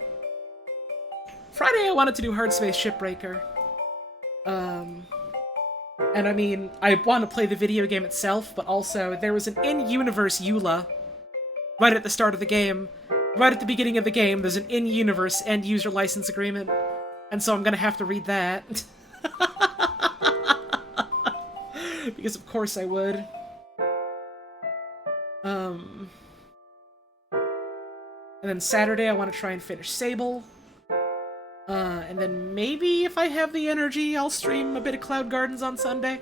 Friday I wanted to do Hard Space Shipbreaker. And I mean, I want to play the video game itself, but also there was an in-universe EULA right at the start of the game. Right at the beginning of the game, there's an in-universe end-user license agreement. And so I'm gonna have to read that. Because of course I would. And then Saturday I want to try and finish Sable. And then maybe if I have the energy, I'll stream a bit of Cloud Gardens on Sunday.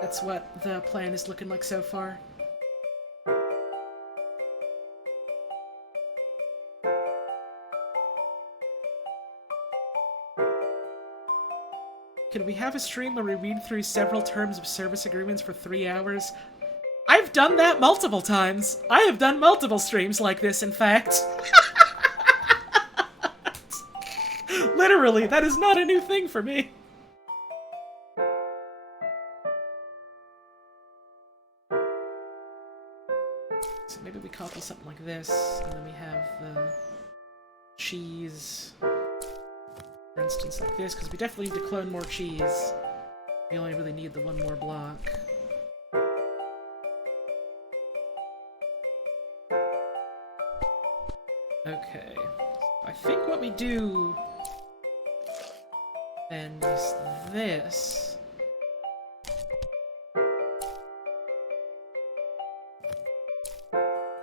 That's what the plan is looking like so far. Can we have a stream where we read through several terms of service agreements for 3 hours? I've done that multiple times! I have done multiple streams like this, in fact. Literally, that is not a new thing for me. So maybe we copy something like this, and then we have the cheese, for instance, like this, because we definitely need to clone more cheese. We only really need the one more block. Okay. I think what we do then is this.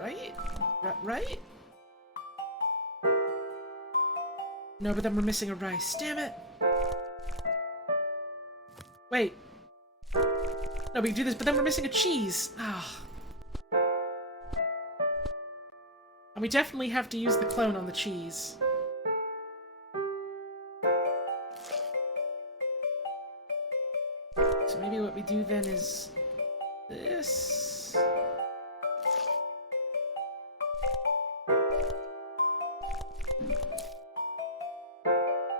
Right? Right? No, but then we're missing a rice. Damn it! Wait. No, we do this, but then we're missing a cheese. Ah. And we definitely have to use the clone on the cheese. So maybe what we do then is this.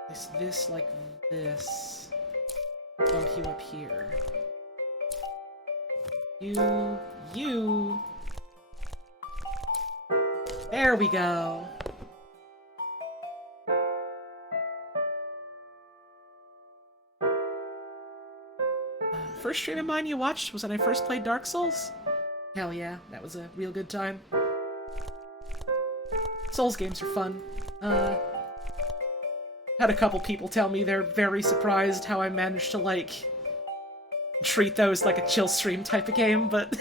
Place this like this. Bump you up here. You. There we go. First stream of mine you watched was when I first played Dark Souls? Hell yeah, that was a real good time. Souls games are fun. Had a couple people tell me they're very surprised how I managed to, like, treat those like a chill stream type of game, but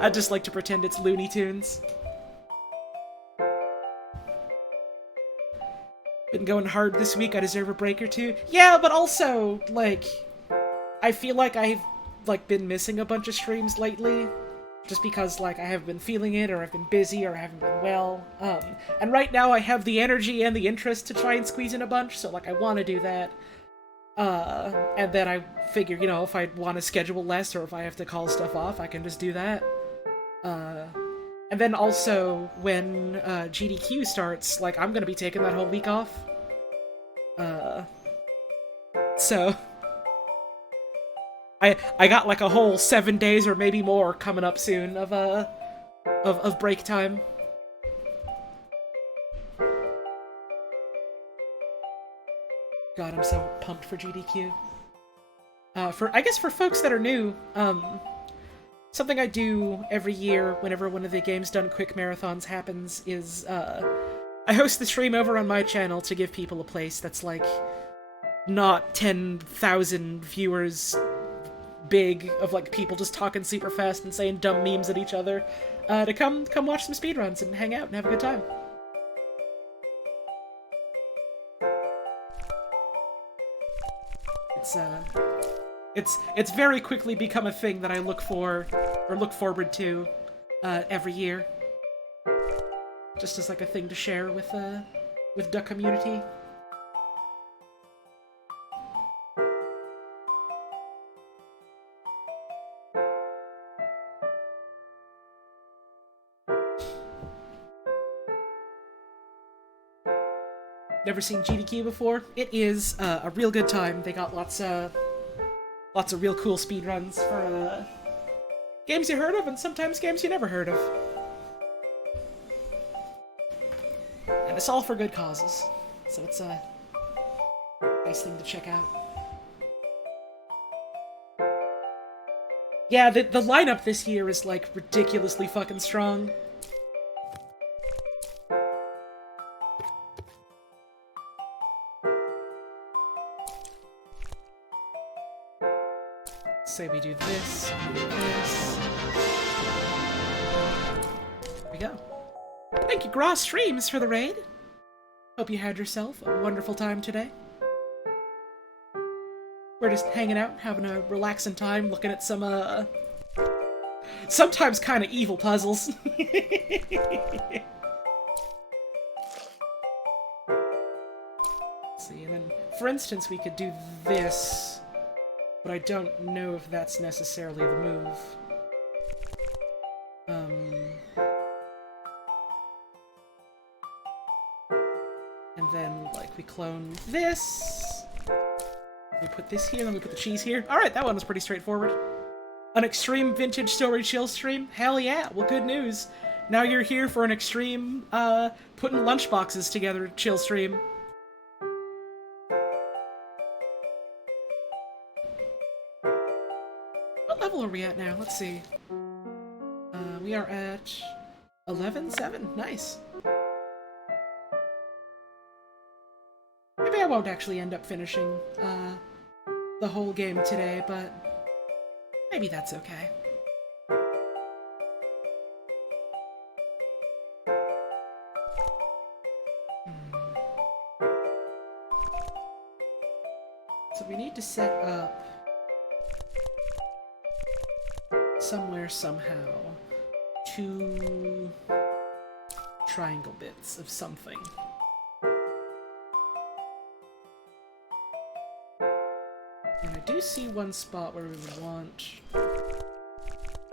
I just like to pretend it's Looney Tunes. Been going hard this week, I deserve a break or two. Yeah, but also, like, I feel like I've, like, been missing a bunch of streams lately. Just because, like, I haven't been feeling it, or I've been busy, or I haven't been well. And right now I have the energy and the interest to try and squeeze in a bunch, so, like, I want to do that. And then I figure, you know, if I want to schedule less, or if I have to call stuff off, I can just do that. And then also, when GDQ starts, like, I'm gonna be taking that whole week off. So... I got, like, a whole 7 days or maybe more coming up soon of break time. God, I'm so pumped for GDQ. I guess for folks that are new, something I do every year whenever one of the Games Done Quick marathons happens is, I host the stream over on my channel to give people a place that's, like, not 10,000 viewers big, of, like, people just talking super fast and saying dumb memes at each other, to come watch some speedruns and hang out and have a good time. It's very quickly become a thing that I look forward to, every year. Just as, like, a thing to share with the community. Never seen GDQ before? It is a real good time. They got lots of real cool speedruns for games you heard of and sometimes games you never heard of. And it's all for good causes. So it's a nice thing to check out. Yeah, the lineup this year is, like, ridiculously fucking strong. Say we do this, and this. There we go. Thank you, Gross Streams, for the raid. Hope you had yourself a wonderful time today. We're just hanging out, having a relaxing time, looking at some, sometimes kind of evil puzzles. Let's see, and then, for instance, we could do this. But I don't know if that's necessarily the move. And then, like, we clone this. We put this here, then we put the cheese here. Alright, that one was pretty straightforward. An extreme vintage story chill stream? Hell yeah, well, good news. Now you're here for an extreme, putting lunchboxes together chill stream. What level are we at now? Let's see. We are at 11-7. Nice. Maybe I won't actually end up finishing the whole game today, but maybe that's okay. So we need to set up somewhere, somehow, 2 triangle bits of something. And I do see one spot where we would want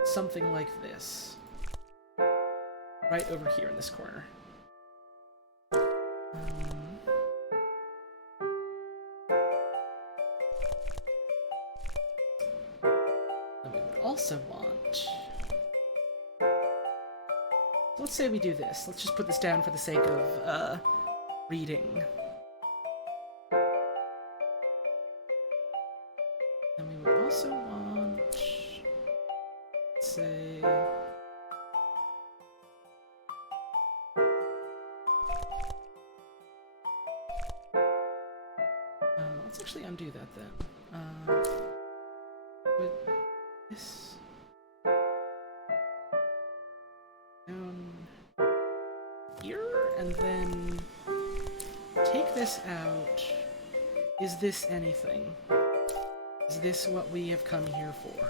something like this. Right over here in this corner. And we would also want... Let's say we do this. Let's just put this down for the sake of, reading. And we would also want... say... actually undo that then. With this down here, and then take this out. Is this anything? Is this what we have come here for?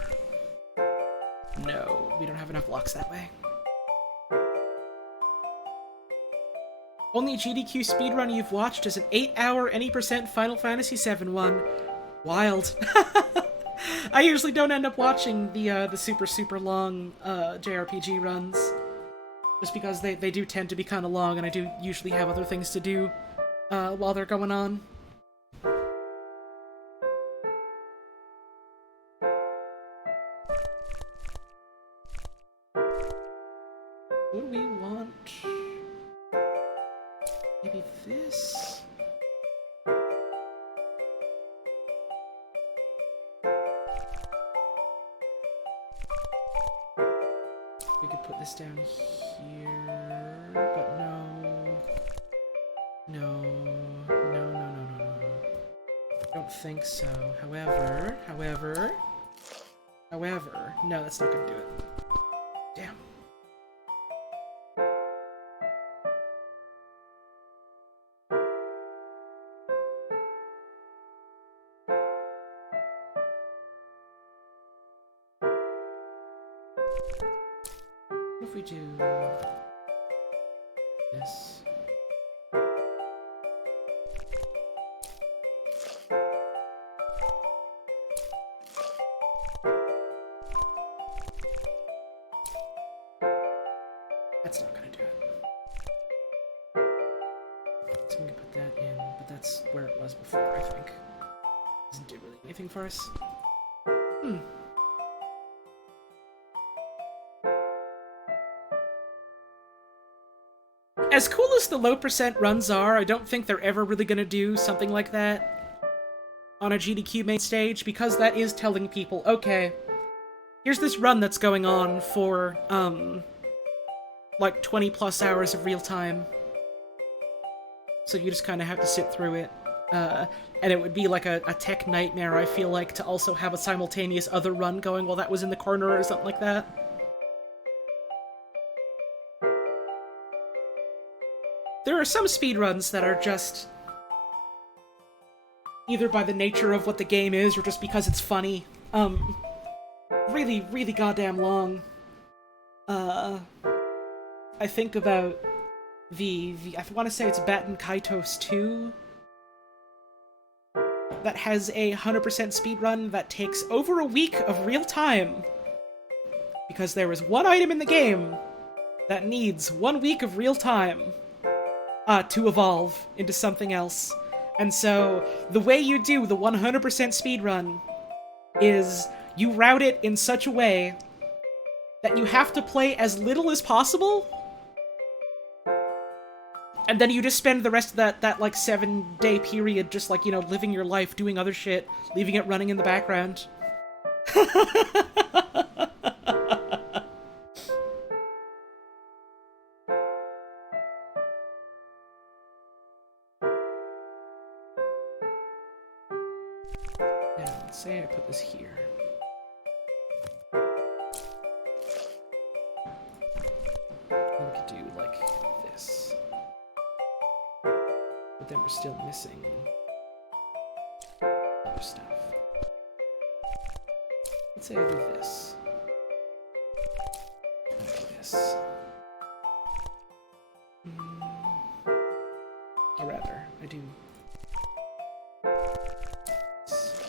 No, we don't have enough blocks that way. Only GDQ speedrun you've watched is an 8-hour any % Final Fantasy VII one. Wild. I usually don't end up watching the super long JRPG runs, just because they do tend to be kind of long, and I do usually have other things to do while they're going on. What do we want? Maybe this? We could put this down here, but no. No. I don't think so. However, no, that's not gonna do it. Damn. What if we do this? That's not gonna do it. So we can put that in, but that's where it was before, I think. Doesn't do really anything for us. As cool as the low % runs are, I don't think they're ever really gonna do something like that on a GDQ main stage, because that is telling people, okay, here's this run that's going on for, like 20+ hours of real time. So you just kind of have to sit through it. And it would be like a tech nightmare, I feel like, to also have a simultaneous other run going while that was in the corner or something like that. There are some speedruns that are just either by the nature of what the game is or just because it's funny. Really, really goddamn long. I think about I want to say it's Batten Kaitos 2 that has a 100% speedrun that takes over a week of real time. Because there is one item in the game that needs 1 week of real time to evolve into something else. And so, the way you do the 100% speedrun is you route it in such a way that you have to play as little as possible, and then you just spend the rest of that like 7-day period just like, you know, living your life, doing other shit, leaving it running in the background. Now, let's say I put this here. Then we could do like this. But then we're still missing other stuff. Let's say I do this. I do this. Or rather, I do this.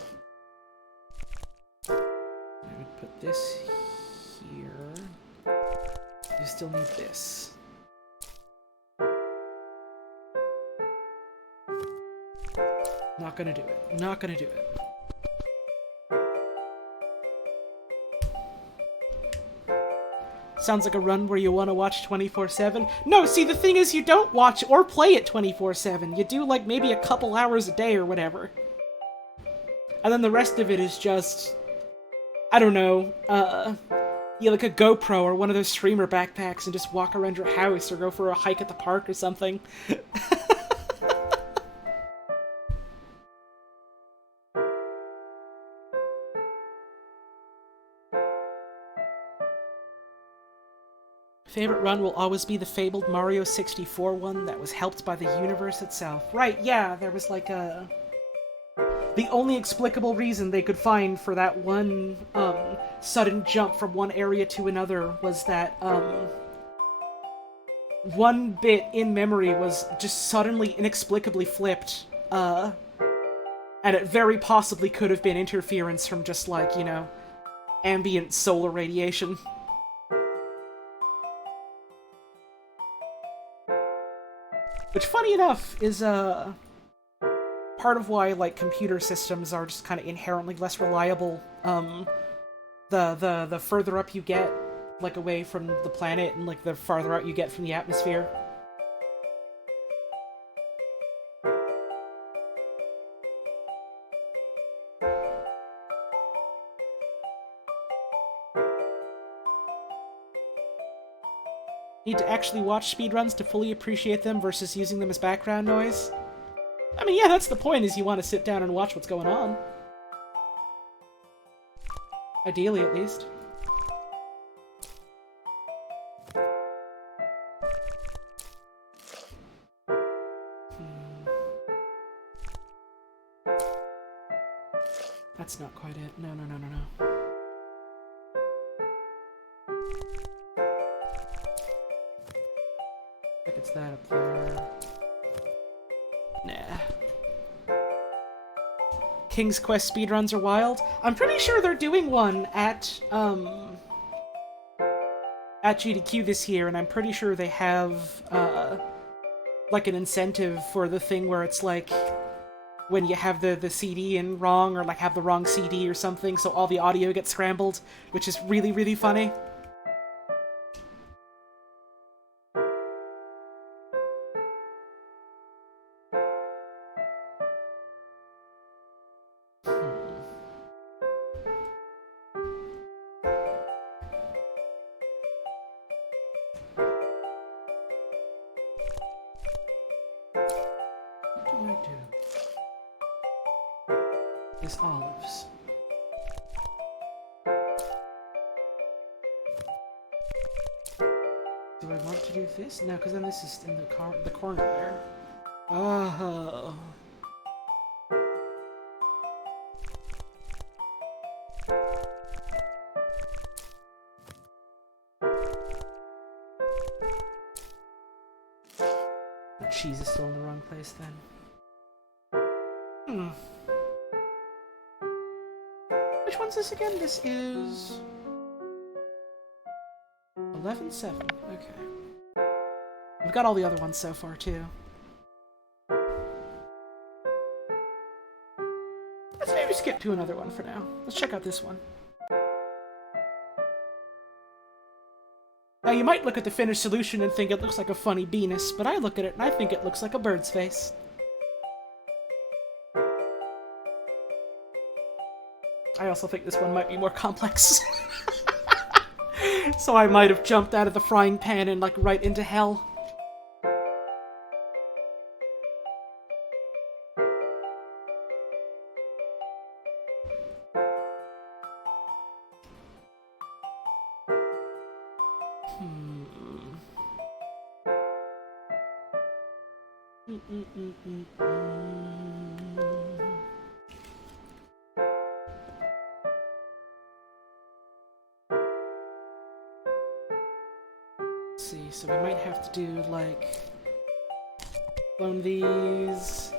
I would put this here. You still need this. Not gonna do it. Not gonna do it. Sounds like a run where you want to watch 24/7. No, see, the thing is you don't watch or play it 24/7. You do, like, maybe a couple hours a day or whatever. And then the rest of it is just, I don't know, yeah, like a GoPro or one of those streamer backpacks and just walk around your house or go for a hike at the park or something. Favorite run will always be the fabled Mario 64 one that was helped by the universe itself. Right, yeah, there was like a... The only explicable reason they could find for that one, sudden jump from one area to another was that, one bit in memory was just suddenly, inexplicably flipped, and it very possibly could have been interference from just, like, you know, ambient solar radiation. Which, funny enough, is, part of why, like, computer systems are just kind of inherently less reliable. The further up you get, like, away from the planet, and, like, the farther out you get from the atmosphere. Need to actually watch speedruns to fully appreciate them versus using them as background noise. I mean, yeah, that's the point, is you want to sit down and watch what's going on. Ideally, at least. That's not quite it. No, no, no, no, no. I think it's that up there. Nah. King's Quest speedruns are wild. I'm pretty sure they're doing one at GDQ this year, and I'm pretty sure they have, like, an incentive for the thing where it's, like, when you have the CD in wrong, or, like, have the wrong CD or something, so all the audio gets scrambled, which is really, really funny. Is olives. Do I want to do this? No, because then this is in the corner there. Oh. The cheese is still in the wrong place then. Hmm. Which one's this again? This is 11-7. Okay. We've got all the other ones so far, too. Let's maybe skip to another one for now. Let's check out this one. Now, you might look at the finished solution and think it looks like a funny Venus, but I look at it and I think it looks like a bird's face. I also think this one might be more complex. So I might have jumped out of the frying pan and, like, right into hell. See, so we might have to do, like, clone these,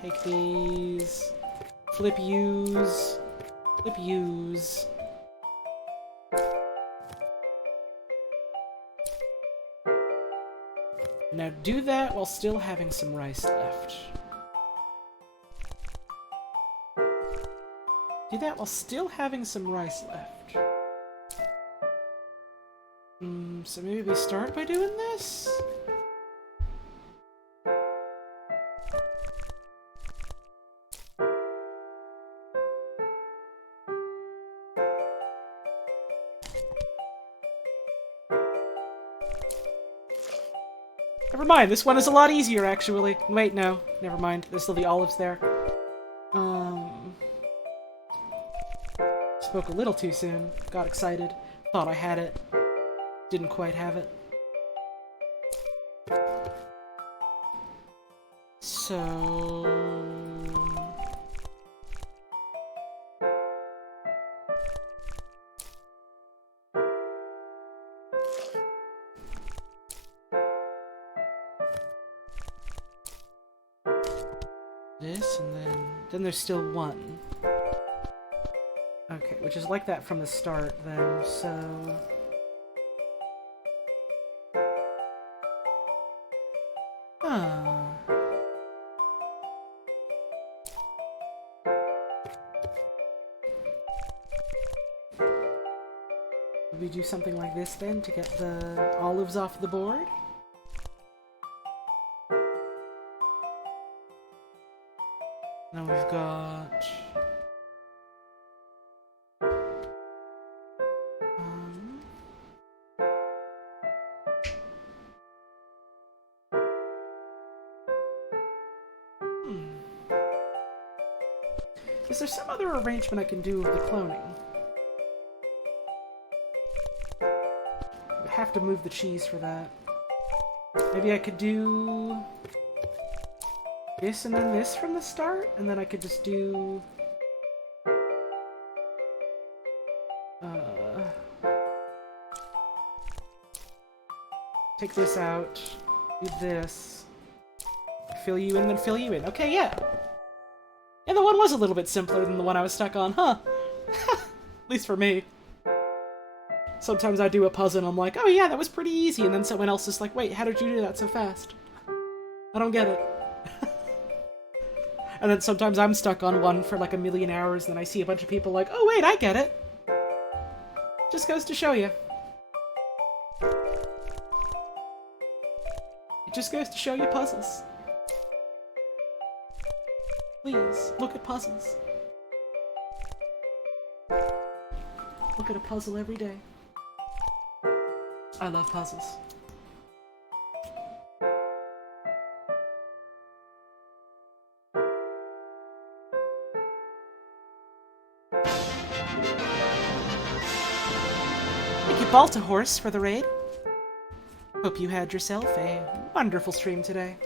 take these, flip use, now do that while still having some rice left. Do that while still having some rice left. So maybe we start by doing this? Never mind, this one is a lot easier, actually. Wait, no. Never mind, there's still the olives there. Spoke a little too soon. Got excited. Thought I had it. Didn't quite have it. So... this, and then there's still one. Okay, which is like that from the start, then, so... Huh. Would we do something like this, then, to get the olives off the board? Now we've got... Is there some other arrangement I can do with the cloning? I have to move the cheese for that. Maybe I could do... this and then this from the start? And then I could just do... take this out, do this, fill you in, then fill you in. Okay, yeah. And the one was a little bit simpler than the one I was stuck on, huh? At least for me. Sometimes I do a puzzle and I'm like, oh yeah, that was pretty easy, and then someone else is like, wait, how did you do that so fast? I don't get it. And then sometimes I'm stuck on one for like a million hours, and then I see a bunch of people like, oh wait, I get it. Just goes to show you. It just goes to show you puzzles. Please, look at puzzles. Look at a puzzle every day. I love puzzles. Thank you, Balta Horse, for the raid. Hope you had yourself a wonderful stream today.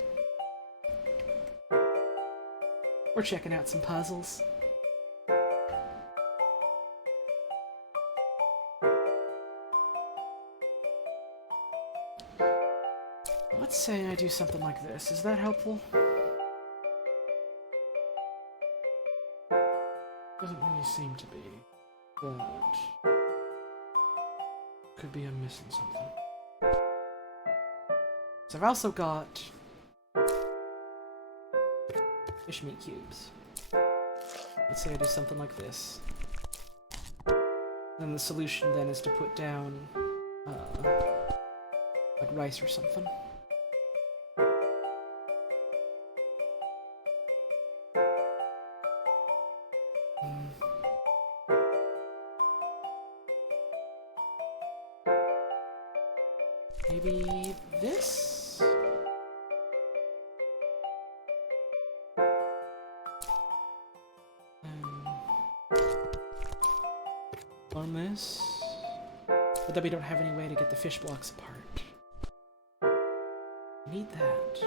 We're checking out some puzzles. Let's say I do something like this. Is that helpful? Doesn't really seem to be, but could be I'm missing something. So I've also got fish meat cubes. Let's say I do something like this. Then the solution then is to put down like rice or something. Maybe this? On this? But then we don't have any way to get the fish blocks apart. Need that.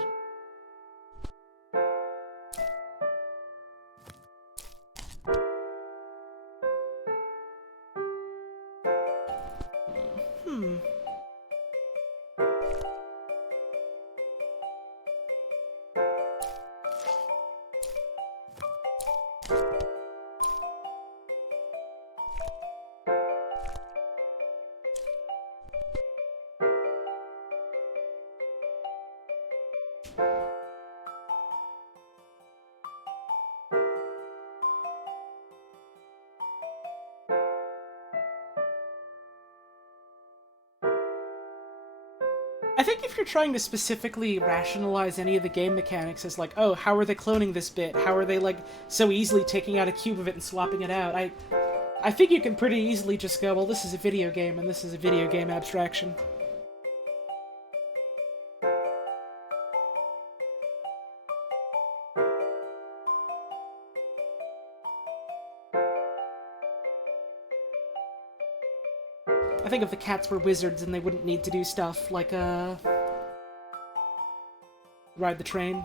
I think if you're trying to specifically rationalize any of the game mechanics as like, oh, how are they cloning this bit? How are they, like, so easily taking out a cube of it and swapping it out? I think you can pretty easily just go, well, this is a video game, and this is a video game abstraction. I think if the cats were wizards, then they wouldn't need to do stuff like, ride the train.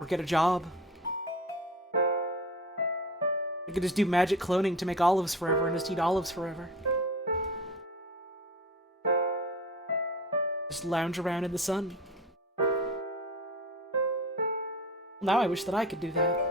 Or get a job. They could just do magic cloning to make olives forever and just eat olives forever. Just lounge around in the sun. Now I wish that I could do that.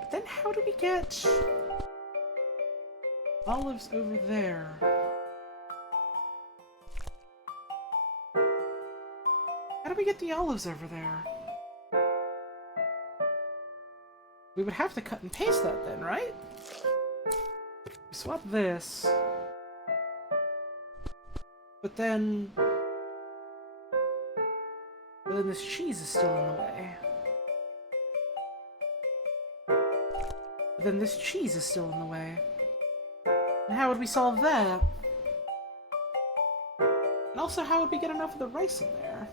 But then how do we get olives over there? How do we get the olives over there? We would have to cut and paste that then, right? Swap this. But then this cheese is still in the way. But then this cheese is still in the way. And how would we solve that? And also, how would we get enough of the rice in there?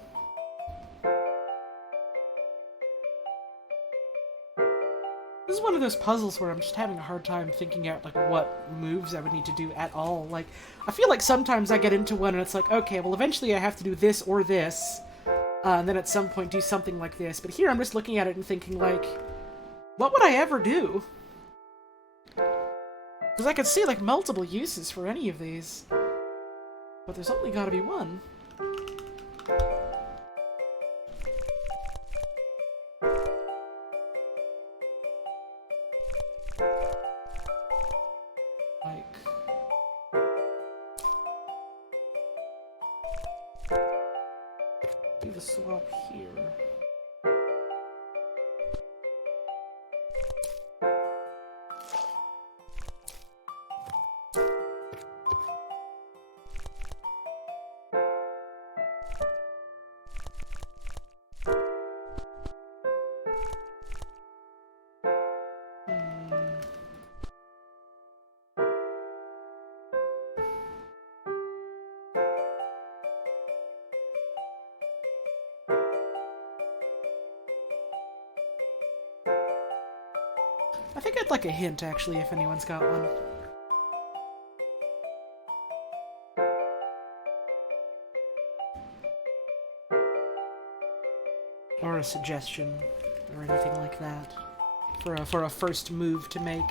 This is one of those puzzles where I'm just having a hard time thinking out, like, what moves I would need to do at all. Like, I feel like sometimes I get into one and it's like, okay, well, eventually I have to do this or this, and then at some point do something like this. But here I'm just looking at it and thinking, like, what would I ever do? Because I could see, like, multiple uses for any of these. But there's only gotta be one. Do the swap here. I think I'd like a hint, actually, if anyone's got one. Or a suggestion, or anything like that. For a first move to make.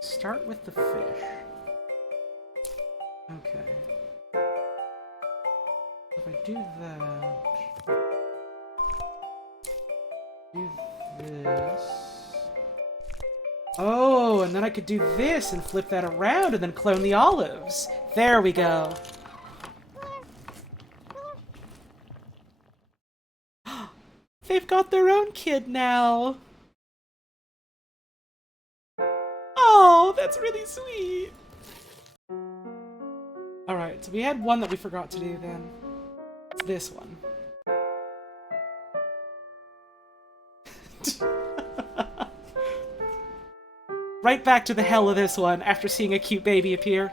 Start with the fish. Okay. If I do that... do this... Oh, and then I could do this and flip that around and then clone the olives. There we go. They've got their own kid now. Oh, that's really sweet. Alright, so we had one that we forgot to do then. It's this one. Right back to the hell of this one after seeing a cute baby appear.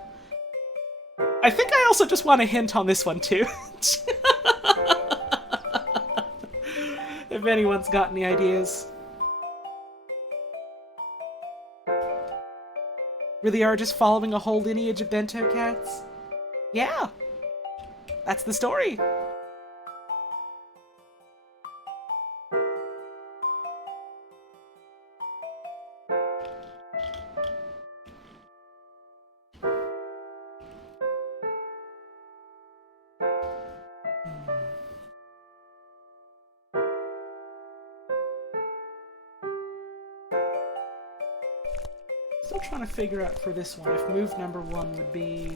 I think I also just want a hint on this one too. If anyone's got any ideas. Really are just following a whole lineage of bento cats? Yeah! That's the story! Still trying to figure out for this one if move number 1 would be...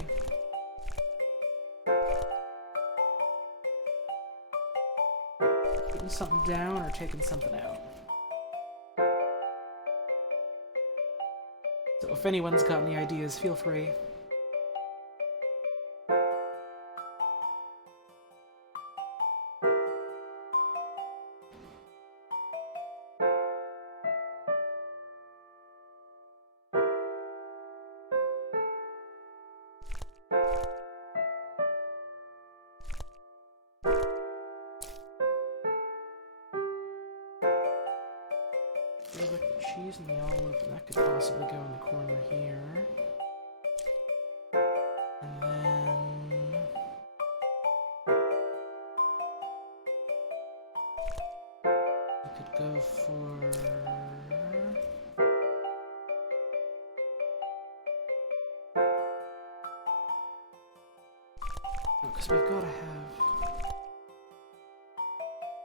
putting something down or taking something out. if anyone's got any ideas, feel free. Like the cheese and the olive, that could possibly go in the corner here. And then... we could go for... oh, because we've got to have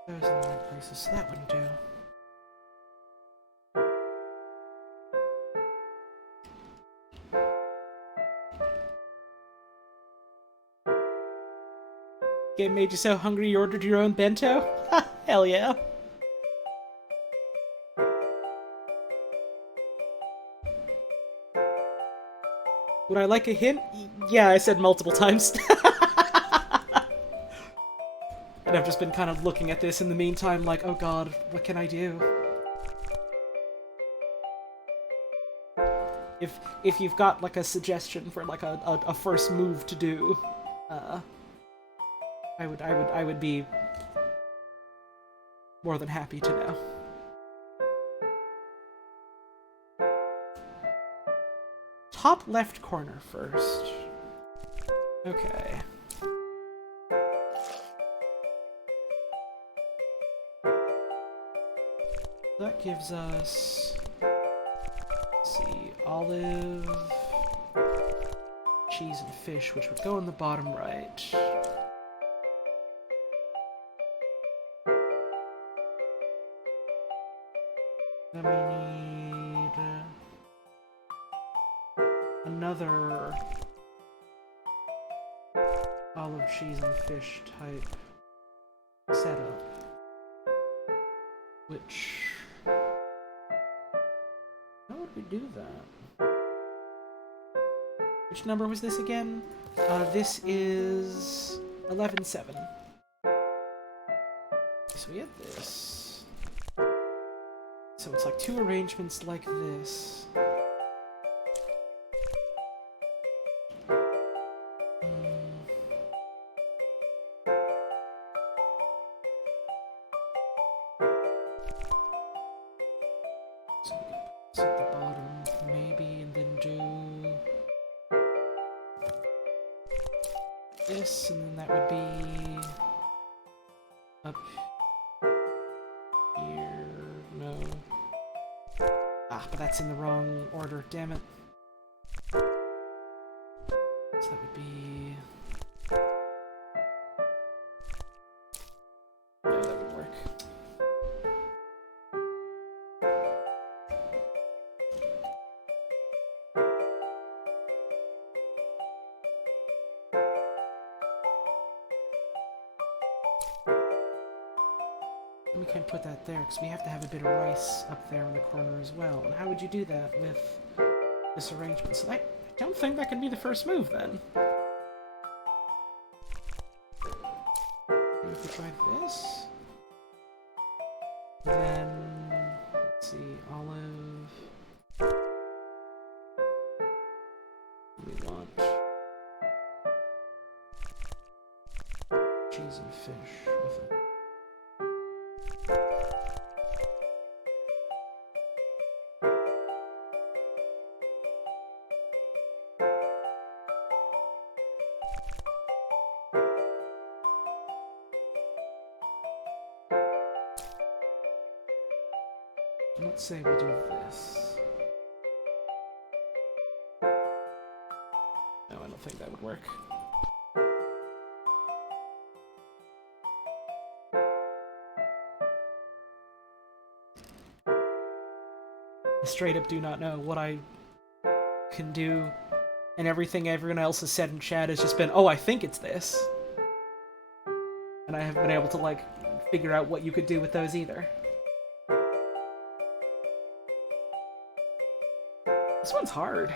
those in the right places, so that wouldn't do. Game made you so hungry you ordered your own bento? Ha! Hell yeah. Would I like a hint? Yeah, I said multiple times. And I've just been kind of looking at this in the meantime like, oh god, what can I do? If you've got like a suggestion for like a first move to do, I would be more than happy to know. Top left corner first. Okay. That gives us, let's see, olive, cheese, and fish, which would go in the bottom right. Then we need another olive, cheese, and fish type setup, which... how would we do that? Which number was this again? This is 11-7. So we had this. So it's like two arrangements like this. So we can put this at the bottom, maybe, and then do this, and then that would be up here. No. Ah, but that's in the wrong order, damn it. So that would be... no, that would work. We can't put that there, because we have to have a bit of rice up there in the corner as well. And how would you do that with this arrangement? So I don't think that can be the first move, then. Maybe if we try this. Then, let's see, olive. We want cheese and fish with it. Let's say we do this. No, I don't think that would work. I straight up do not know what I can do, and everything everyone else has said in chat has just been, oh, I think it's this. And I haven't been able to, like, figure out what you could do with those either. This one's hard.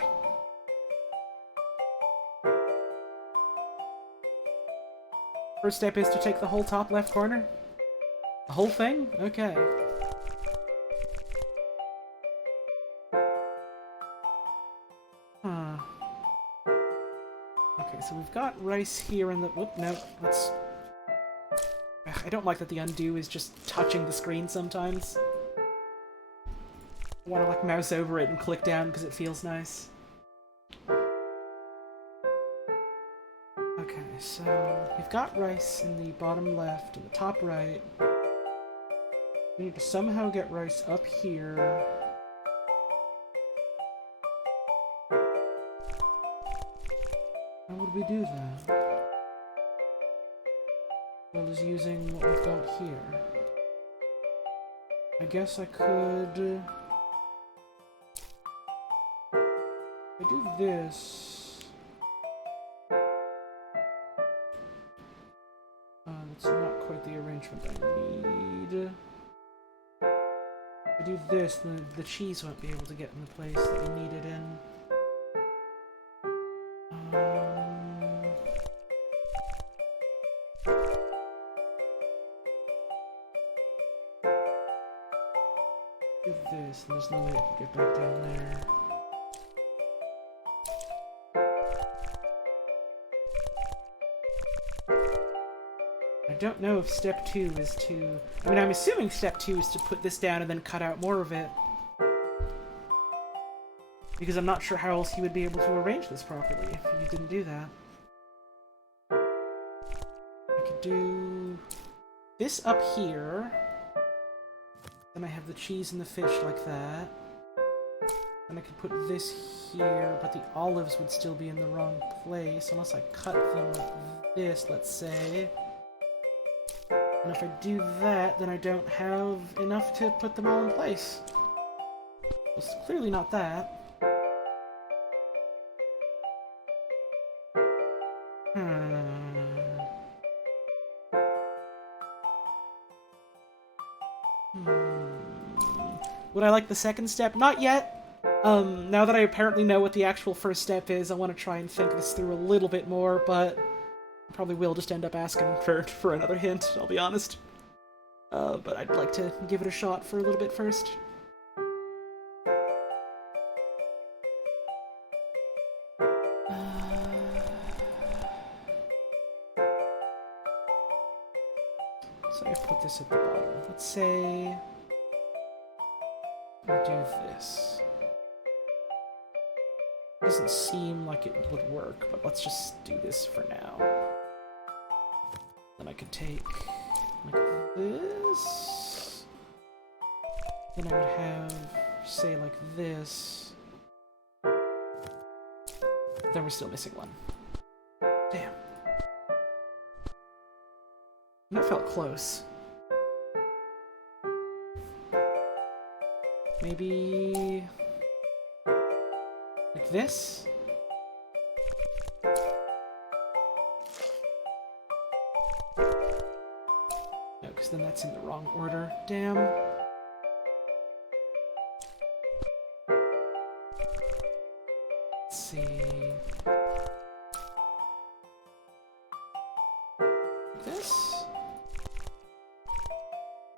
First step is to take the whole top left corner? The whole thing? Okay. Huh. Okay, so we've got rice here in the... Whoop, no, let's... Ugh, I don't like that the undo is just touching the screen sometimes. I want to, like, mouse over it and click down because it feels nice. Okay, so we've got rice in the bottom left and the top right. We need to somehow get rice up here. How would we do that? Well, is using what we've got here. I guess I could... If I do this... That's not quite the arrangement I need. If I do this, then the cheese won't be able to get in the place that we need it in. Do this, and there's no way I can get back down there. I don't know if step 2 is to... I mean, I'm assuming step 2 is to put this down and then cut out more of it. Because I'm not sure how else he would be able to arrange this properly if he didn't do that. I could do this up here. Then I have the cheese and the fish like that. Then I could put this here, but the olives would still be in the wrong place unless I cut them like this, let's say. And if I do that, then I don't have enough to put them all in place. It's clearly not that. Would I like the second step? Not yet. Now that I apparently know what the actual first step is, I want to try and think this through a little bit more, but I probably will just end up asking for another hint, I'll be honest. But I'd like to give it a shot for a little bit first. So I put this at the bottom. Let's say... we do this. Doesn't seem like it would work, but let's just do this for now. Then I could take like this. Then I would have, say, like this. Then we're still missing one. Damn. That felt close. Maybe... like this? No, because then that's in the wrong order. Damn. Let's see... this?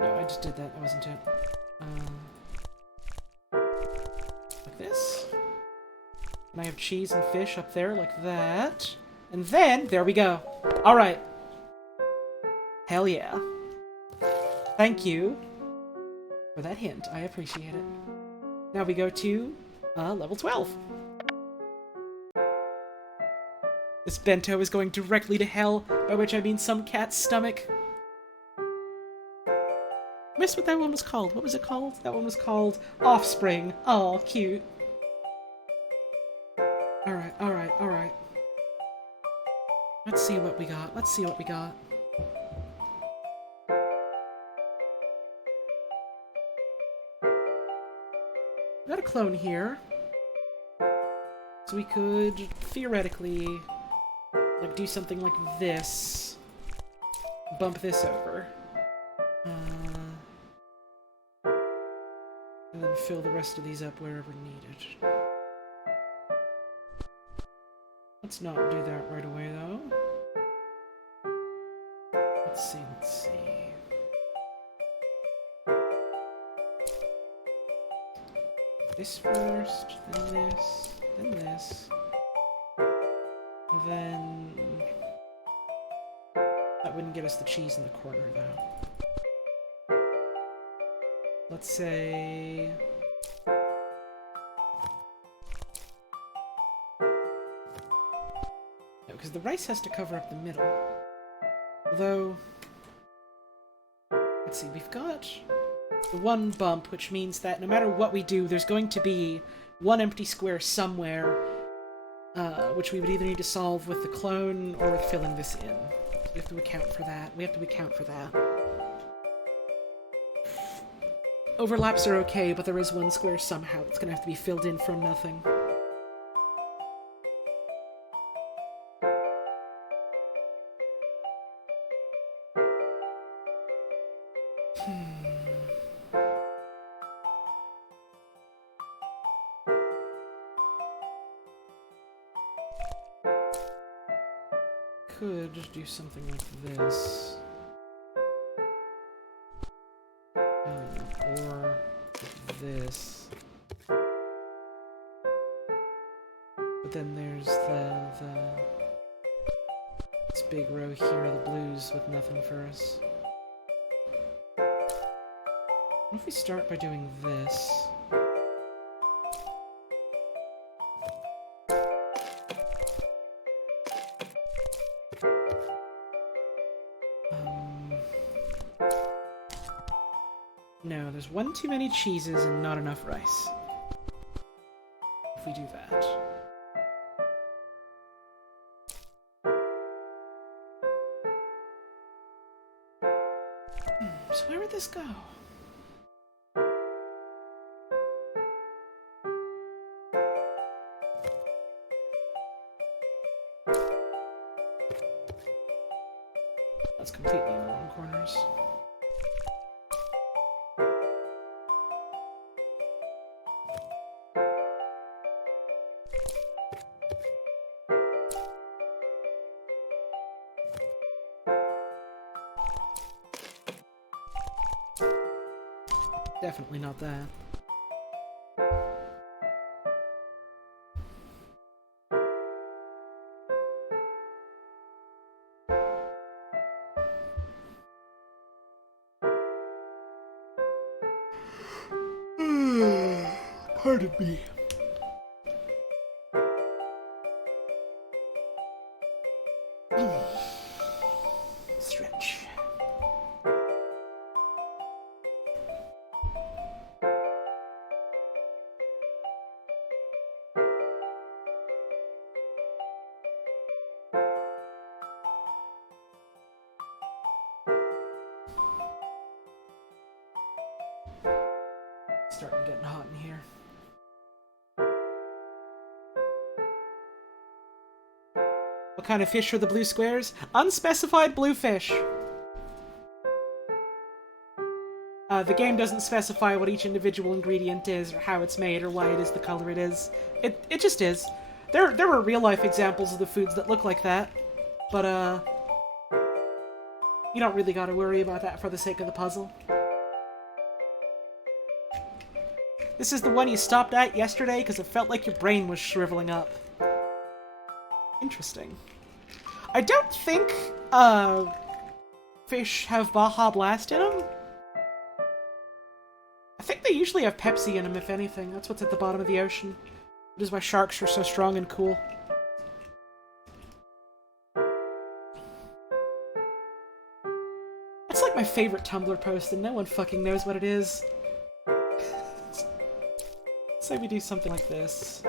No, I just did that. That wasn't it. Like this. And I have cheese and fish up there like that. And then, there we go. Alright. Hell yeah. Thank you for that hint. I appreciate it. Now we go to level 12. This bento is going directly to hell, by which I mean some cat's stomach. I missed what that one was called. What was it called? That one was called Offspring. Oh, cute. Alright, alright, alright. Let's see what we got. Let's see what we got. We got a clone here. So we could, theoretically, like, do something like this. Bump this over. And then fill the rest of these up wherever needed. Let's not do that right away, though. Let's see, let's see. This first, then this, then this. Then... That wouldn't get us the cheese in the corner, though. Let's say... No, because the rice has to cover up the middle. Although... Let's see, we've got the one bump, which means that no matter what we do, there's going to be one empty square somewhere, which we would either need to solve with the clone or with filling this in. So we have to account for that. We have to account for that. Overlaps are okay, but there is one square somehow that's going to have to be filled in from nothing. Could do something like this. Or this. But then there's this big row here, the blues with nothing for us. What if we start by doing this? No, there's one too many cheeses and not enough rice. If we do that. So where would this go? That's completely in the wrong corners. Definitely not that. Pardon me. Stretch. Starting getting hot in here. What kind of fish are the blue squares? Unspecified blue fish. The game doesn't specify what each individual ingredient is, or how it's made, or why it is the color it is. It just is. There were real-life examples of the foods that look like that, but, you don't really gotta worry about that for the sake of the puzzle. This is the one you stopped at yesterday because it felt like your brain was shriveling up. Interesting. I don't think, fish have Baja Blast in them. I think they usually have Pepsi in them, if anything. That's what's at the bottom of the ocean. That is why sharks are so strong and cool. That's like my favorite Tumblr post, and no one fucking knows what it is. Say we do something like this.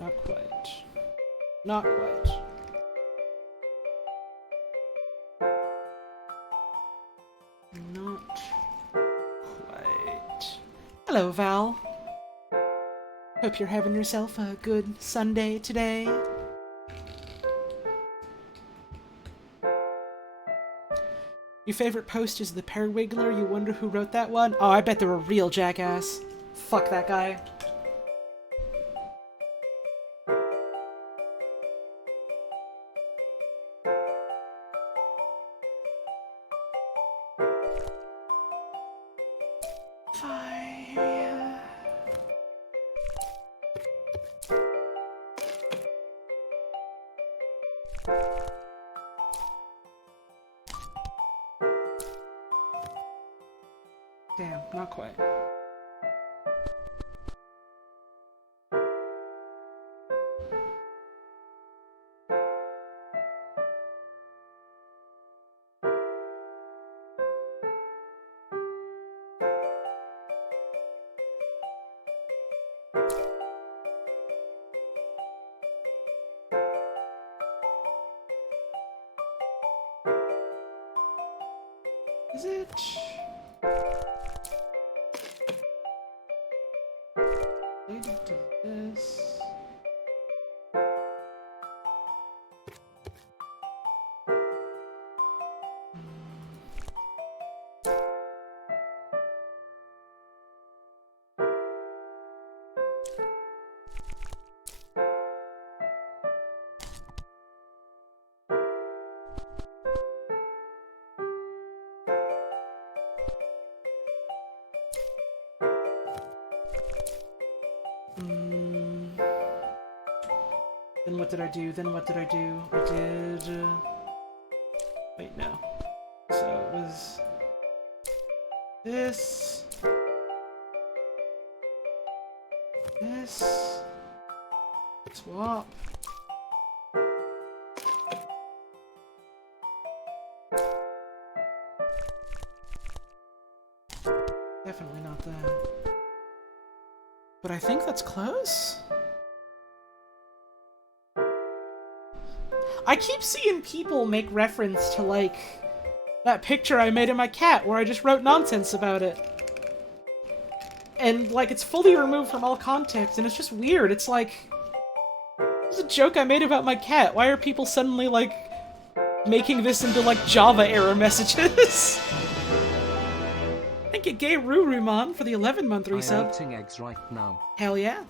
Not quite. Not quite. Not quite. Hello, Val. Hope you're having yourself a good Sunday today. Your favorite post is the Periwiggler. You wonder who wrote that one? Oh, I bet they're a real jackass. Fuck that guy. Fire. Damn, not quite. Is it? Related to this. Then what did I do? Then what did I do? I did... Wait, no. So it was... This... This... Swap... Definitely not that. But I think that's close? I keep seeing people make reference to, like, that picture I made of my cat where I just wrote nonsense about it. And, like, it's fully removed from all context, and it's just weird. It's like... It's a joke I made about my cat. Why are people suddenly, like, making this into, like, Java error messages? Thank you, Gay Rurumon, for the 11-month resub. I'm eating eggs right now. Hell yeah.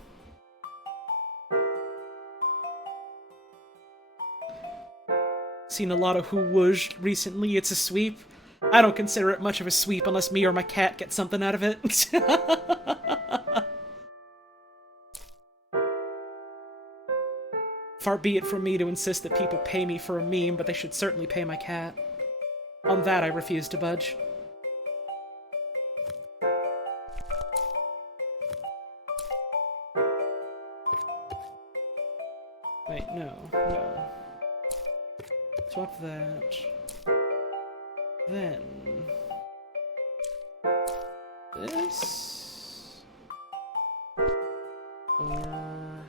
Seen a lot of who whooshed recently. It's a sweep. I don't consider it much of a sweep unless me or my cat get something out of it. Far be it from me to insist that people pay me for a meme, but they should certainly pay my cat. On that, I refuse to budge. Wait, no. Swap that. Then... This... Or...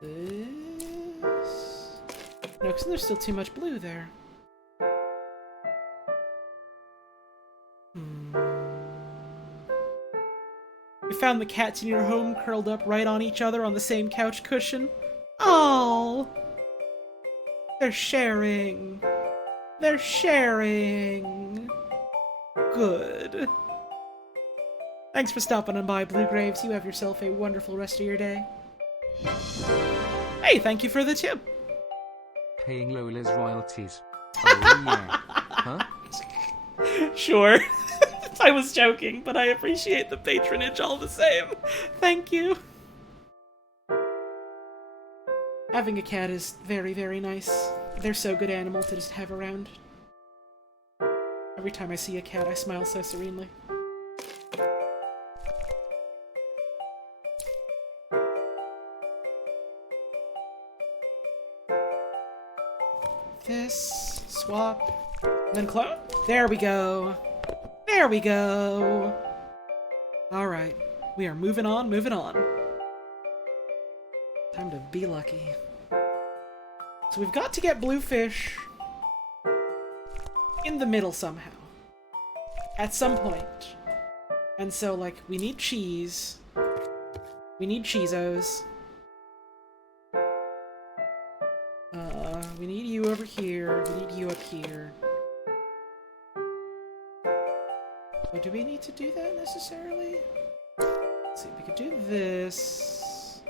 This... No, because there's still too much blue there. You found the cats in your home curled up right on each other on the same couch cushion? Oh, they're sharing. They're sharing. Good. Thanks for stopping on by, Blue Graves. You have yourself a wonderful rest of your day. Hey, thank you for the tip. Paying Lola's royalties. Oh yeah. Huh? Sure. I was joking, but I appreciate the patronage all the same. Thank you. Having a cat is very, very nice. They're so good animal to just have around. Every time I see a cat, I smile so serenely. This, swap, then clone. There we go. There we go. Alright, we are moving on, moving on. Time to be lucky. So we've got to get Bluefish in the middle somehow. At some point. And so, like, we need cheese. We need Cheezos. We need you over here. do we need to do that necessarily? Let's see, we could do this.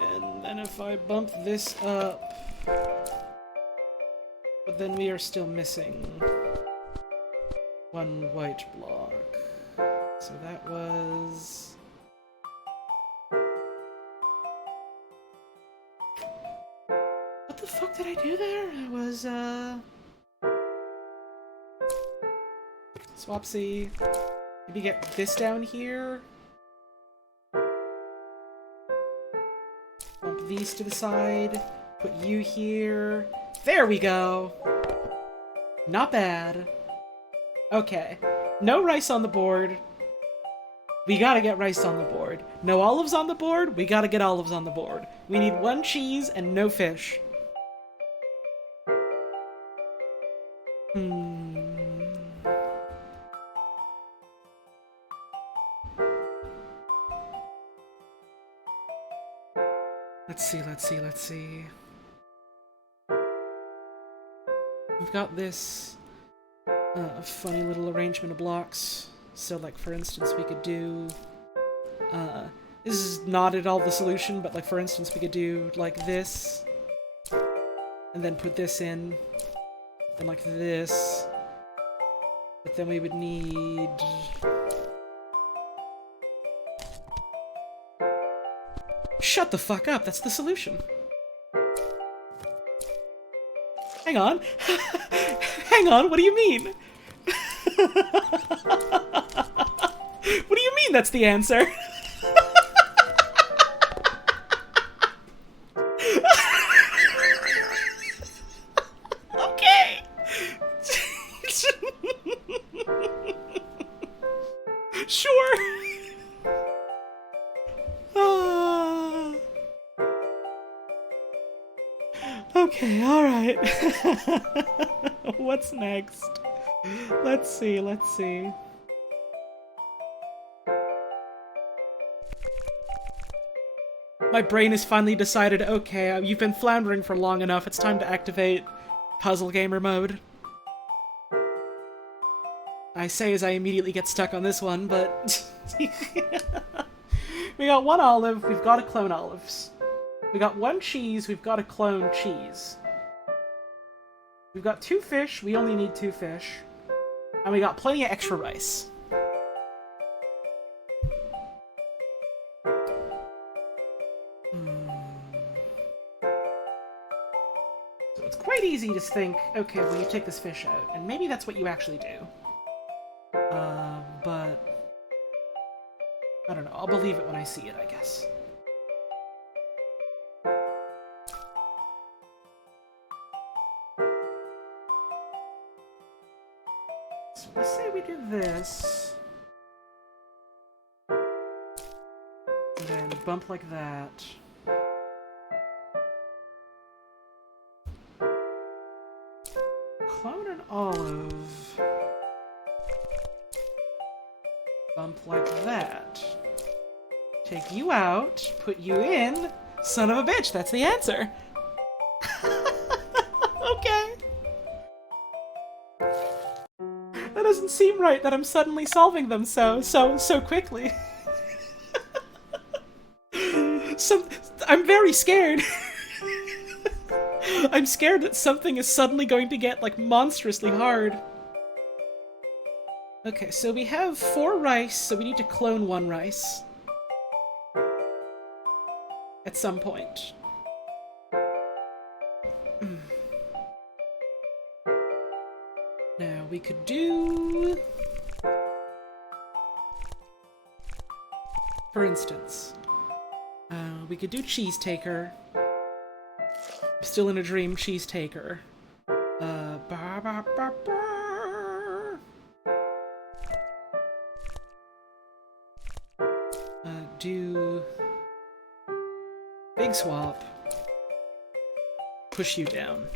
And then if I bump this up... But then we are still missing one white block. So that was... What the fuck did I do there? It was, Swapsy. Maybe get this down here. Bump these to the side. Put you here. There we go! Not bad. Okay. No rice on the board. We gotta get rice on the board. No olives on the board. We gotta get olives on the board. We need one cheese and no fish. Let's see. We've got this funny little arrangement of blocks. So, like, for instance, we could do... this is not at all the solution, but, like, for instance, we could do, like, this. And then put this in. And, like, this. But then we would need... Shut the fuck up, that's the solution. Hang on. Hang on, what do you mean? What do you mean that's the answer? Okay. Sure. Okay, alright. What's next? Let's see. My brain has finally decided, okay, you've been floundering for long enough, it's time to activate Puzzle Gamer mode. I say as I immediately get stuck on this one, but... We got one olive, we've got to clone olives. We got one cheese, we've got to clone cheese. We've got 2 fish, we only need 2 fish. And we got plenty of extra rice. So it's quite easy to think, okay, well, you take this fish out, and maybe that's what you actually do. But... I don't know, I'll believe it when I see it, I guess. So let's say we do this. And then bump like that. Clone an olive. Bump like that. Take you out, put you in. Son of a bitch, that's the answer. Okay. That doesn't seem right that I'm suddenly solving them so quickly. I'm very scared. I'm scared that something is suddenly going to get, like, monstrously hard. Okay, so we have 4 rice, so we need to clone 1 rice. At some point. Now, we could do... For instance, we could do Cheese Taker. Still in a dream, Cheese Taker. Do... Big Swap. Push you down.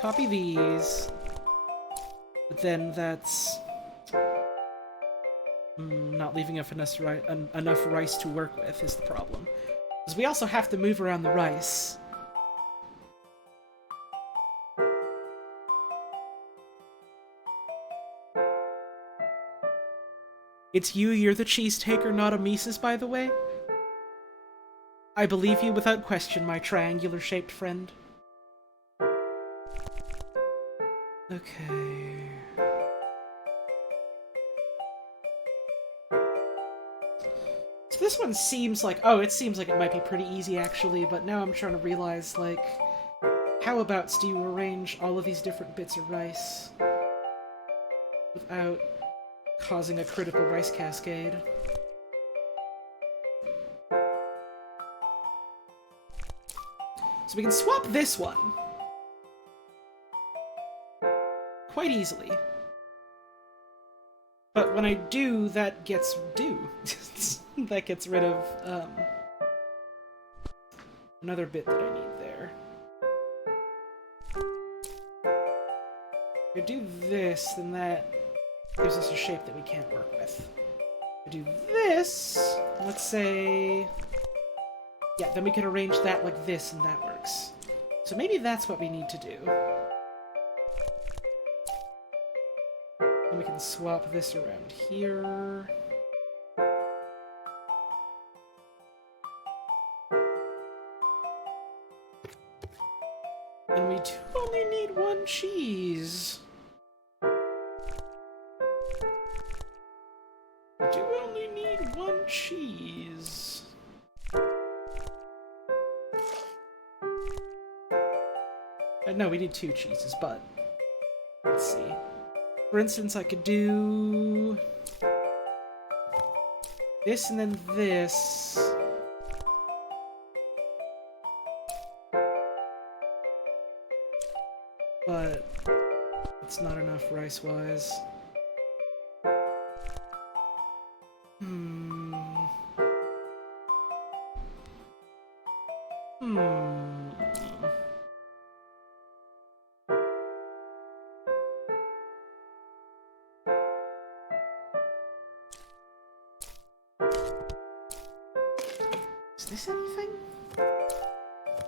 Copy these. But then that's... Not leaving enough rice to work with is the problem. Because we also have to move around the rice. It's you, you're the cheese taker, not a Mises, by the way. I believe you without question, my triangular-shaped friend. Okay... So this one seems like... Oh, it seems like it might be pretty easy, actually, but now I'm trying to realize, like... How abouts do you arrange all of these different bits of rice without causing a critical rice cascade? So we can swap this one quite easily. But when I do, that gets that gets rid of another bit that I need there. If I do this, then that gives us a shape that we can't work with. If I do this, let's say... Yeah, then we can arrange that like this, and that works. So maybe that's what we need to do. And we can swap this around here. And we do only need one cheese. We do only need one cheese. No, we need 2 cheeses, but... Let's see. For instance, I could do... this and then this. But... it's not enough rice-wise. Is this anything?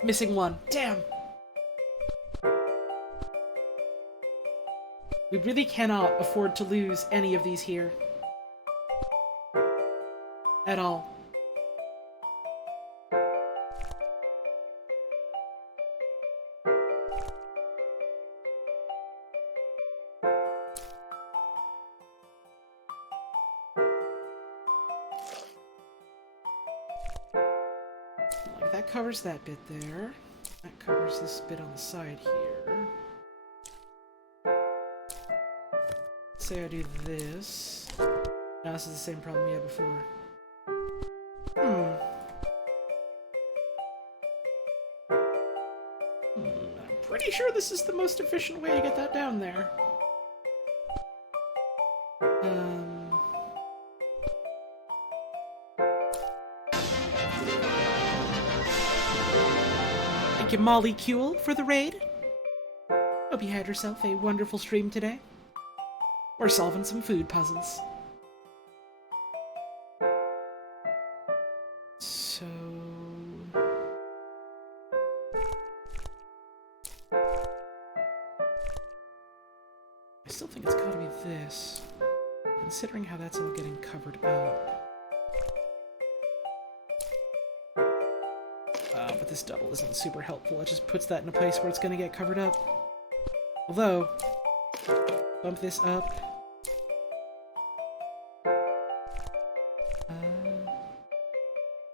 Missing one. Damn! We really cannot afford to lose any of these here. At all. That covers that bit there. That covers this bit on the side here. Say I do this. Now this is the same problem we had before. I'm pretty sure this is the most efficient way to get that down there. Thank you, Molecule, for the raid. Hope you had yourself a wonderful stream today. We're solving some food puzzles. So... I still think it's gotta be this. Considering how that's all getting covered up. But this double isn't super helpful. It just puts that in a place where it's gonna get covered up. Although, bump this up.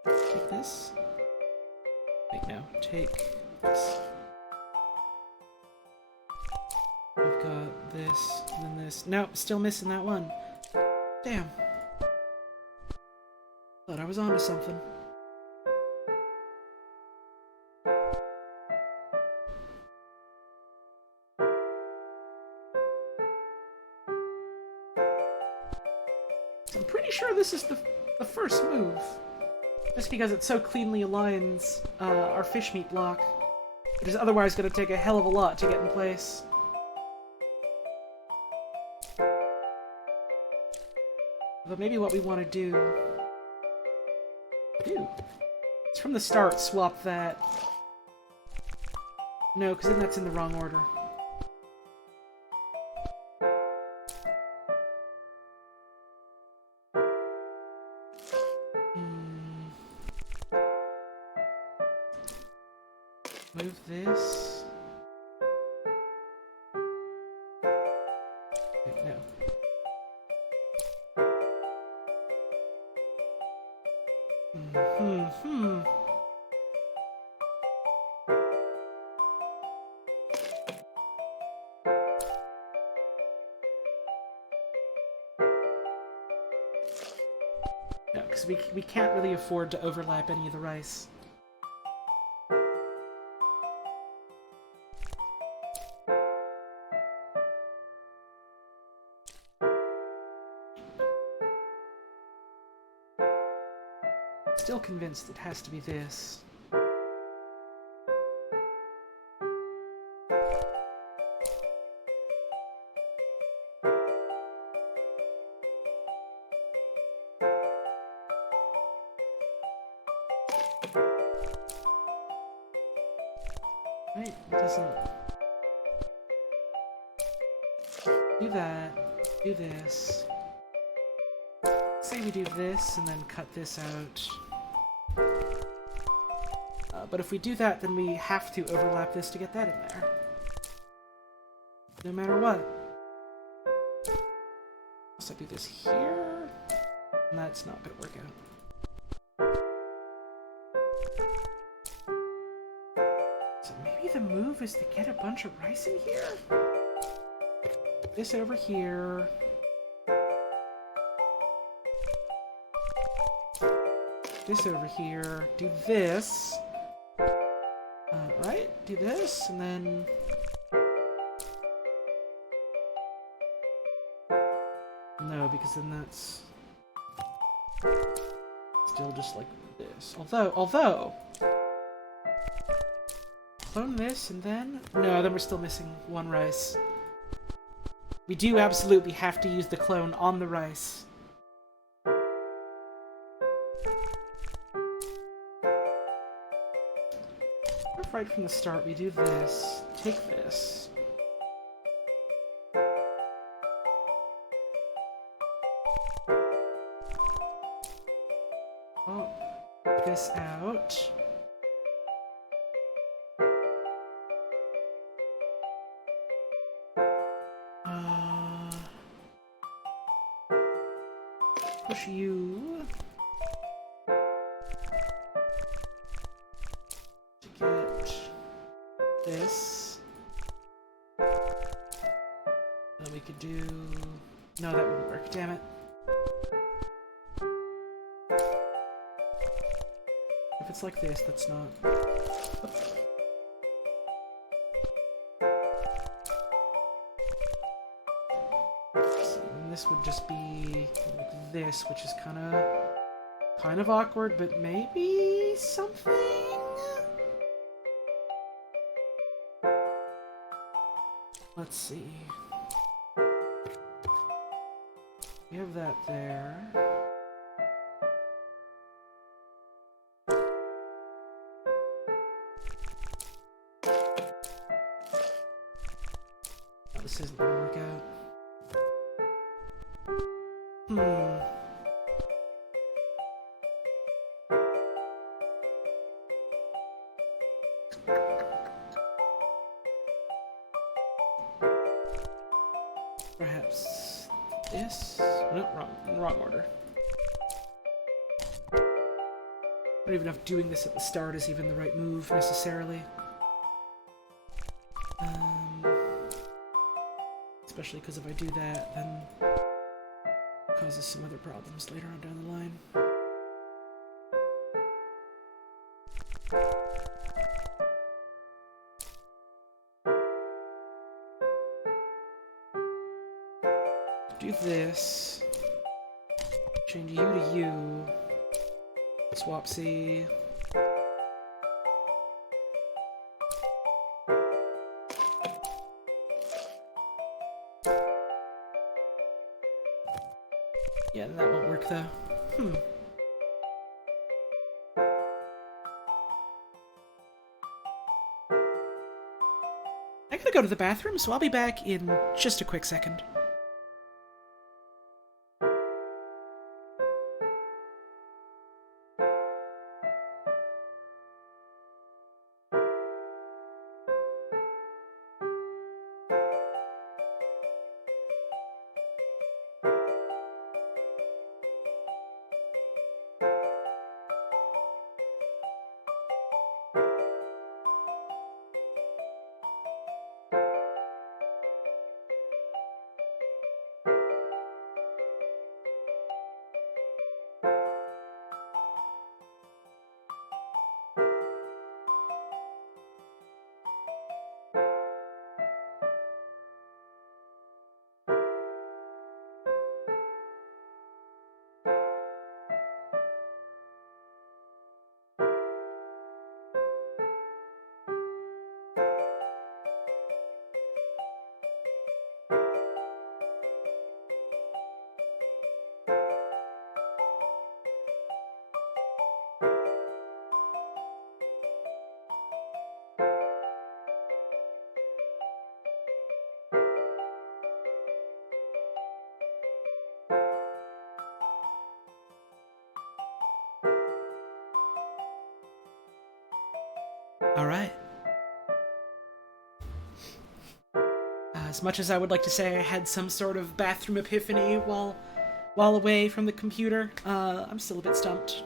Take this. Wait, no. Take this. We've got this, and then this. Nope, still missing that one. Damn. Thought I was onto something. I'm pretty sure this is the first move. Just because it so cleanly aligns our fish meat block. It is otherwise going to take a hell of a lot to get in place. But maybe what we want to do... Ew. It's from the start, swap that. No, because then that's in the wrong order. Move this. Wait, no. No, because we can't really afford to overlap any of the rice. Still convinced it has to be this. Right, it doesn't... Do that, do this. Say we do this and then cut this out. But if we do that, then we have to overlap this to get that in there. No matter what. So I do this here, and that's not gonna work out. So maybe the move is to get a bunch of rice in here? This over here. This over here. Do this. Right? Do this, and then... No, because then that's... still just like this. Although... Clone this, and then... No, then we're still missing one rice. We do absolutely have to use the clone on the rice. Right from the start, we do this, take this. Oh, this out. Push you. This. Then we could do... No, that wouldn't work, damn it. If it's like this, that's not... Oops. So, and this would just be like this, which is kind of awkward, but maybe something? Let's see. We have that there. Oh, this isn't gonna work out. Perhaps this? No, wrong order. I don't even know if doing this at the start is even the right move, necessarily. Especially because if I do that, then it causes some other problems later on down the line. Do this. Change you to you. Swap C. Yeah, that won't work though. I gotta go to the bathroom, so I'll be back in just a quick second. Alright. As much as I would like to say I had some sort of bathroom epiphany while away from the computer, I'm still a bit stumped.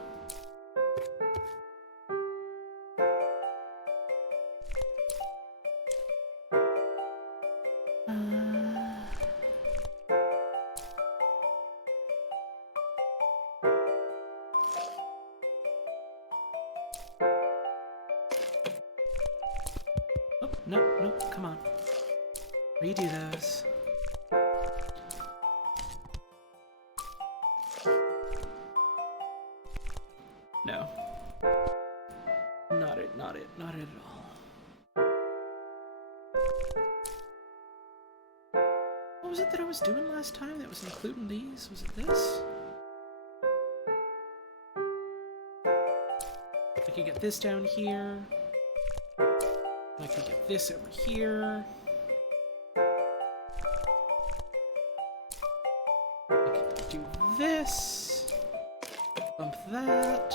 Oh, no, come on. Redo those. No. Not it at all. What was it that I was doing last time that was including these? Was it this? I could get this down here. I could get this over here. I could do this. Bump that.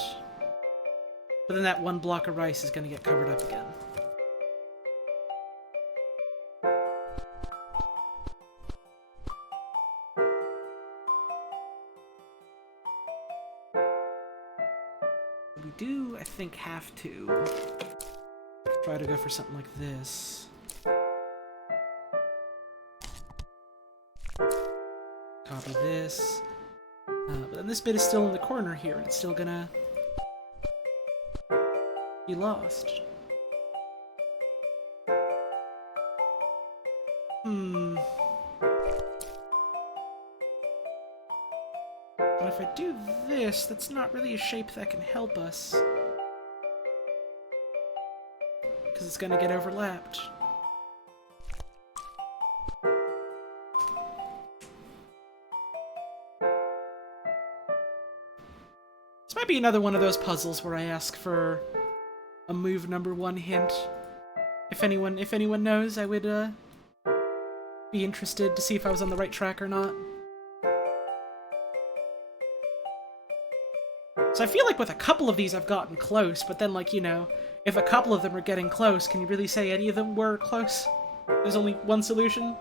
But then that one block of rice is going to get covered up again. We do, I think, have to try to go for something like this. Copy this. But then this bit is still in the corner here, and it's still gonna be lost. But if I do this, that's not really a shape that can help us. Because it's gonna get overlapped. This might be another one of those puzzles where I ask for a move number 1 hint. If anyone knows, I would be interested to see if I was on the right track or not. So I feel like with a couple of these I've gotten close, but then, like, you know, if a couple of them are getting close, can you really say any of them were close? There's only one solution?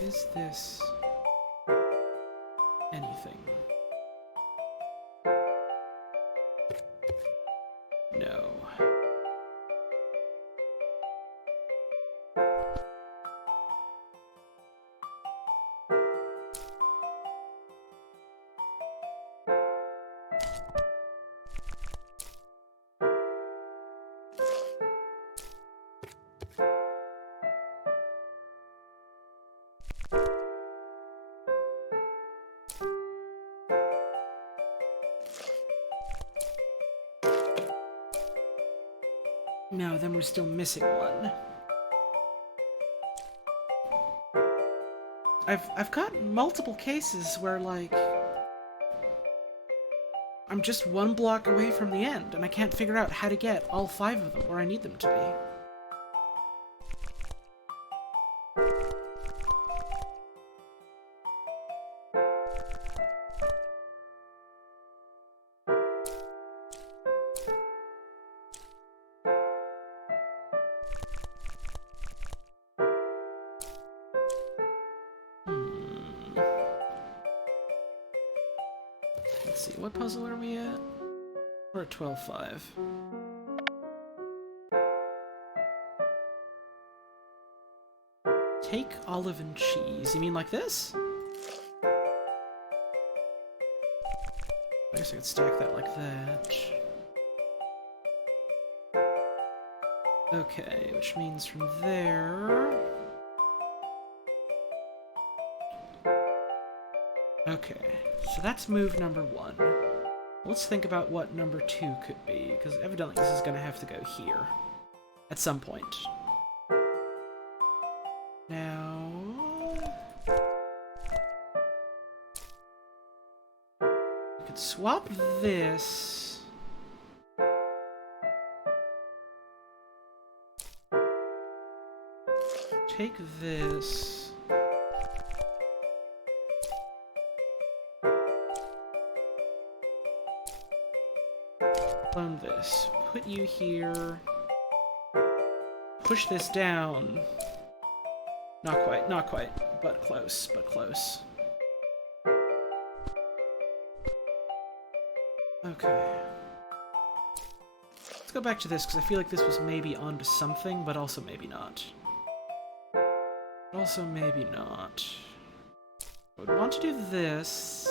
Is this anything? No. No, then we're still missing one. I've got multiple cases where, like, I'm just one block away from the end, and I can't figure out how to get all 5 of them where I need them to be. Let's see, what puzzle are we at? We're at 12-5. Take olive and cheese. You mean like this? I guess I could stack that like that. Okay, which means from there... Okay, so that's move number 1. Let's think about what number 2 could be, because evidently this is going to have to go here. At some point. Now... we could swap this... Take this... Clone this. Put you here. Push this down. Not quite, but close, Okay. Let's go back to this, because I feel like this was maybe onto something, but also maybe not. Also maybe not. I would want to do this...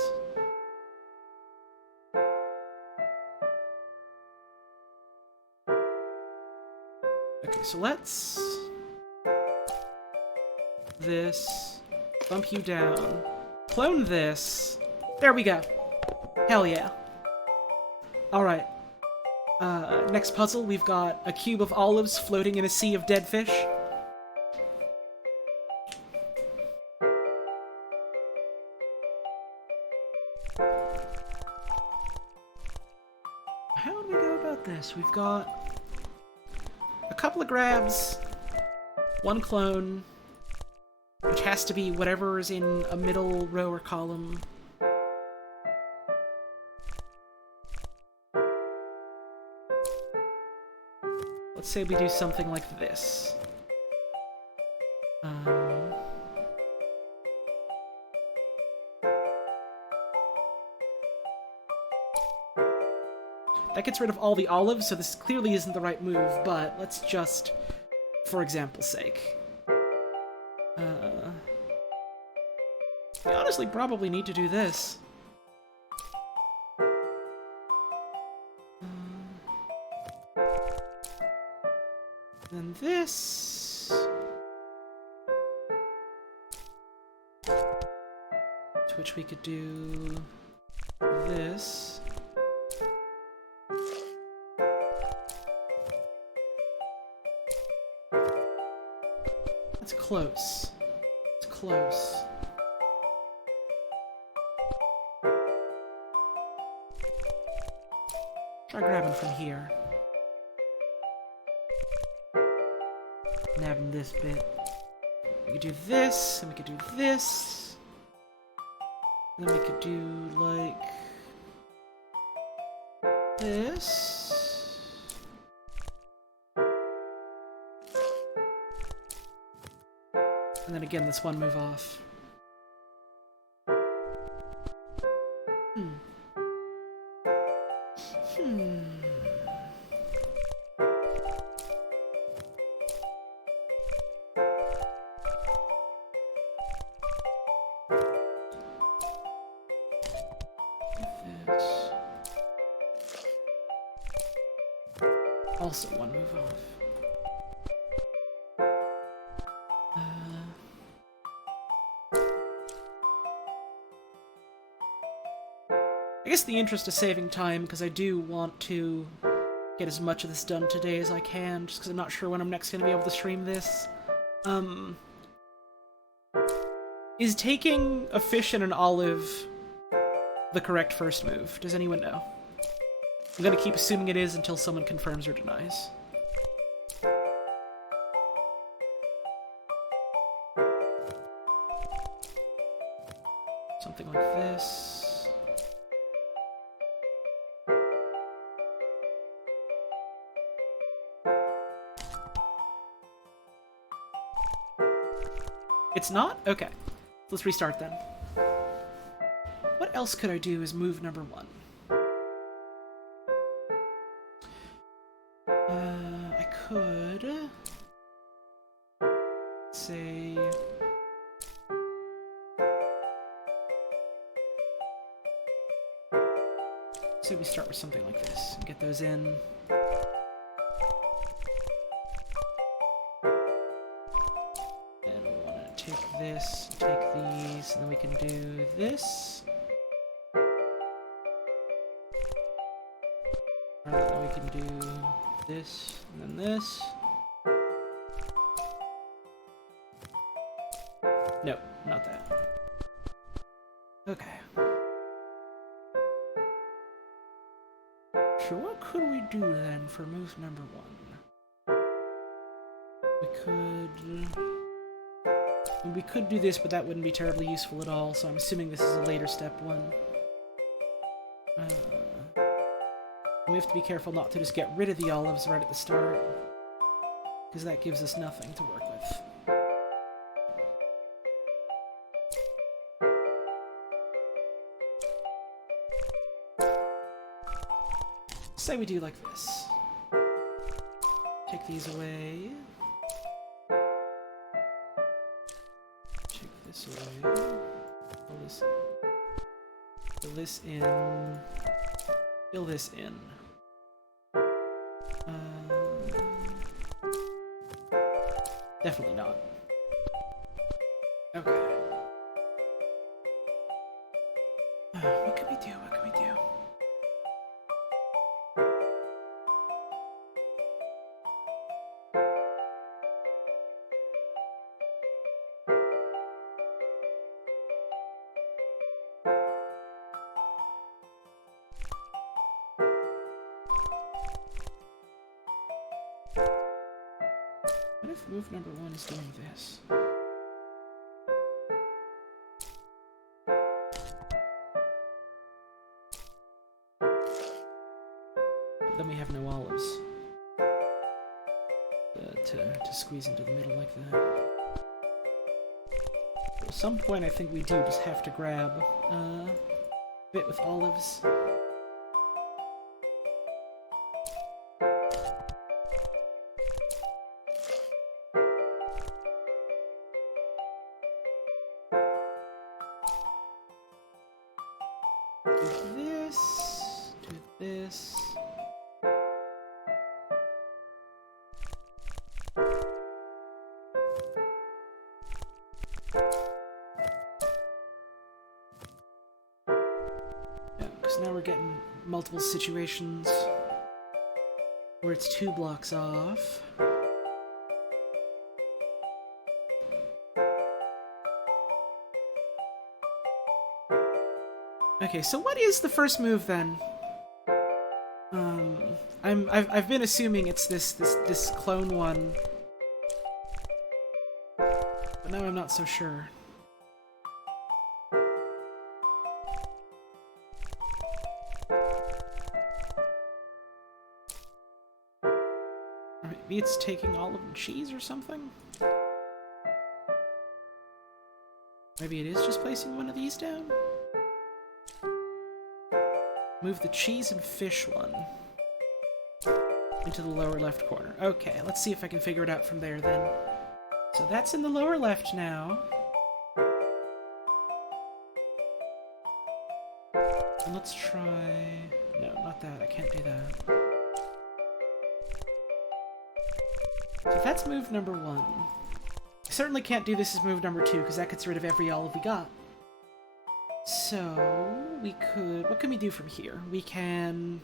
Okay, so let's... this... bump you down. Clone this. There we go. Hell yeah. Alright. Next puzzle, we've got a cube of olives floating in a sea of dead fish. How do we go about this? We've got a couple of grabs, one clone, which has to be whatever is in a middle row or column. Let's say we do something like this. That gets rid of all the olives, so this clearly isn't the right move, but let's just, for example's sake. We honestly probably need to do this. Then this... to which we could do... this. That's close. It's close. Try grabbing from here. Nabbing this bit. We could do this, and we could do this. And then we could do, like... this. And then again, this one move off. This. Also one move off. I guess the interest of saving time, because I do want to get as much of this done today as I can, just because I'm not sure when I'm next going to be able to stream this. Is taking a fish and an olive the correct first move? Does anyone know? I'm going to keep assuming it is until someone confirms or denies. Something like this. It's not? Okay. Let's restart then. What else could I do as move number 1? I could say we start with something like this and get those in. And we want to take this, take these, and then we can do this. And then we can do this, and then this. No, not that. Okay. So what could we do then for move number 1? We could do this, but that wouldn't be terribly useful at all, so I'm assuming this is a later step 1. We have to be careful not to just get rid of the olives right at the start, because that gives us nothing to work with. Say we do like this. Take these away. Take this away. Fill this in. Fill this in. Definitely not. Okay. What can we do? What can we do? What if move number 1 is doing this? Then we have no olives to squeeze into the middle like that. At some point I think we do just have to grab a bit with olives. Do this. Yeah, because now we're getting multiple situations where it's 2 blocks off. Okay, so what is the first move then? I've been assuming it's this clone one, but now I'm not so sure. Or maybe it's taking olive and cheese or something? Maybe it is just placing one of these down? Move the cheese and fish one into the lower left corner. Okay, let's see if I can figure it out from there then. So that's in the lower left now. And let's try... No, not that. I can't do that. So that's move number 1. I certainly can't do this as move number 2, because that gets rid of every olive we got. So, we could... What can we do from here? We can...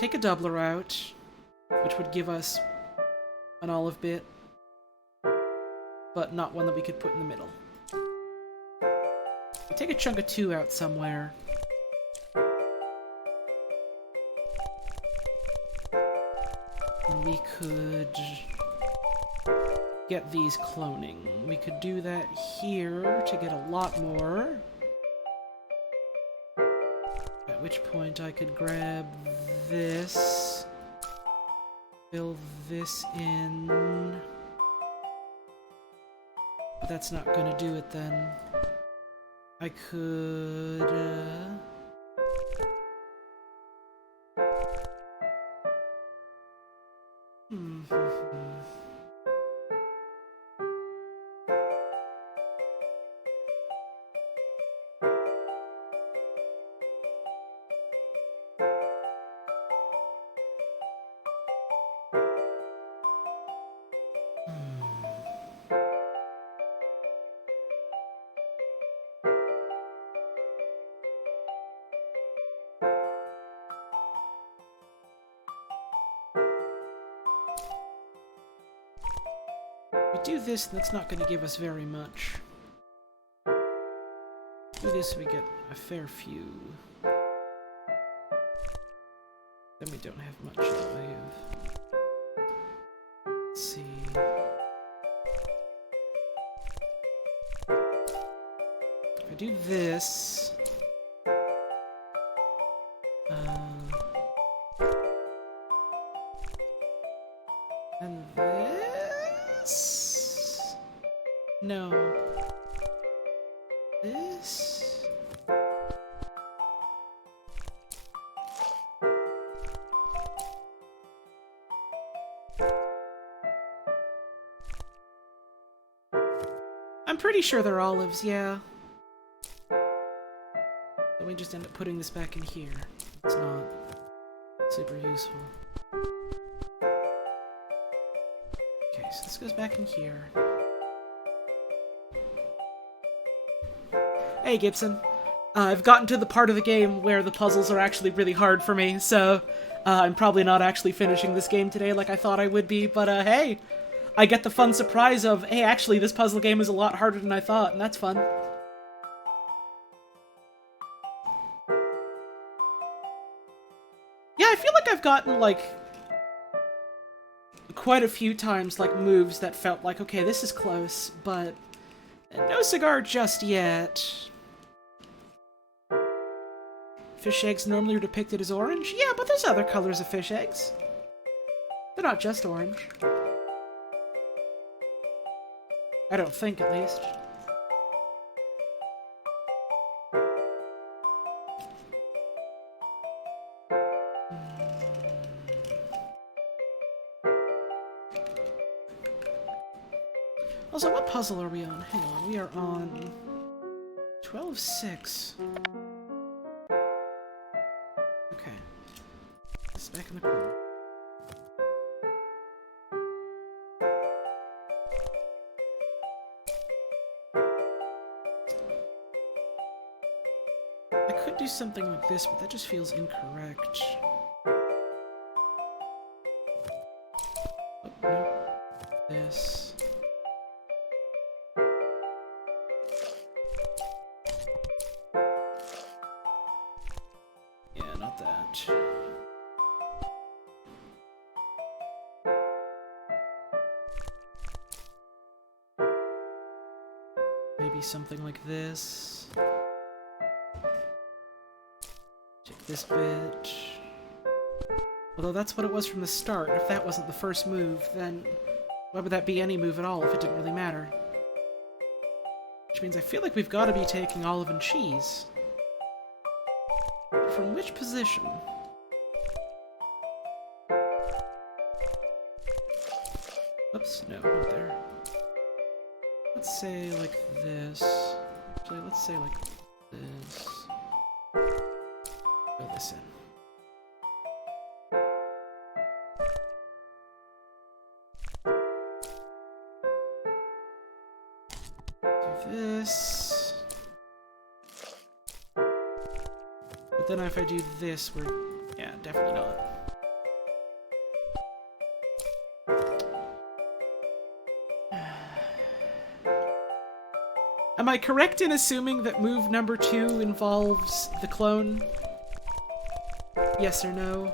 take a doubler out, which would give us an olive bit, but not one that we could put in the middle. We take a chunk of 2 out somewhere. And we could get these cloning. We could do that here to get a lot more. At which point I could grab this, fill this in. But that's not gonna do it then. I could, we do this, and that's not going to give us very much. Do this, we get a fair few. Then we don't have much in the way of... Let's see... If I do this... and this... No. This... I'm pretty sure they're olives, yeah. Then we just end up putting this back in here. It's not super useful. Okay, so this goes back in here. Hey, Gibson. I've gotten to the part of the game where the puzzles are actually really hard for me, so I'm probably not actually finishing this game today like I thought I would be, but hey, I get the fun surprise of, hey, actually, this puzzle game is a lot harder than I thought, and that's fun. Yeah, I feel like I've gotten, like, quite a few times, like, moves that felt like, okay, this is close, but no cigar just yet. Fish eggs normally are depicted as orange? Yeah, but there's other colors of fish eggs. They're not just orange. I don't think, at least. Also, what puzzle are we on? Hang on, we are on 12-6. Okay. This is back in the corner. I could do something like this, but that just feels incorrect. Oh, no. This. Yeah, not that. Maybe something like this. Take this bit. Although that's what it was from the start. If that wasn't the first move, then why would that be any move at all if it didn't really matter? Which means I feel like we've got to be taking olive and cheese. But from which position? Oops, no, not there. Let's say like this. Actually, let's say like this. Fill this in. Do this. But then if I do this, we're... yeah, definitely not. I correct in assuming that move number 2 involves the clone? Yes or no?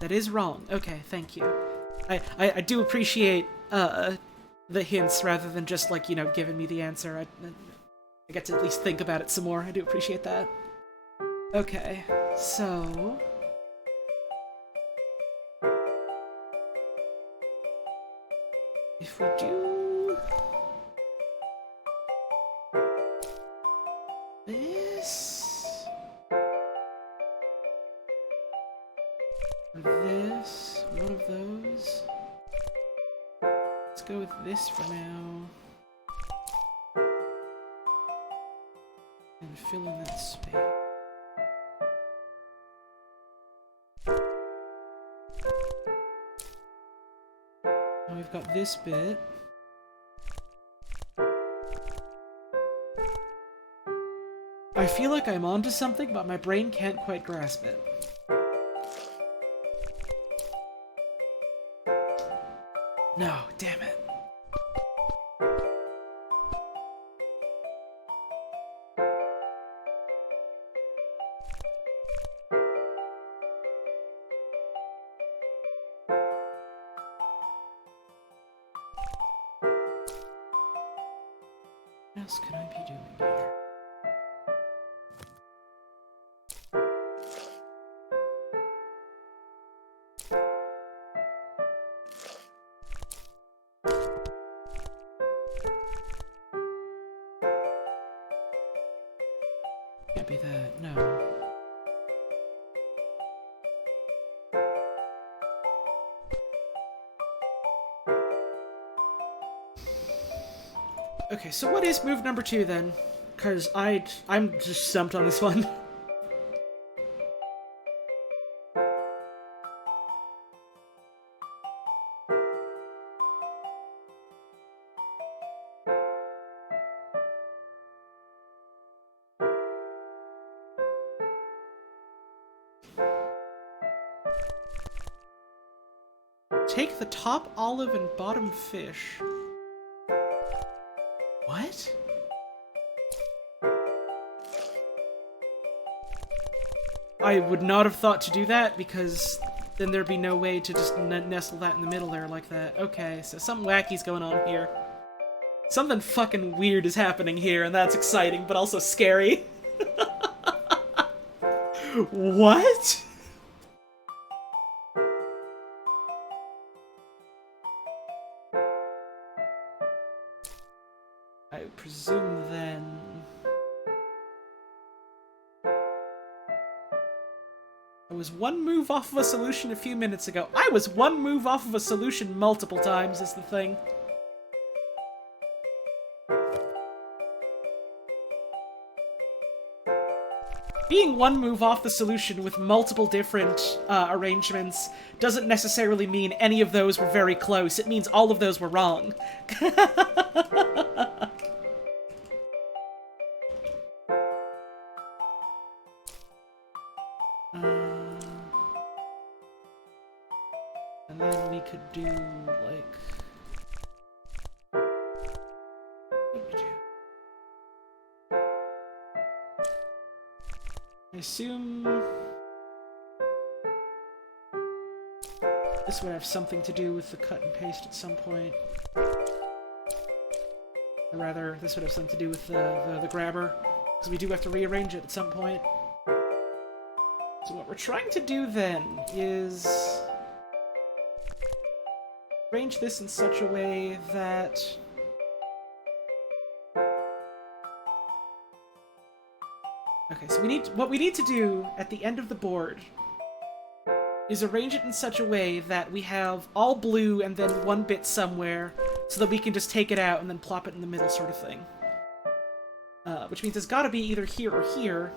That is wrong. Okay, thank you. I do appreciate the hints rather than just, like, you know, giving me the answer. I get to at least think about it some more. I do appreciate that. Okay, so... if we do... this... or this, one of those... let's go with this for now. And fill in that space. Now we've got this bit. I feel like I'm onto something, but my brain can't quite grasp it. No, damn it. What else could I be doing here? Can't be that, no. Okay, so what is move number 2 then? Because I'm just stumped on this one. Take the top olive and bottom fish. What? I would not have thought to do that, because then there'd be no way to just nestle that in the middle there like that. Okay, so something wacky's going on here. Something fucking weird is happening here, and that's exciting, but also scary. What? I presume then... I was one move off of a solution a few minutes ago. I was one move off of a solution multiple times is the thing. Being one move off the solution with multiple different arrangements doesn't necessarily mean any of those were very close. It means all of those were wrong. And then we could do, like... what would we do? I assume... this would have something to do with the cut and paste at some point. Or rather, this would have something to do with the grabber, because we do have to rearrange it at some point. So what we're trying to do then is... arrange this in such a way that... okay, so what we need to do at the end of the board is arrange it in such a way that we have all blue and then one bit somewhere, so that we can just take it out and then plop it in the middle sort of thing. Which means it's gotta be either here or here,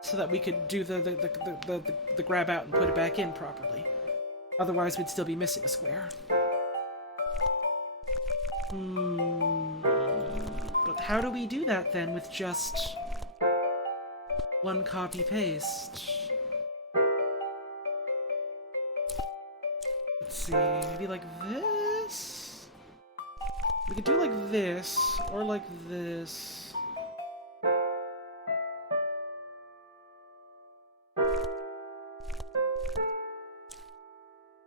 so that we could do the grab out and put it back in properly. Otherwise, we'd still be missing a square. how do we do that then with just one copy-paste? Let's see, maybe like this? We could do like this, or like this.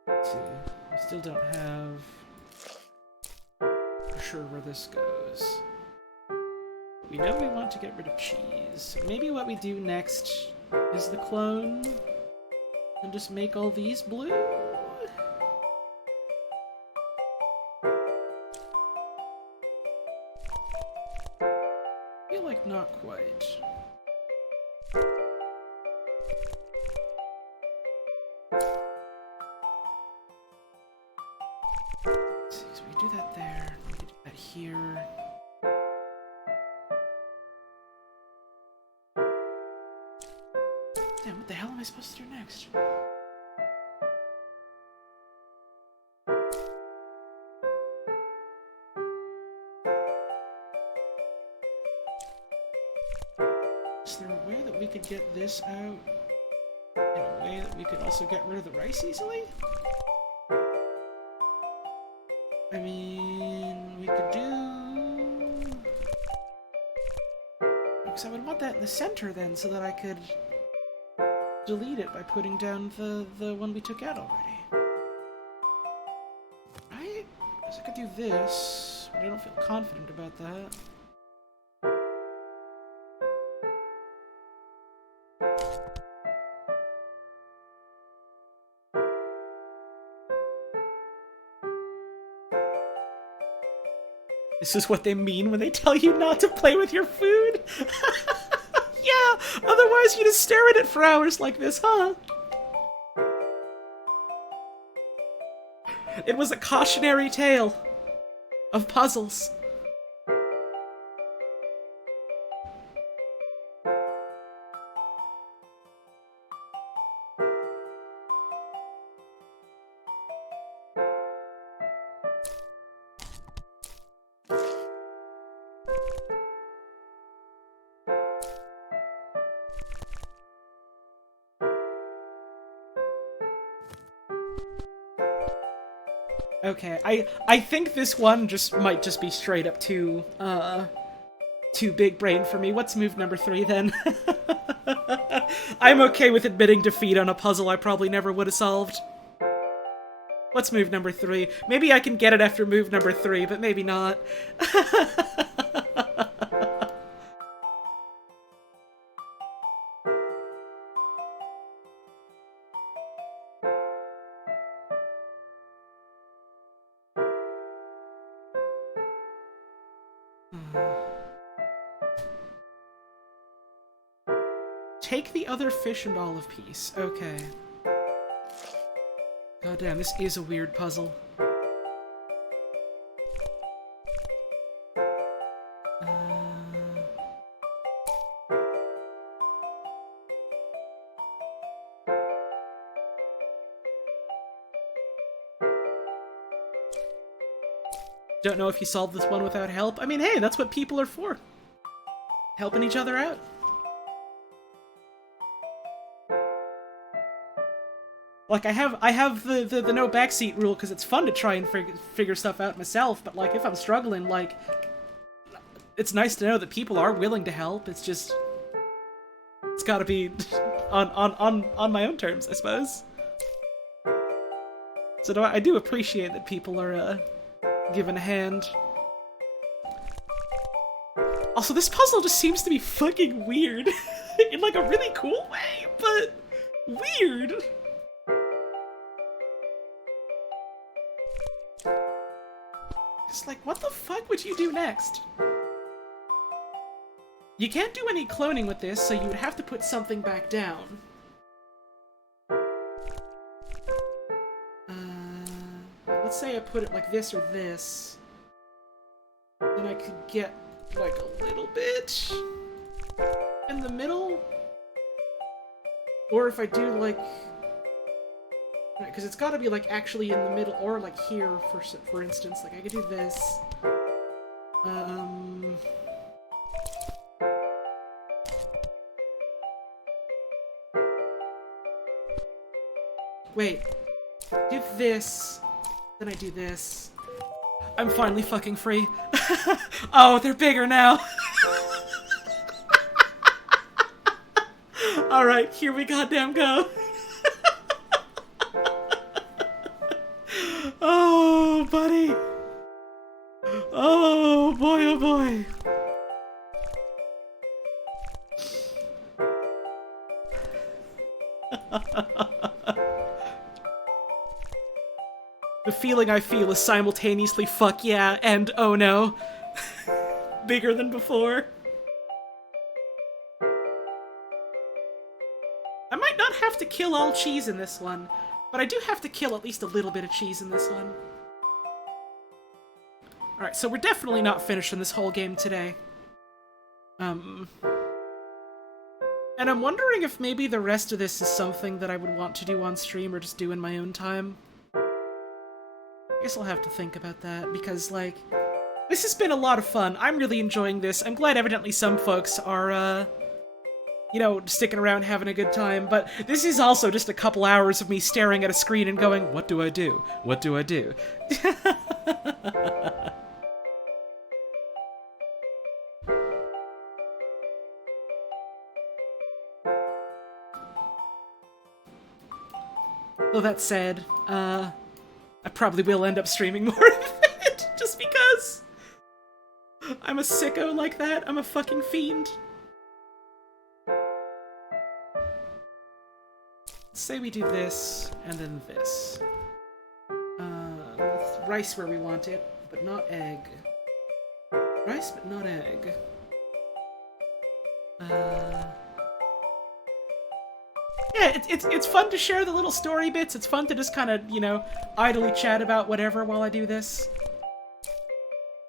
Let's see, we still don't have for sure where this goes. We know we want to get rid of cheese. Maybe what we do next is the clone and just make all these blue? I feel like not quite. Let's see, so we do that there, we can do that here. Damn, what the hell am I supposed to do next? Is there a way that we could get this out in a way that we could also get rid of the rice easily? I mean, we could do... Because I would want that in the center then, so that I could delete it by putting down the one we took out already. Right? Because I could do this, but I don't feel confident about that. This is what they mean when they tell you not to play with your food? Yeah, otherwise you just stare at it for hours like this, huh? It was a cautionary tale of puzzles. Okay, I think this one might just be straight up too big brain for me. What's move number 3 then? I'm okay with admitting defeat on a puzzle I probably never would have solved. What's move number 3? Maybe I can get it after move number 3, but maybe not. Take the other fish and olive piece. Okay. God damn, this is a weird puzzle. Don't know if you solved this one without help. I mean, hey, that's what people are for. Helping each other out. Like, I have the no backseat rule because it's fun to try and figure stuff out myself, but, like, if I'm struggling, like, it's nice to know that people are willing to help. It's just... It's gotta be on my own terms, I suppose. So I do appreciate that people are, giving a hand. Also, this puzzle just seems to be fucking weird. In, like, a really cool way, but... weird. It's like, what the fuck would you do next? You can't do any cloning with this, so you would have to put something back down. Let's say I put it like this or this. Then I could get, like, a little bit in the middle. Or if I do, like... Because it's gotta be, like, actually in the middle, or, like, here, for instance. Like, I could do this. Wait. Do this. Then I do this. I'm finally fucking free. Oh, they're bigger now. Alright, here we goddamn go. Oh, buddy. Oh, boy, oh, boy. The feeling I feel is simultaneously fuck yeah and oh no. Bigger than before. I might not have to kill all cheese in this one, but I do have to kill at least a little bit of cheese in this one. Alright, so we're definitely not finishing this whole game today. And I'm wondering if maybe the rest of this is something that I would want to do on stream or just do in my own time. I guess I'll have to think about that, because, like, this has been a lot of fun. I'm really enjoying this. I'm glad evidently some folks are, you know, sticking around having a good time, but this is also just a couple hours of me staring at a screen and going, what do I do? What do I do? Well, that said, I probably will end up streaming more of it, just because I'm a sicko like that. I'm a fucking fiend. Let's say we do this, and then this. With rice where we want it, but not egg. Rice, but not egg. Yeah, it's fun to share the little story bits. It's fun to just kind of, you know, idly chat about whatever while I do this. I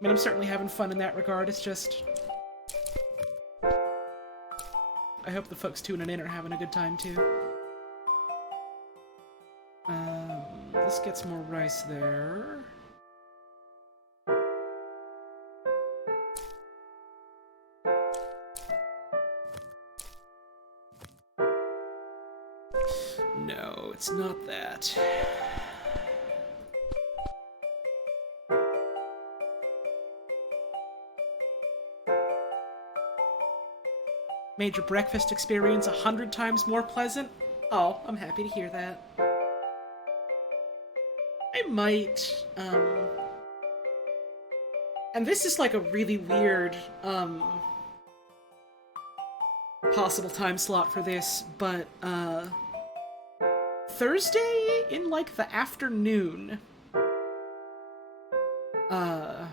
mean, I'm certainly having fun in that regard. It's just... I hope the folks tuning in are having a good time, too. This gets more rice there. No, it's not that. Made your breakfast experience 100 times more pleasant? Oh, I'm happy to hear that. I might, and this is like a really weird, possible time slot for this, but, Thursday in, like, the afternoon. I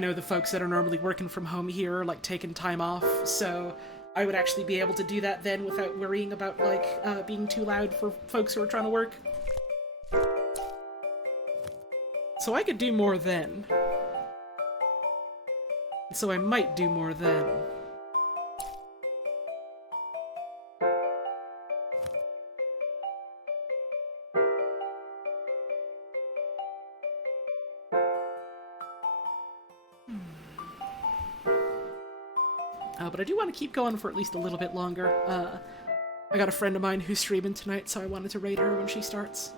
know the folks that are normally working from home here are, like, taking time off, so I would actually be able to do that then without worrying about, like, being too loud for folks who are trying to work. So I could do more then. So I might do more then. But I do want to keep going for at least a little bit longer. I got a friend of mine who's streaming tonight, so I wanted to raid her when she starts.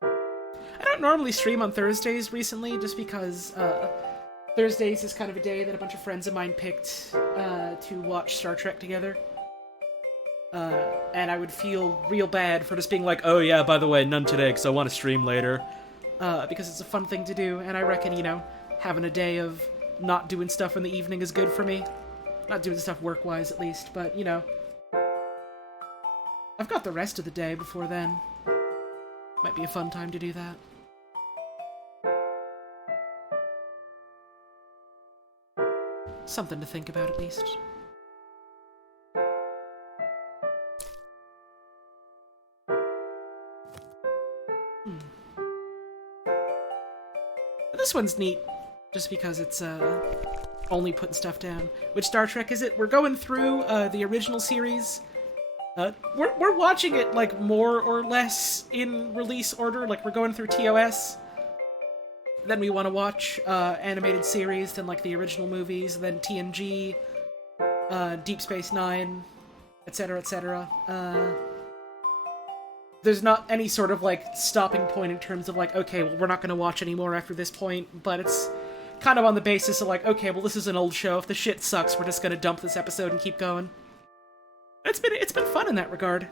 I don't normally stream on Thursdays recently, just because Thursdays is kind of a day that a bunch of friends of mine picked to watch Star Trek together. And I would feel real bad for just being like, oh yeah, by the way, none today, because I want to stream later. Because it's a fun thing to do, and I reckon, you know, having a day of not doing stuff in the evening is good for me. Not doing stuff work-wise, at least, but, you know. I've got the rest of the day before then. Might be a fun time to do that. Something to think about, at least. This one's neat, just because it's, only putting stuff down. Which Star Trek is it? We're going through, the original series. We're watching it, like, more or less in release order. Like, we're going through TOS. Then we want to watch, animated series, then, like, the original movies, then TNG. Deep Space Nine, etc., etc. There's not any sort of, like, stopping point in terms of, like, okay, well, we're not going to watch anymore after this point, but it's kind of on the basis of, like, okay, well, this is an old show. If the shit sucks, we're just going to dump this episode and keep going. It's been fun in that regard.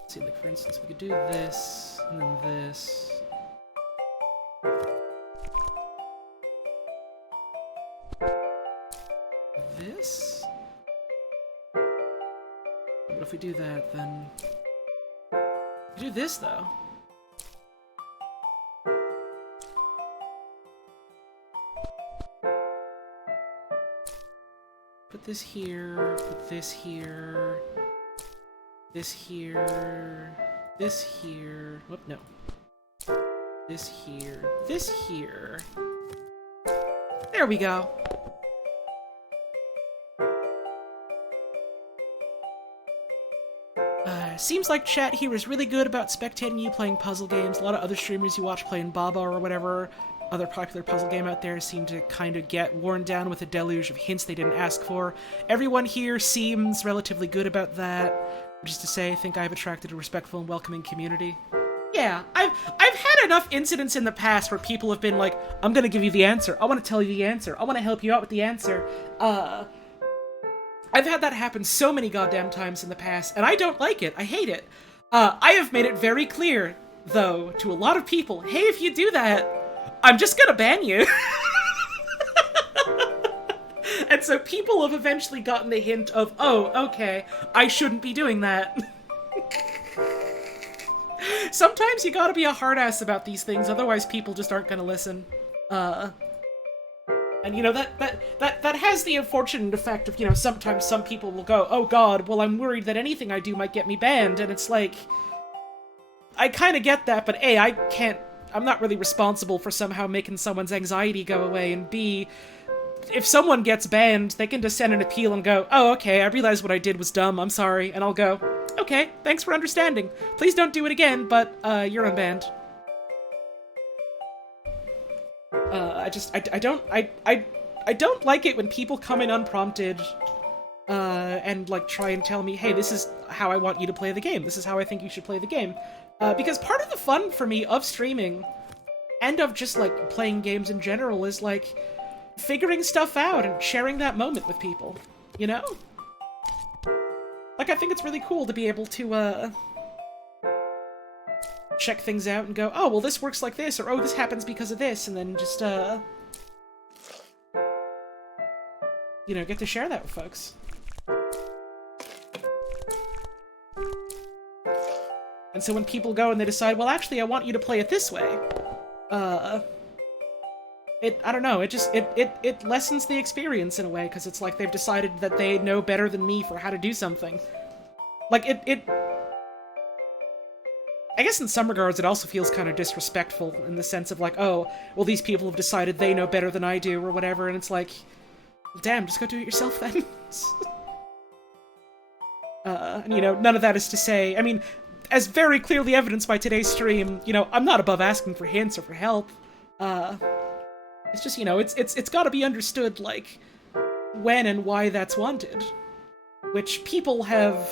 Let's see, like, for instance, we could do this, and then this. This? What if we do that, then... We do this, though. Put this here, put this here... This here... This here... Whoop, no. This here... This here... There we go! Seems like chat here is really good about spectating you playing puzzle games. A lot of other streamers you watch playing Baba or whatever other popular puzzle game out there seem to kind of get worn down with a deluge of hints they didn't ask for. Everyone here seems relatively good about that, which is to say, I think I've attracted a respectful and welcoming community. Yeah, I've had enough incidents in the past where people have been like, I'm gonna give you the answer, I want to tell you the answer, I want to help you out with the answer. I've had that happen so many goddamn times in the past, and I don't like it. I hate it. I have made it very clear, though, to a lot of people, hey, if you do that, I'm just gonna ban you. And so people have eventually gotten the hint of, oh, okay, I shouldn't be doing that. Sometimes you gotta be a hard ass about these things, otherwise people just aren't gonna listen. And, you know, that has the unfortunate effect of, you know, sometimes some people will go, oh god, well, I'm worried that anything I do might get me banned, and it's like, I kind of get that, but A, I'm not really responsible for somehow making someone's anxiety go away, and B, if someone gets banned, they can just send an appeal and go, oh, okay, I realized what I did was dumb, I'm sorry, and I'll go, okay, thanks for understanding. Please don't do it again, but, you're unbanned. I don't like it when people come in unprompted, and, like, try and tell me, hey, this is how I want you to play the game, this is how I think you should play the game. Because part of the fun for me of streaming, and of just, like, playing games in general, is, like, figuring stuff out and sharing that moment with people, you know? Like, I think it's really cool to be able to, check things out and go, oh, well, this works like this, or oh, this happens because of this, and then just, you know, get to share that with folks. And so when people go and they decide, well, actually, I want you to play it this way, I don't know, it lessens the experience in a way, because it's like they've decided that they know better than me for how to do something. Like, I guess in some regards it also feels kind of disrespectful in the sense of like, oh, well, these people have decided they know better than I do, or whatever, and it's like, damn, just go do it yourself then. And, you know, none of that is to say, I mean, as very clearly evidenced by today's stream, you know, I'm not above asking for hints or for help. It's just, you know, it's gotta be understood, like, when and why that's wanted. Which people have,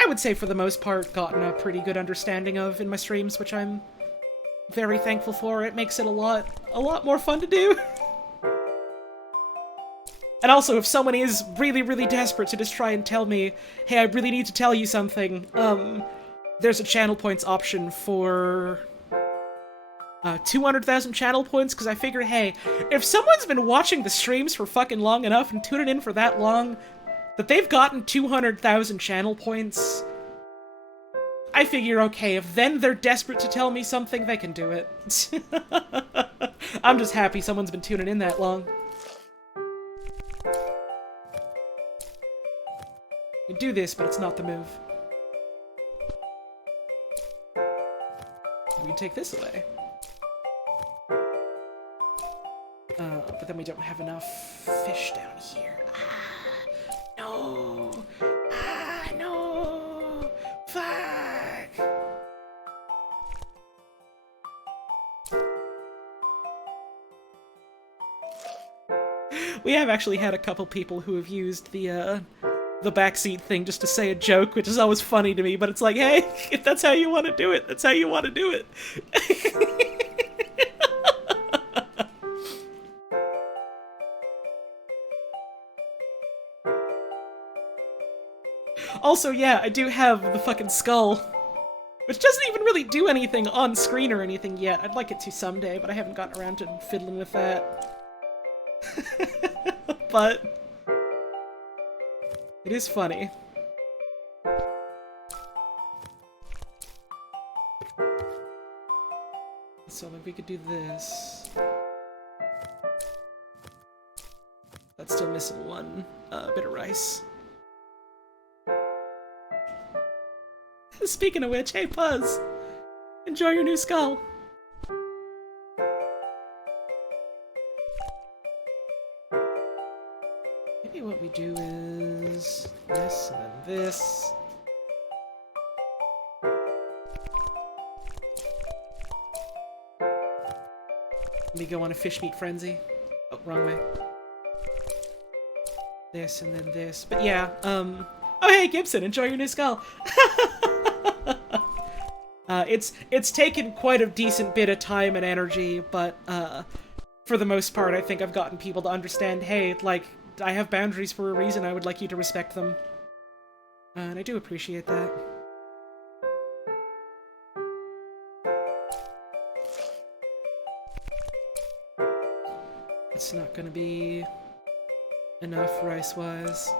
I would say for the most part, gotten a pretty good understanding of in my streams, which I'm very thankful for. It makes it a lot more fun to do. And also, if someone is really, really desperate to just try and tell me, hey, I really need to tell you something, there's a channel points option for 200,000 channel points, because I figure, hey, if someone's been watching the streams for fucking long enough and tuning in for that long, that they've gotten 200,000 channel points, I figure, okay, if then they're desperate to tell me something, they can do it. I'm just happy someone's been tuning in that long. You do this, but it's not the move. We can take this away. But then we don't have enough fish down here. No! No! Fuck! We have actually had a couple people who have used the backseat thing just to say a joke, which is always funny to me, but it's like, hey, if that's how you want to do it, that's how you want to do it. Also, yeah, I do have the fucking skull, which doesn't even really do anything on screen or anything yet. I'd like it to someday, but I haven't gotten around to fiddling with that. But it is funny. So maybe we could do this. That's still missing one bit of rice. Speaking of which, hey Puzz! Enjoy your new skull! Maybe what we do is this, and then this. Let me go on a fish meat frenzy. Oh, wrong way. This, and then this. But yeah, oh hey Gibson, enjoy your new skull! It's taken quite a decent bit of time and energy, but for the most part, I think I've gotten people to understand, hey, like, I have boundaries for a reason, I would like you to respect them. And I do appreciate that. It's not gonna be enough rice-wise.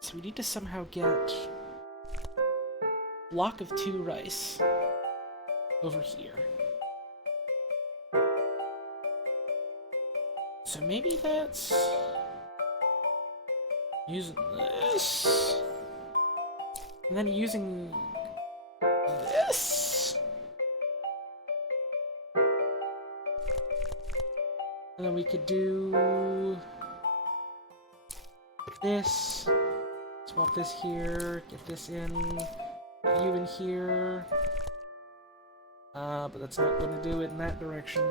So we need to somehow get block of 2 rice over here. So maybe that's using this, and then using this, and then we could do this. Swap this here, get this in, put you in here. But that's not gonna do it in that direction.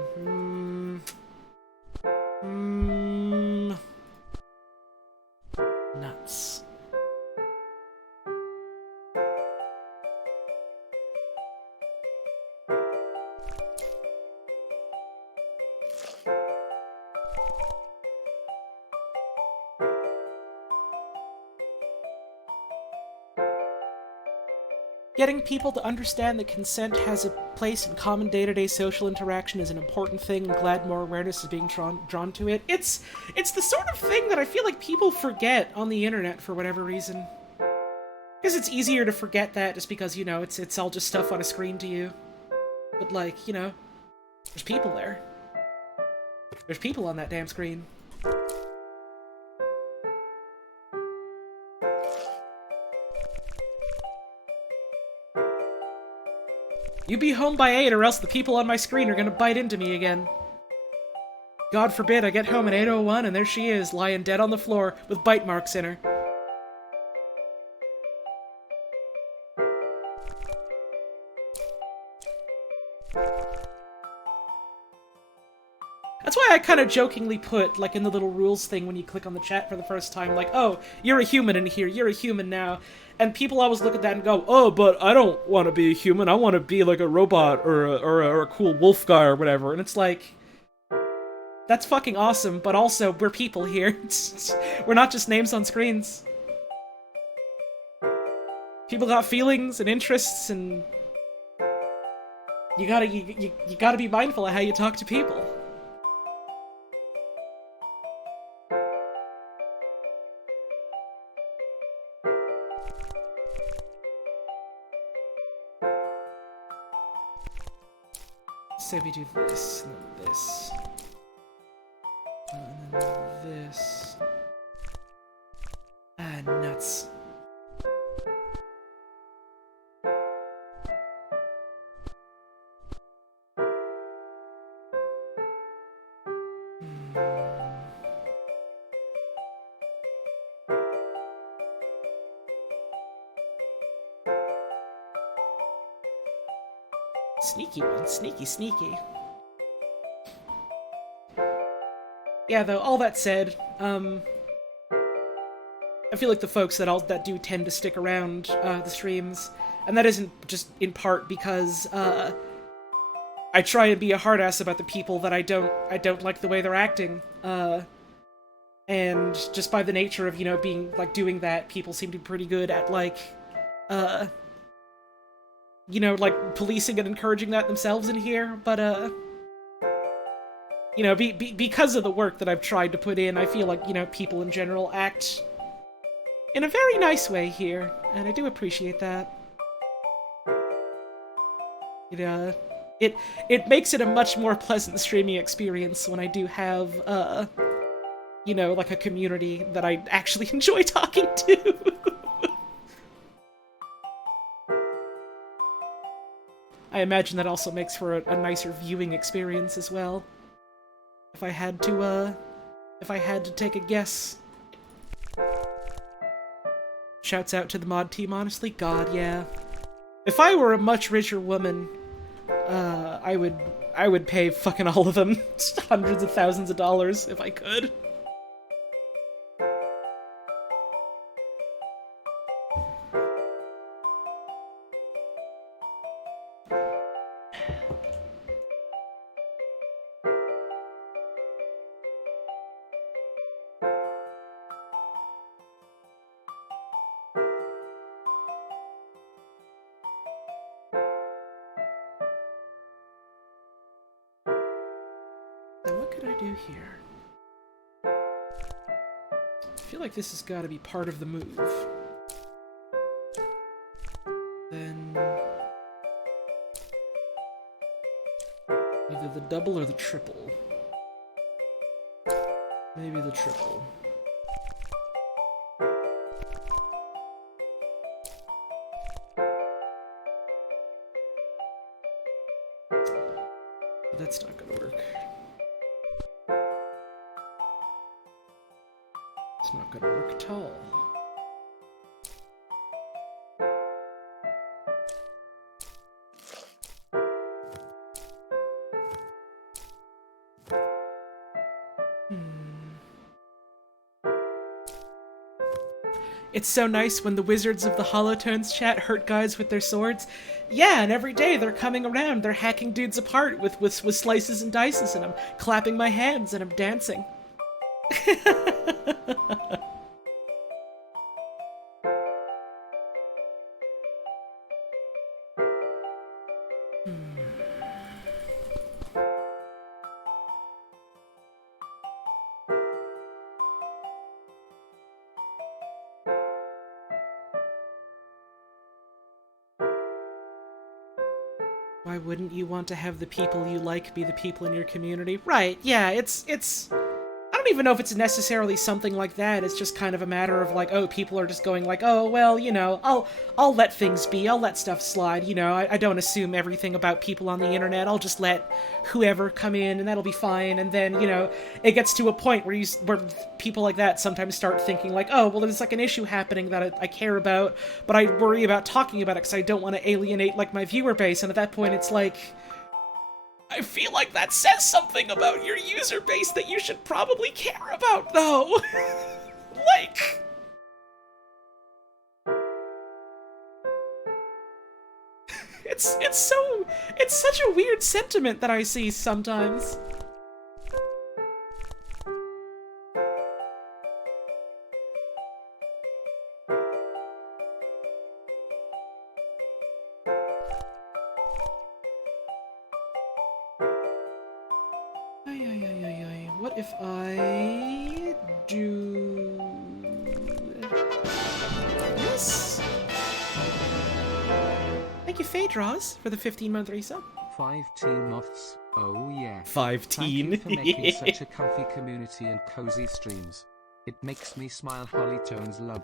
Nuts. Getting people to understand that consent has a place in common day-to-day social interaction is an important thing, and glad more awareness is being drawn to it. It's the sort of thing that I feel like people forget on the internet for whatever reason. Because it's easier to forget that just because, you know, it's all just stuff on a screen to you. But, like, you know, there's people there. There's people on that damn screen. You be home by 8 or else the people on my screen are gonna bite into me again. God forbid I get home at 8:01 and there she is, lying dead on the floor with bite marks in her. That's why I kind of jokingly put, like, in the little rules thing when you click on the chat for the first time, like, oh, you're a human in here, you're a human now. And people always look at that and go, oh, but I don't want to be a human, I want to be like a robot or a cool wolf guy or whatever. And it's like, that's fucking awesome, but also, we're people here. We're not just names on screens. People got feelings and interests, and you gotta be mindful of how you talk to people. Say we do this, and then this. And then this. Ah, nuts. Sneaky one. Sneaky, sneaky. Yeah, though, all that said, I feel like the folks that do tend to stick around the streams, and that isn't just in part because I try and be a hard ass about the people that I don't like the way they're acting, and just by the nature of, you know, being like doing that, people seem to be pretty good at like you know, like policing and encouraging that themselves in here, but you know, because of the work that I've tried to put in, I feel like, you know, people in general act in a very nice way here, and I do appreciate that. It makes it a much more pleasant streaming experience when I do have, you know, like a community that I actually enjoy talking to. I imagine that also makes for a nicer viewing experience as well. If I had to take a guess. Shouts out to the mod team, honestly. God, yeah. If I were a much richer woman, I would pay fucking all of them hundreds of thousands of dollars if I could. Now, what could I do here? I feel like this has got to be part of the move. Then either the double or the triple. Maybe the triple. But that's not gonna work. It's not gonna work at all. It's so nice when the wizards of the Holotones chat hurt guys with their swords. Yeah, and every day they're coming around, they're hacking dudes apart with slices and dices, and I'm clapping my hands and I'm dancing. Why wouldn't you want to have the people you like be the people in your community? Right, yeah, it's I don't even know if it's necessarily something like that. It's just kind of a matter of like, oh, people are just going like, oh, well, you know, I'll let things be. I'll let stuff slide. You know, I don't assume everything about people on the internet. I'll just let whoever come in and that'll be fine. And then, you know, it gets to a point where where people like that sometimes start thinking like, oh, well, there's like an issue happening that I care about, but I worry about talking about it because I don't want to alienate like my viewer base. And at that point, it's like, I feel like that says something about your user base that you should probably care about, though. Like... It's such a weird sentiment that I see sometimes. What if I do this? Thank you, Phaedros, for the 15-month resub. 5 teen moths. Oh yeah. 5 Thank you for making such a comfy community and cozy streams. It makes me smile. Holly Tones love.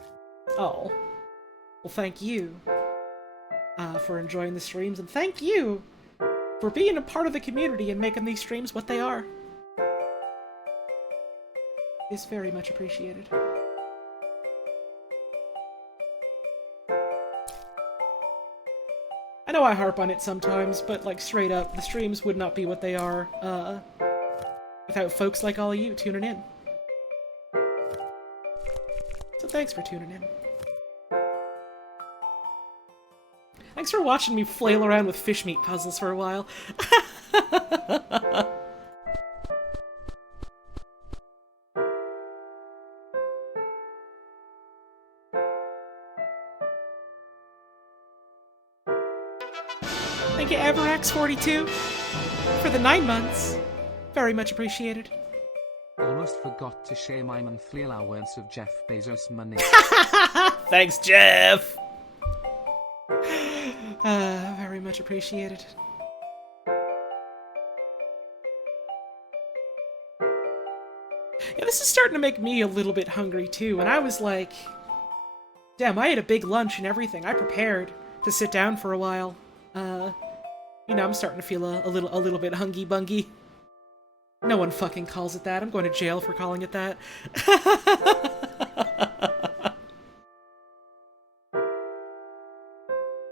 Oh. Well, thank you for enjoying the streams, and thank you for being a part of the community and making these streams what they are. It's very much appreciated. I know I harp on it sometimes, but, like, straight up, the streams would not be what they are, without folks like all of you tuning in. So thanks for tuning in. Thanks for watching me flail around with fish meat puzzles for a while. Thank you, Everax42, for the 9 months. Very much appreciated. Almost forgot to share my monthly allowance of Jeff Bezos money. Thanks, Jeff! Very much appreciated. Yeah, this is starting to make me a little bit hungry, too, and I was like... Damn, I ate a big lunch and everything. I prepared to sit down for a while. You know, I'm starting to feel a little bit hungy-bungy. No one fucking calls it that. I'm going to jail for calling it that.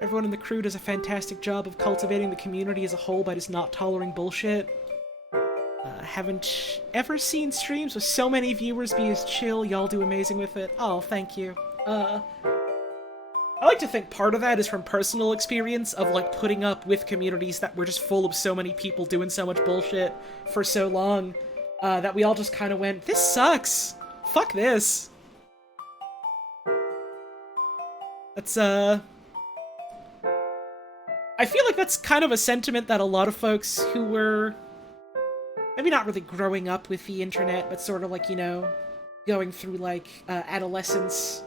Everyone in the crew does a fantastic job of cultivating the community as a whole by just not tolerating bullshit. Haven't ever seen streams with so many viewers be as chill. Y'all do amazing with it. Oh, thank you. I like to think part of that is from personal experience of, like, putting up with communities that were just full of so many people doing so much bullshit for so long, that we all just kind of went, this sucks! Fuck this! That's, I feel like that's kind of a sentiment that a lot of folks who were maybe not really growing up with the internet, but sort of, like, you know, going through, like, adolescence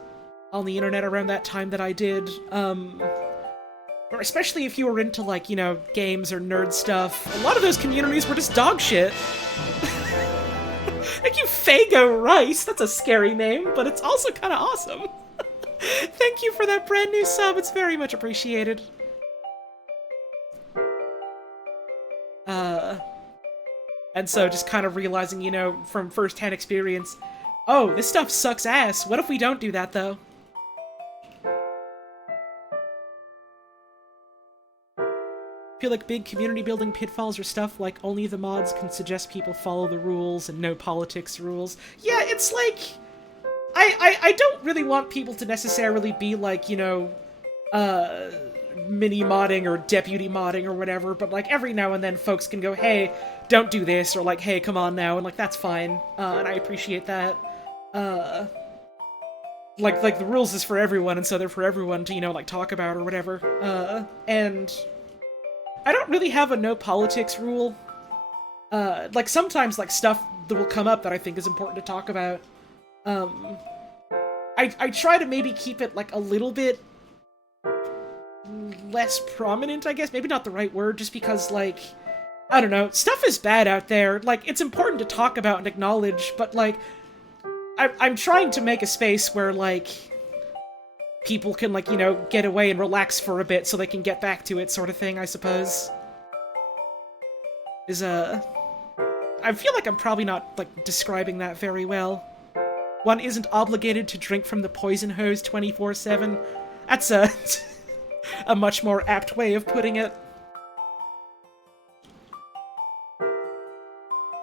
on the internet around that time that I did, or especially if you were into, like, you know, games or nerd stuff, a lot of those communities were just dog shit. Thank you, Fago Rice! That's a scary name, but it's also kind of awesome. Thank you for that brand new sub, it's very much appreciated. And so just kind of realizing, you know, from first-hand experience, oh, this stuff sucks ass. What if we don't do that, though? I feel like big community-building pitfalls are stuff like only the mods can suggest people follow the rules and no politics rules. Yeah, it's like... I don't really want people to necessarily be like, you know, mini-modding or deputy modding or whatever, but, like, every now and then folks can go, hey, don't do this, or, like, hey, come on now, and, like, that's fine, and I appreciate that. Like, the rules is for everyone, and so they're for everyone to, you know, like, talk about or whatever, and I don't really have a no politics rule. Like, sometimes, like, stuff that will come up that I think is important to talk about. I try to maybe keep it, like, a little bit less prominent, I guess. Maybe not the right word, just because, like, I don't know, stuff is bad out there. Like, it's important to talk about and acknowledge, but, like, I'm trying to make a space where, like, people can, like, you know, get away and relax for a bit so they can get back to it, sort of thing, I suppose. I feel like I'm probably not, like, describing that very well. One isn't obligated to drink from the poison hose 24/7. That's a much more apt way of putting it.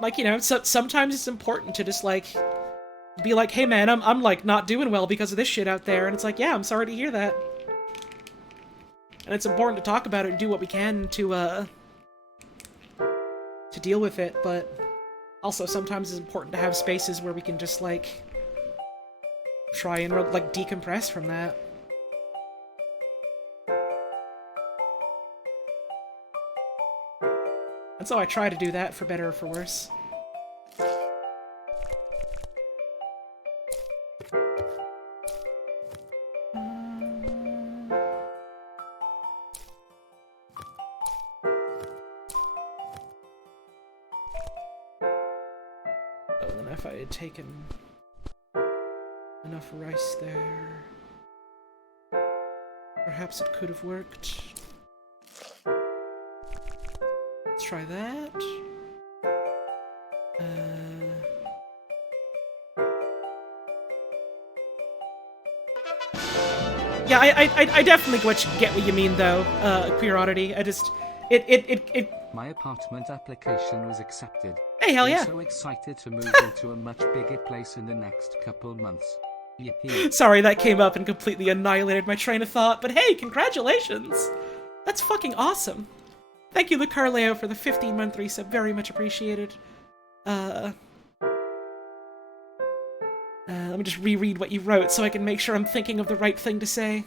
Like, you know, sometimes it's important to just, like, be like, hey man, I'm like, not doing well because of this shit out there, and it's like, yeah, I'm sorry to hear that. And it's important to talk about it and do what we can to deal with it, but also sometimes it's important to have spaces where we can just, like, try and, like, decompress from that. And so I try to do that, for better or for worse. Oh, then if I had taken enough rice there. Perhaps it could have worked. Let's try that. Yeah, I definitely get what you mean though, Queer Oddity. It. My apartment application was accepted. Hey, hell I'm yeah! so excited to move into a much bigger place in the next couple months. Yippee. Sorry, that came up and completely annihilated my train of thought, but hey, congratulations! That's fucking awesome. Thank you, Lucarleo, for the 15-month resub. Very much appreciated. Let me just reread what you wrote so I can make sure I'm thinking of the right thing to say.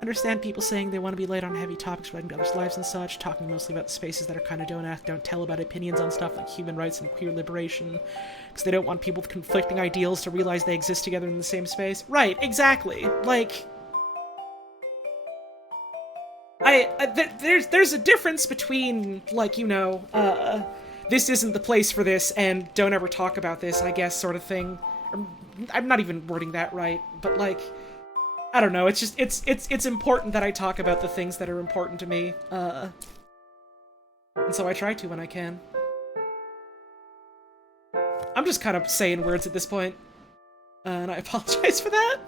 Understand people saying they want to be light on heavy topics relating to others' lives and such, talking mostly about the spaces that are kind of don't act, don't tell about opinions on stuff like human rights and queer liberation, because they don't want people with conflicting ideals to realize they exist together in the same space. Right, exactly. Like, there's a difference between, like, you know, this isn't the place for this and don't ever talk about this, I guess, sort of thing. I'm not even wording that right, but, like, I don't know, it's just, it's important that I talk about the things that are important to me, and so I try to when I can. I'm just kind of saying words at this point, and I apologize for that.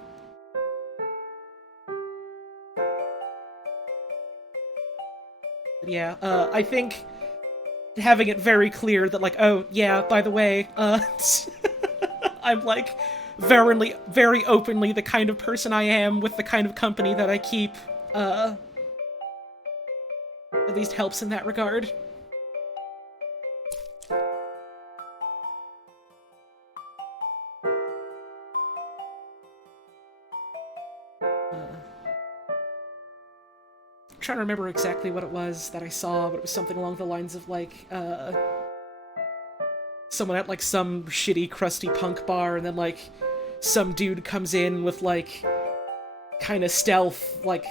But yeah, I think having it very clear that, like, oh, yeah, by the way, I'm, like, very openly the kind of person I am with the kind of company that I keep, at least helps in that regard. I'm trying to remember exactly what it was that I saw, but it was something along the lines of, like, someone at, like, some shitty, crusty punk bar, and then, like, some dude comes in with, like, kind of stealth, like,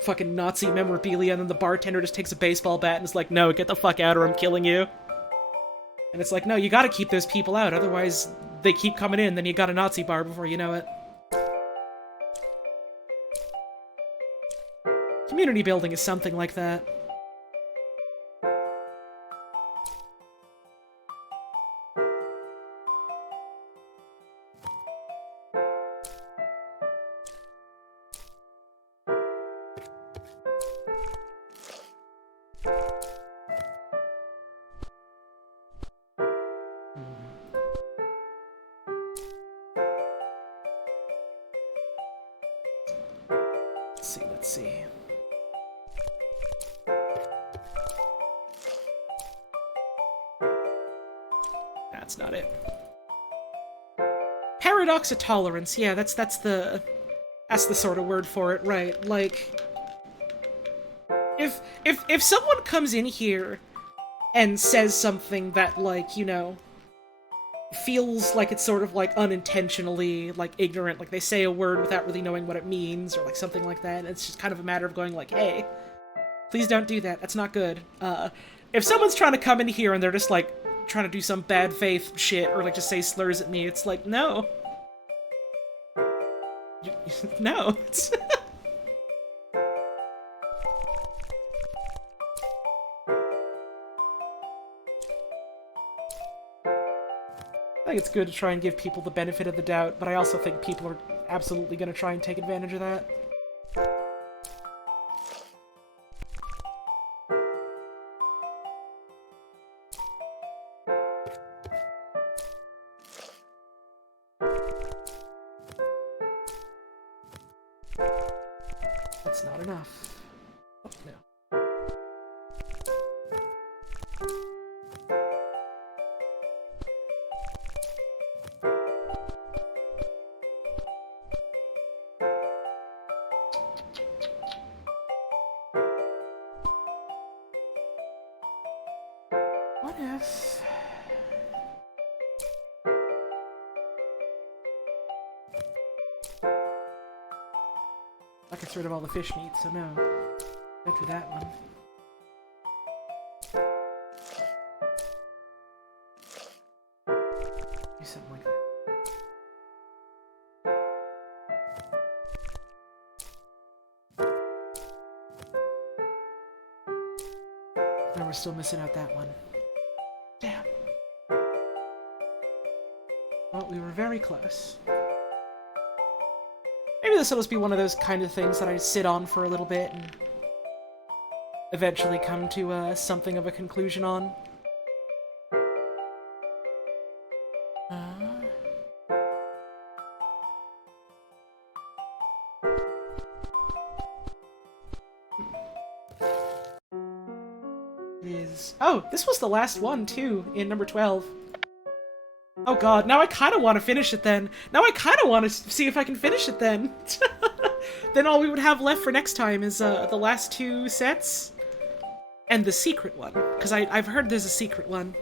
fucking Nazi memorabilia, and then the bartender just takes a baseball bat and is like, no, get the fuck out or I'm killing you. And it's like, no, you gotta keep those people out, otherwise they keep coming in, then you got a Nazi bar before you know it. Community building is something like that. Let's see. That's not it. Paradox of tolerance. Yeah, that's the sort of word for it, right? Like, if someone comes in here and says something that, like, you know, feels like it's sort of, like, unintentionally, like, ignorant, like they say a word without really knowing what it means, or, like, something like that, and it's just kind of a matter of going, like, hey, please don't do that, that's not good. If someone's trying to come in here and they're just, like, trying to do some bad faith shit, or, like, just say slurs at me, it's like, no. No. I think it's good to try and give people the benefit of the doubt, but I also think people are absolutely going to try and take advantage of that. That's not enough. Oh, no. What if... I gets rid of all the fish meat, so no. Don't do that one. Do something like that. we're still missing out that one. Damn. Well, we were very close. Maybe this will just be one of those kind of things that I sit on for a little bit and eventually come to something of a conclusion on. Oh, this was the last one, too, in number 12. Oh god, now I kind of want to finish it then. Now I kind of want to see if I can finish it then. Then all we would have left for next time is the last 2 sets. And the secret one, because I've heard there's a secret one.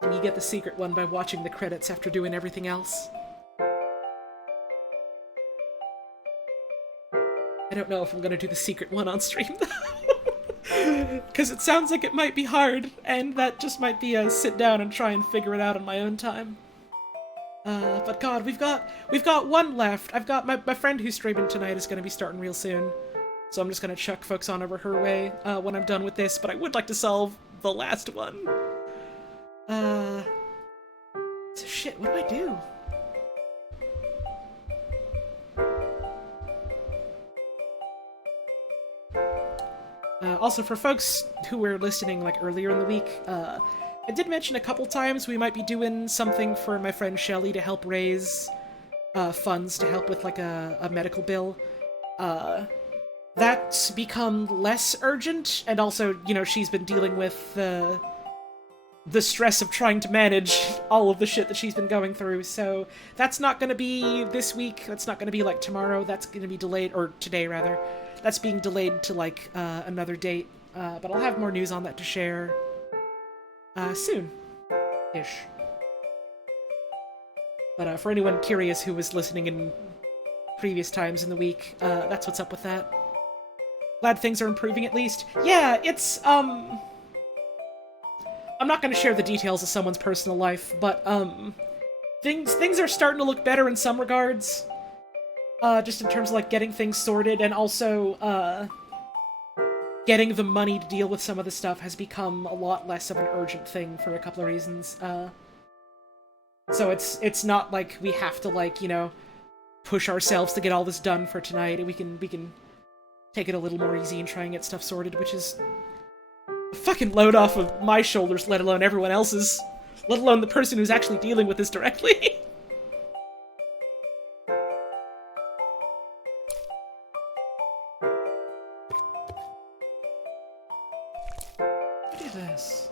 And you get the secret one by watching the credits after doing everything else. I don't know if I'm gonna do the secret one on stream, though. Because it sounds like it might be hard, and that just might be a sit down and try and figure it out on my own time. But god, we've got one left. I've got my friend who's streaming tonight is gonna be starting real soon. So I'm just gonna chuck folks on over her way, when I'm done with this, but I would like to solve the last one. So shit, what do I do? Also, for folks who were listening, like, earlier in the week, I did mention a couple times we might be doing something for my friend Shelly to help raise funds to help with, like, a medical bill. That's become less urgent, and also, you know, she's been dealing with the stress of trying to manage all of the shit that she's been going through, so that's not gonna be this week, that's not gonna be, like, tomorrow, that's gonna be delayed, or today, rather. That's being delayed to, like, another date, but I'll have more news on that to share soon-ish. But for anyone curious who was listening in previous times in the week, that's what's up with that. Glad things are improving, at least. Yeah, it's, I'm not gonna share the details of someone's personal life, but, things are starting to look better in some regards. Just in terms of, like, getting things sorted, and also, getting the money to deal with some of the stuff has become a lot less of an urgent thing for a couple of reasons. So it's not like we have to, like, you know, push ourselves to get all this done for tonight. We can take it a little more easy and try and get stuff sorted, which is a fucking load off of my shoulders, let alone everyone else's. Let alone the person who's actually dealing with this directly. This.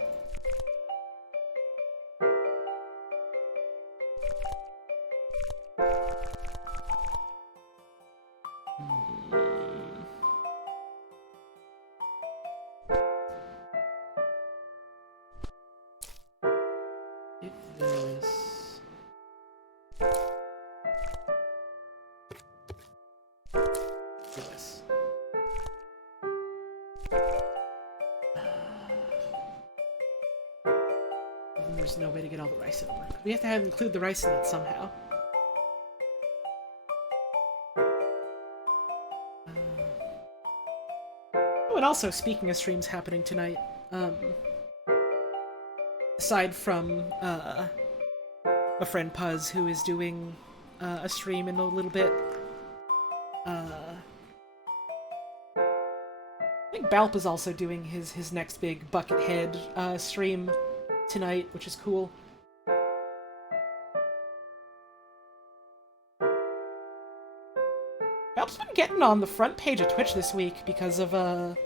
There's no way to get all the rice over. We have to include the rice in it somehow. Oh, and also, speaking of streams happening tonight, aside from my friend Puzz, who is doing a stream in a little bit, I think Balp is also doing his next big Buckethead stream tonight, which is cool. Balp's been getting on the front page of Twitch this week because of I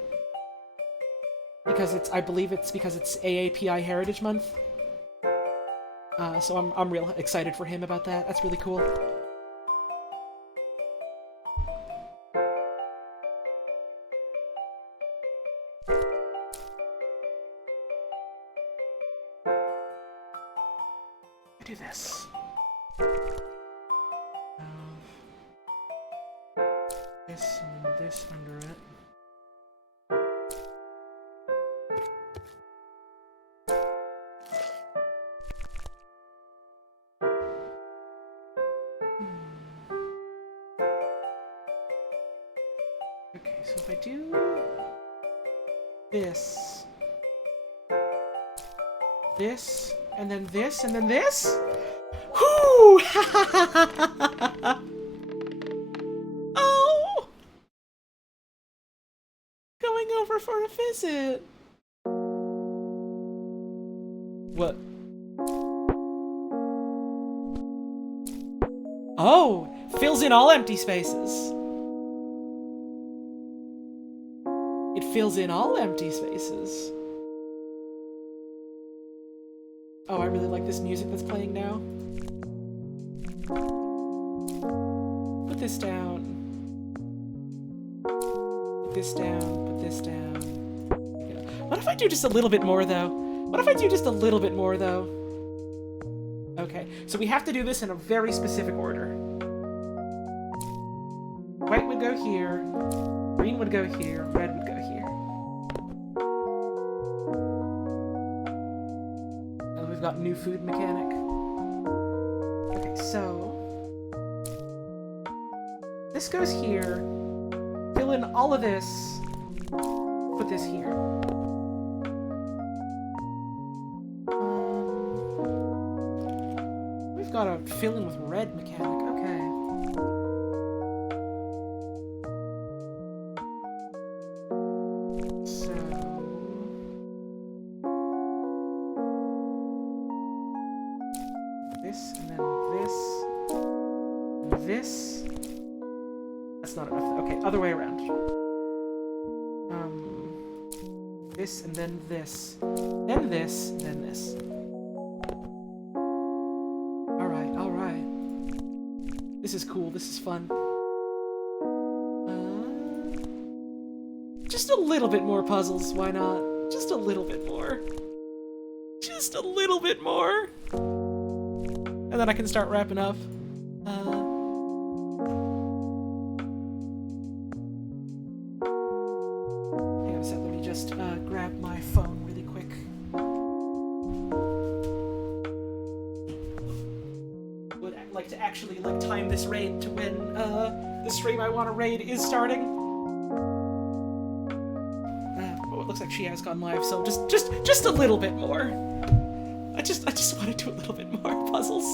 believe it's because it's AAPI Heritage Month. So I'm real excited for him about that. That's really cool. Do this. This and this under it. So if I do this, this, and then this, and then this? Whoo! Oh! Going over for a visit. What? Oh! Fills in all empty spaces. It fills in all empty spaces. Oh, I really like this music that's playing now. Put this down. Put this down. Put this down. What if I do just a little bit more, though? What if I do just a little bit more, though? Okay, so we have to do this in a very specific order. White would go here. Green would go here. Red would go here. And we've got new food mechanic. Okay, so this goes here. Fill in all of this. Put this here. We've got a fill in with red mechanic. Okay. So this and then this and this. That's not enough. Okay, other way around. This and then this. Then this, then this. Alright, alright. This is cool, this is fun. Just a little bit more puzzles, why not? Just a little bit more. Just a little bit more. And then I can start wrapping up. Hang on a sec, let me just grab my phone really quick. Would like to actually time this raid to when the stream I want to raid is starting. Oh, it looks like she has gone live, so just a little bit more. I just want to do a little bit more puzzles.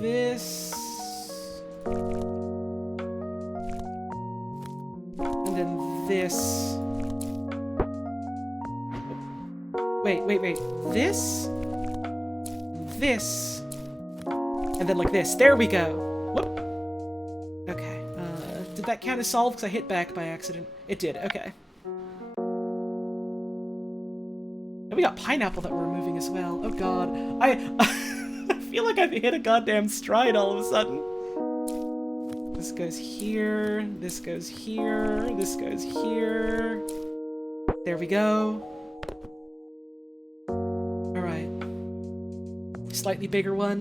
This. And then this. Wait. This. This. And then like this. There we go. Whoop. Okay. Did that count as solved? Because I hit back by accident. It did. Okay. And we got pineapple that we're removing as well. Oh god. I feel like I've hit a goddamn stride all of a sudden. This goes here. This goes here. This goes here. There we go. Alright. Slightly bigger one.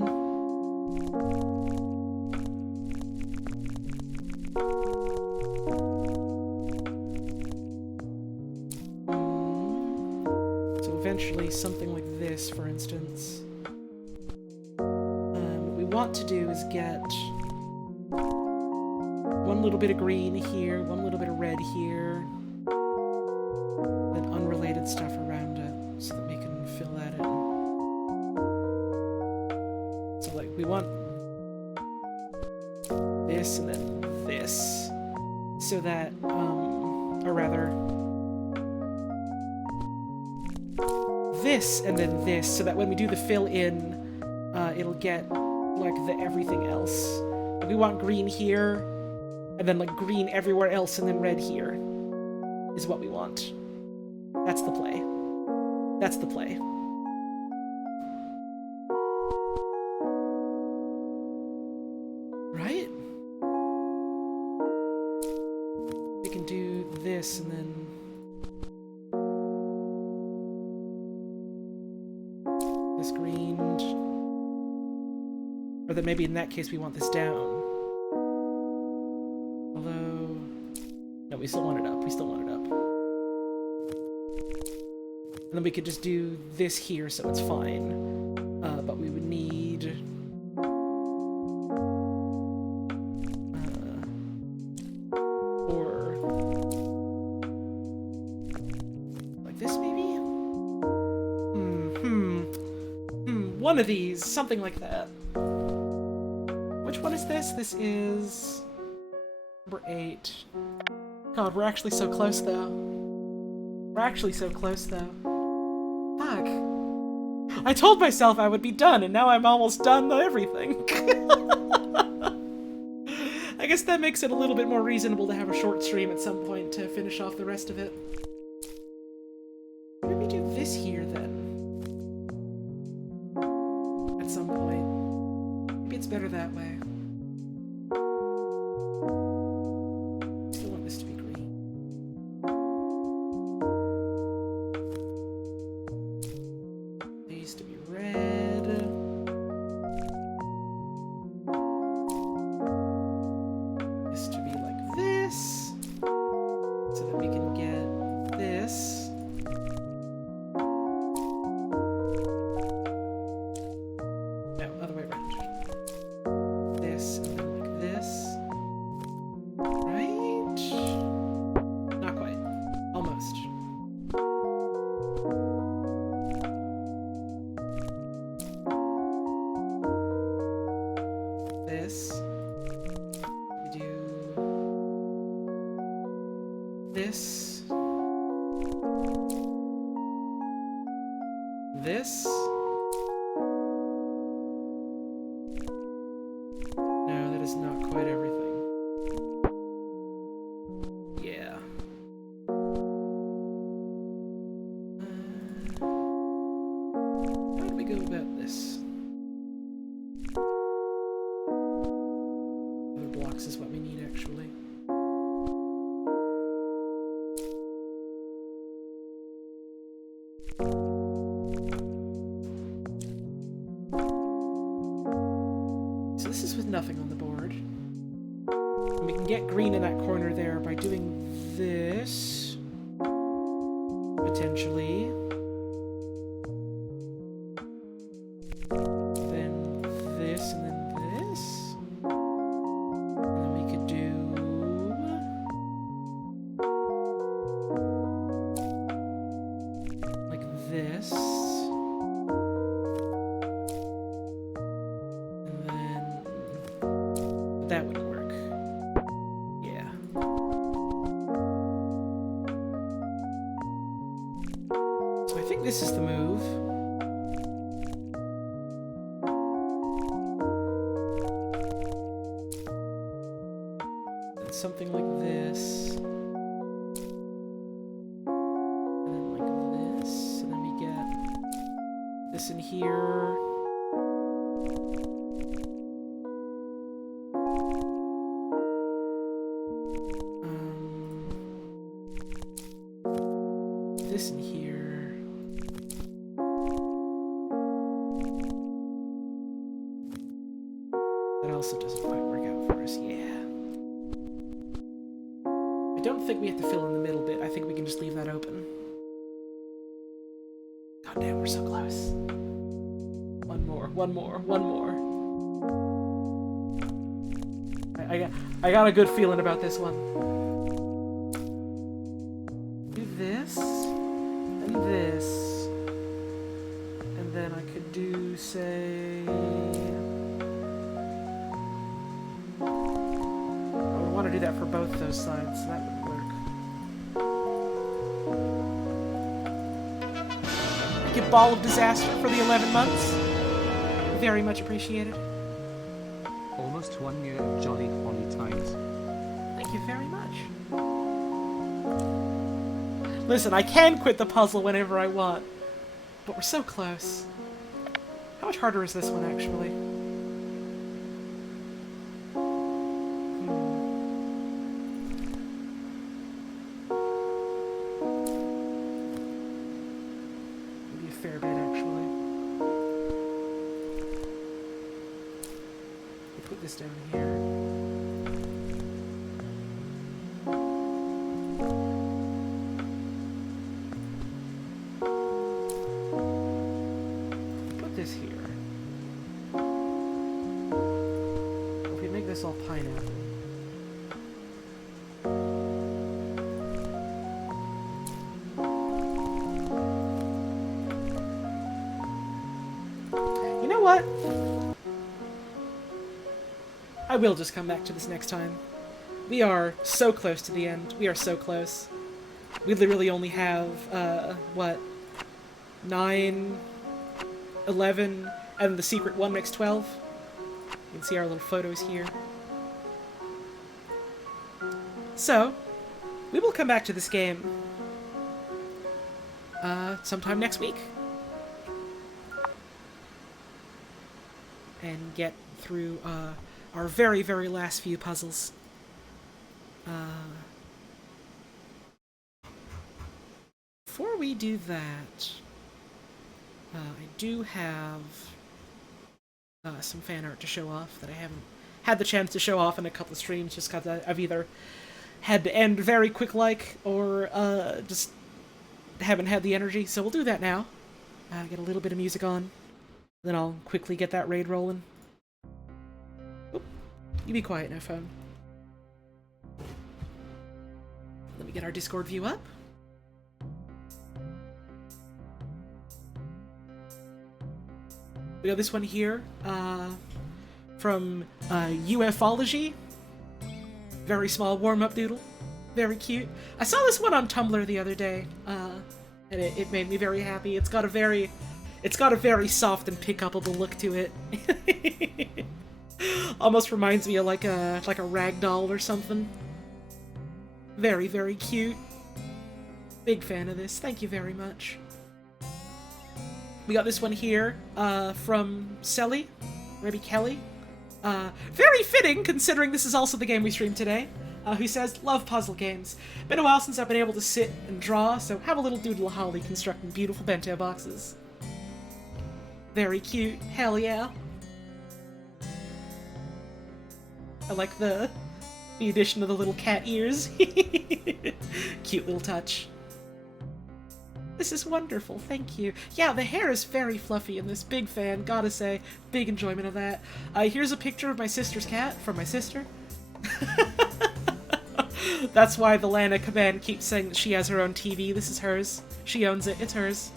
So eventually something like this, for instance. What we want to do is get one little bit of green here, one little bit of red here, then unrelated stuff around it so that we can fill that in. So like we want this and then this so that, or rather this and then this so that when we do the fill in, it'll get like the everything else. We want green here, and then like green everywhere else, and then red here is what we want. That's the play. That's the play. Right? We can do this and then this green. Or then maybe in that case we want this down. Although, no, we still want it up. We still want it up. And then we could just do this here so it's fine. But we would need one of these, something like that. Which one is this? This is number 8. God, we're actually so close, though. We're actually so close, though. Fuck. I told myself I would be done, and now I'm almost done with everything. I guess that makes it a little bit more reasonable to have a short stream at some point to finish off the rest of it. Maybe do this here, then. At some point. Maybe it's better that way. Still want this to be green. These to be red. This to be like this. So that we can get this. No, other way around. This, and then like this. Right? Not quite. Almost. This. We do this. This. No, that is not quite everything. Yeah. How do we go about this? Other blocks is what we need, actually. So this is with nothing on the board. And we can get green in that corner there by doing this. Potentially. Then this, and then this. And then we could do... like this. And then... that wouldn't work. Yeah. So I think this is the move. And something like this. And then like this. And then we get this in here. This in here. That also doesn't quite work out for us. Yeah. I don't think we have to fill in the middle bit. I think we can just leave that open. God damn, we're so close. One more, one more, one more. I got a good feeling about this one. Do this. And this. And then I could do, say... I would want to do that for both those sides, so that would work. Thank you, Ball of Disaster, for the 11 months. Very much appreciated. Almost 1 year of jolly funny times. Thank you very much. Listen, I can quit the puzzle whenever I want, but we're so close. How much harder is this one, actually? Maybe a fair bit, actually. We put this down here. This here. If we make this all pineapple. know what? I will just come back to this next time. We are so close to the end. We are so close. We literally only have, what? 9, 11, and the secret one makes 12. You can see our little photos here. So, we will come back to this game sometime next week. And get through our very, very last few puzzles. Before we do that, I do have some fan art to show off that I haven't had the chance to show off in a couple of streams, just because I've either had to end very quick-like, or just haven't had the energy, so we'll do that now. Get a little bit of music on, then I'll quickly get that raid rolling. Oop. You be quiet now, phone. Let me get our Discord view up. We got this one here, from UFology. Very small warm-up doodle. Very cute. I saw this one on Tumblr the other day, and it made me very happy. It's got a very soft and pick-upable look to it. Almost reminds me of like a rag doll or something. Very, very cute. Big fan of this. Thank you very much. We got this one here, from Selly, maybe Kelly. Very fitting, considering this is also the game we streamed today. Who says, love puzzle games. Been a while since I've been able to sit and draw, so have a little doodle of Holly constructing beautiful bento boxes. Very cute. Hell yeah. I like the addition of the little cat ears. Cute little touch. This is wonderful, thank you. Yeah, the hair is very fluffy in this. Big fan, gotta say. Big enjoyment of that. Here's a picture of my sister's cat from my sister. That's why the Lana command keeps saying that she has her own TV. This is hers. She owns it. It's hers.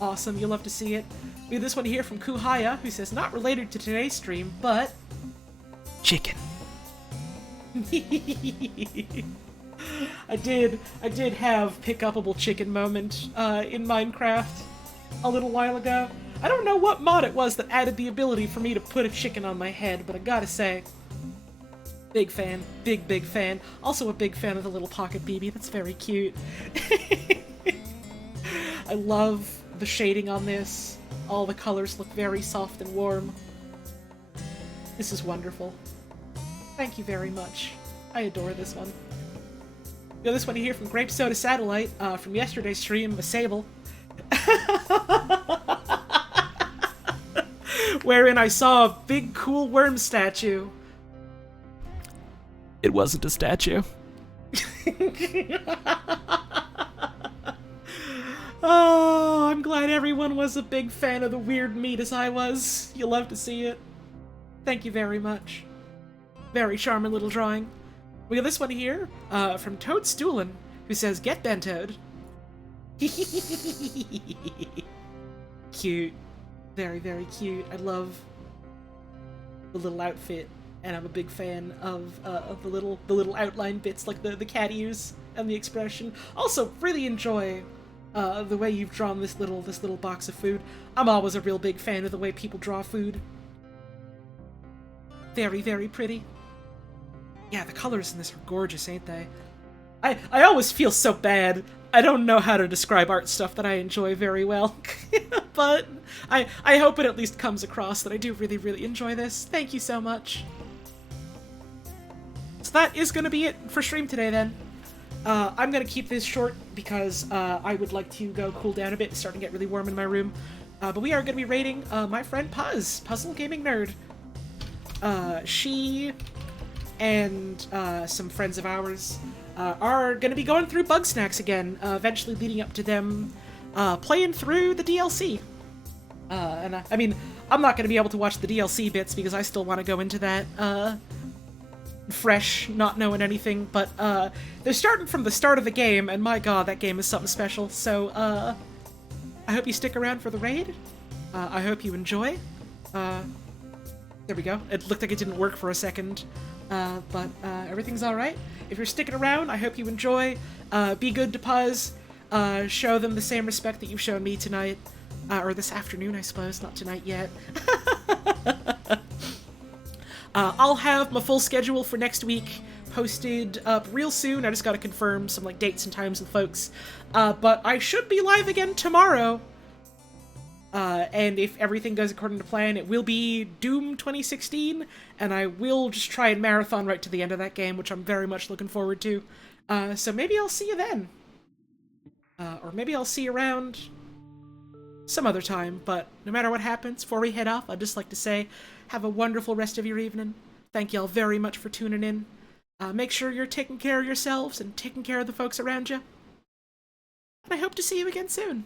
Awesome, you'll love to see it. We have this one here from Kuhaya, who says, not related to today's stream, but... chicken. I did have pick-upable chicken moment in Minecraft a little while ago. I don't know what mod it was that added the ability for me to put a chicken on my head, but I gotta say, big fan. Big, big fan. Also a big fan of the little pocket BB. That's very cute. I love the shading on this. All the colors look very soft and warm. This is wonderful. Thank you very much. I adore this one. We got this one here from Grape Soda Satellite, from yesterday's stream, a Sable. Wherein I saw a big cool worm statue. It wasn't a statue. Oh, I'm glad everyone was a big fan of the weird meat as I was. You'll love to see it. Thank you very much. Very charming little drawing. We got this one here, from Toadstoolin, who says, get bentoed. Cute. Very, very cute. I love the little outfit, and I'm a big fan of the little outline bits, like the cat ears and the expression. Also, really enjoy the way you've drawn this little box of food. I'm always a real big fan of the way people draw food. Very, very pretty. Yeah, the colors in this are gorgeous, ain't they? I always feel so bad. I don't know how to describe art stuff that I enjoy very well. But I hope it at least comes across that I do really, really enjoy this. Thank you so much. So that is going to be it for stream today, then. I'm going to keep this short because I would like to go cool down a bit. It's starting to get really warm in my room. But we are going to be raiding my friend Puzz, Puzzle Gaming Nerd. She and some friends of ours are going to be going through Bug Snacks again, eventually leading up to them playing through the DLC. And I mean, I'm not going to be able to watch the DLC bits because I still want to go into that fresh, not knowing anything, but they're starting from the start of the game, and my god, that game is something special. So I hope you stick around for the raid. I hope you enjoy. There we go. It looked like it didn't work for a second. But everything's alright. If you're sticking around, I hope you enjoy. Be good to Puzz. Show them the same respect that you've shown me tonight. Or this afternoon, I suppose. Not tonight yet. I'll have my full schedule for next week posted up real soon. I just gotta confirm some like dates and times with folks. But I should be live again tomorrow. And if everything goes according to plan, it will be Doom 2016, and I will just try and marathon right to the end of that game, which I'm very much looking forward to. So maybe I'll see you then. Or maybe I'll see you around some other time, but no matter what happens, before we head off, I'd just like to say, have a wonderful rest of your evening. Thank y'all very much for tuning in. Make sure you're taking care of yourselves and taking care of the folks around you. And I hope to see you again soon.